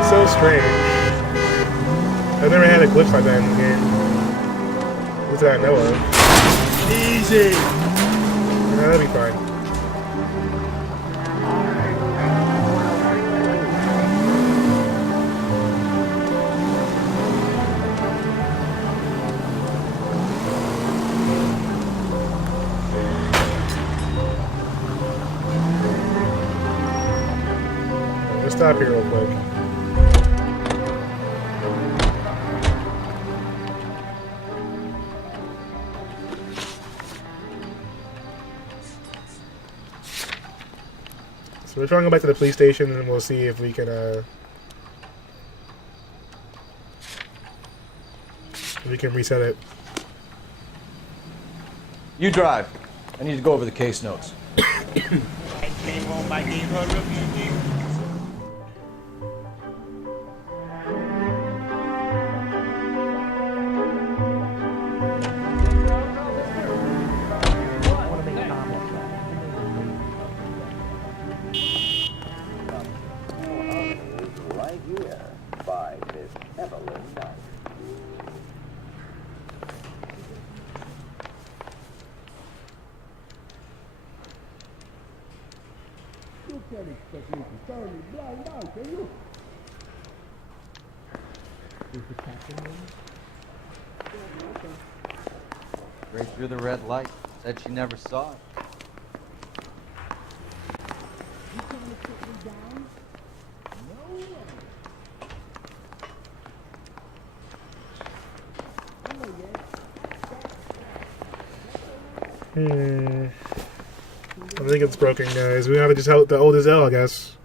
It's so strange. I've never had a glitch like that in the game. At least that I know of. Easy! Yeah, that'll be fine. Let's stop here real quick. try and go back to the police station, and we'll see if we can reset it. You drive. I need to go over the case notes. I came home, I gave her a beauty. Right here by Miss Evelyn Knight. You can't expect me to thoroughly blind out, can you? Is the captain in? Right through the red light. Said she never saw it. You trying to put me down? No way. I think it's broken, guys. We have to just help the old as hell, I guess.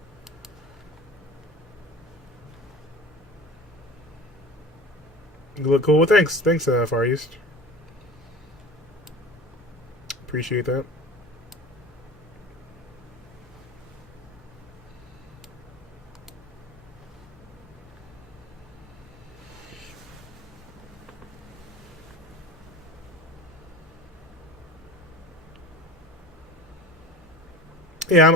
Look cool. Well, thanks, Far East. Appreciate that. Yeah,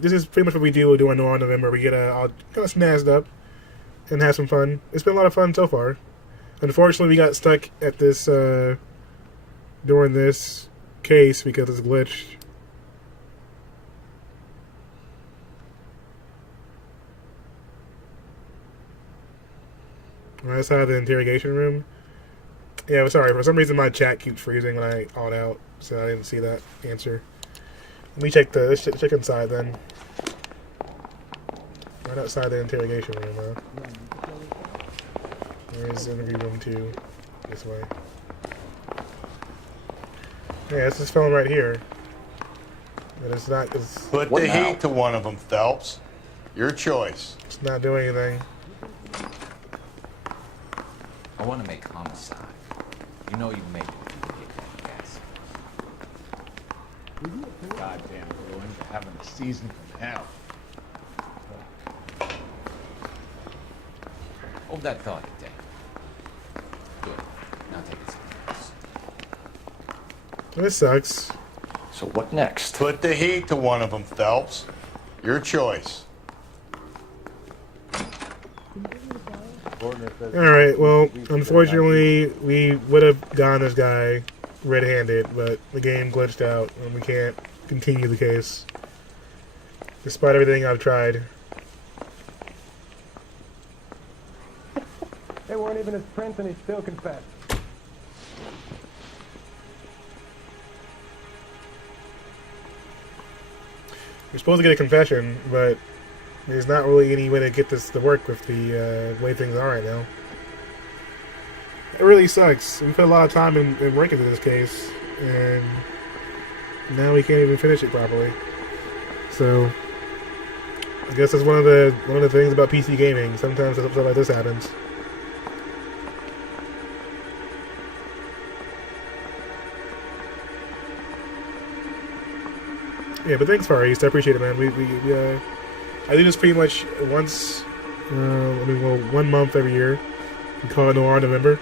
this is pretty much what we do during Noir in November. We get all kind of snazzed up and have some fun. It's been a lot of fun so far. Unfortunately, we got stuck at this during this case because it's glitched. Right outside the interrogation room. Yeah, sorry. For some reason, my chat keeps freezing when I alt out, so I didn't see that answer. Let me check let's check inside then. Right outside the interrogation room, huh? Where's interview room 2? This way. Yeah, it's this film right here. But it's not. Put the heat to one of them, Phelps. Your choice. It's not doing anything. I want to make homicide. You know you made it if you get that gas. Goddamn ruin for having a season from hell. Hold that thought, Dave. Good. Now take it somewhere else. This sucks. So what next? Put the heat to one of them, Phelps. Your choice. Alright, well, unfortunately, we would have gotten this guy red-handed, but the game glitched out, and we can't continue the case. Despite everything I've tried. They weren't even his prints and he still confessed. You're supposed to get a confession, but there's not really any way to get this to work with the way things are right now. It really sucks. We put a lot of time in working in this case, and now we can't even finish it properly. So I guess that's one of the things about PC gaming. Sometimes stuff like this happens. Yeah, but thanks, Far East. I appreciate it, man. I do this pretty much once. 1 month every year. We call it Noir in November.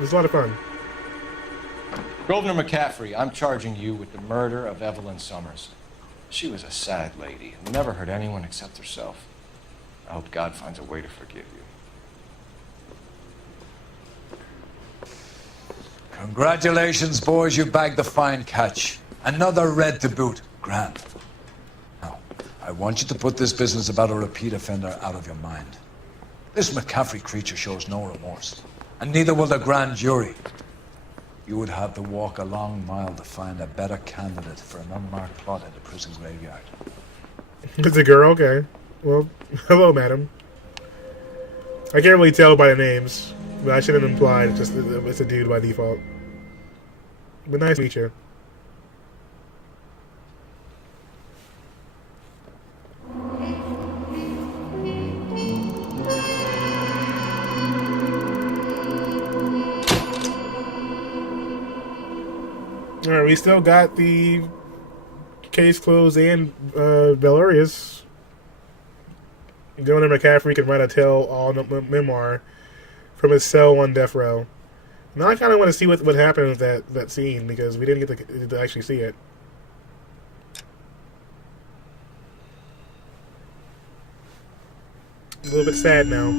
It's a lot of fun. Grosvenor McCaffrey, I'm charging you with the murder of Evelyn Summers. She was a sad lady who never hurt anyone except herself. I hope God finds a way to forgive you. Congratulations, boys. You bagged the fine catch. Another red to boot. Grand. Now, I want you to put this business about a repeat offender out of your mind. This McCaffrey creature shows no remorse, and neither will the grand jury. You would have to walk a long mile to find a better candidate for an unmarked plot at the prison graveyard. It's a girl? Okay. Well, hello, madam. I can't really tell by the names, but I shouldn't have implied it's a dude by default. But nice to meet you. Alright, we still got the case closed and Valerius. Governor McCaffrey can write a tell-all memoir from his cell on death row. Now I kind of want to see what happened with that scene, because we didn't get to actually see it. A little bit sad now.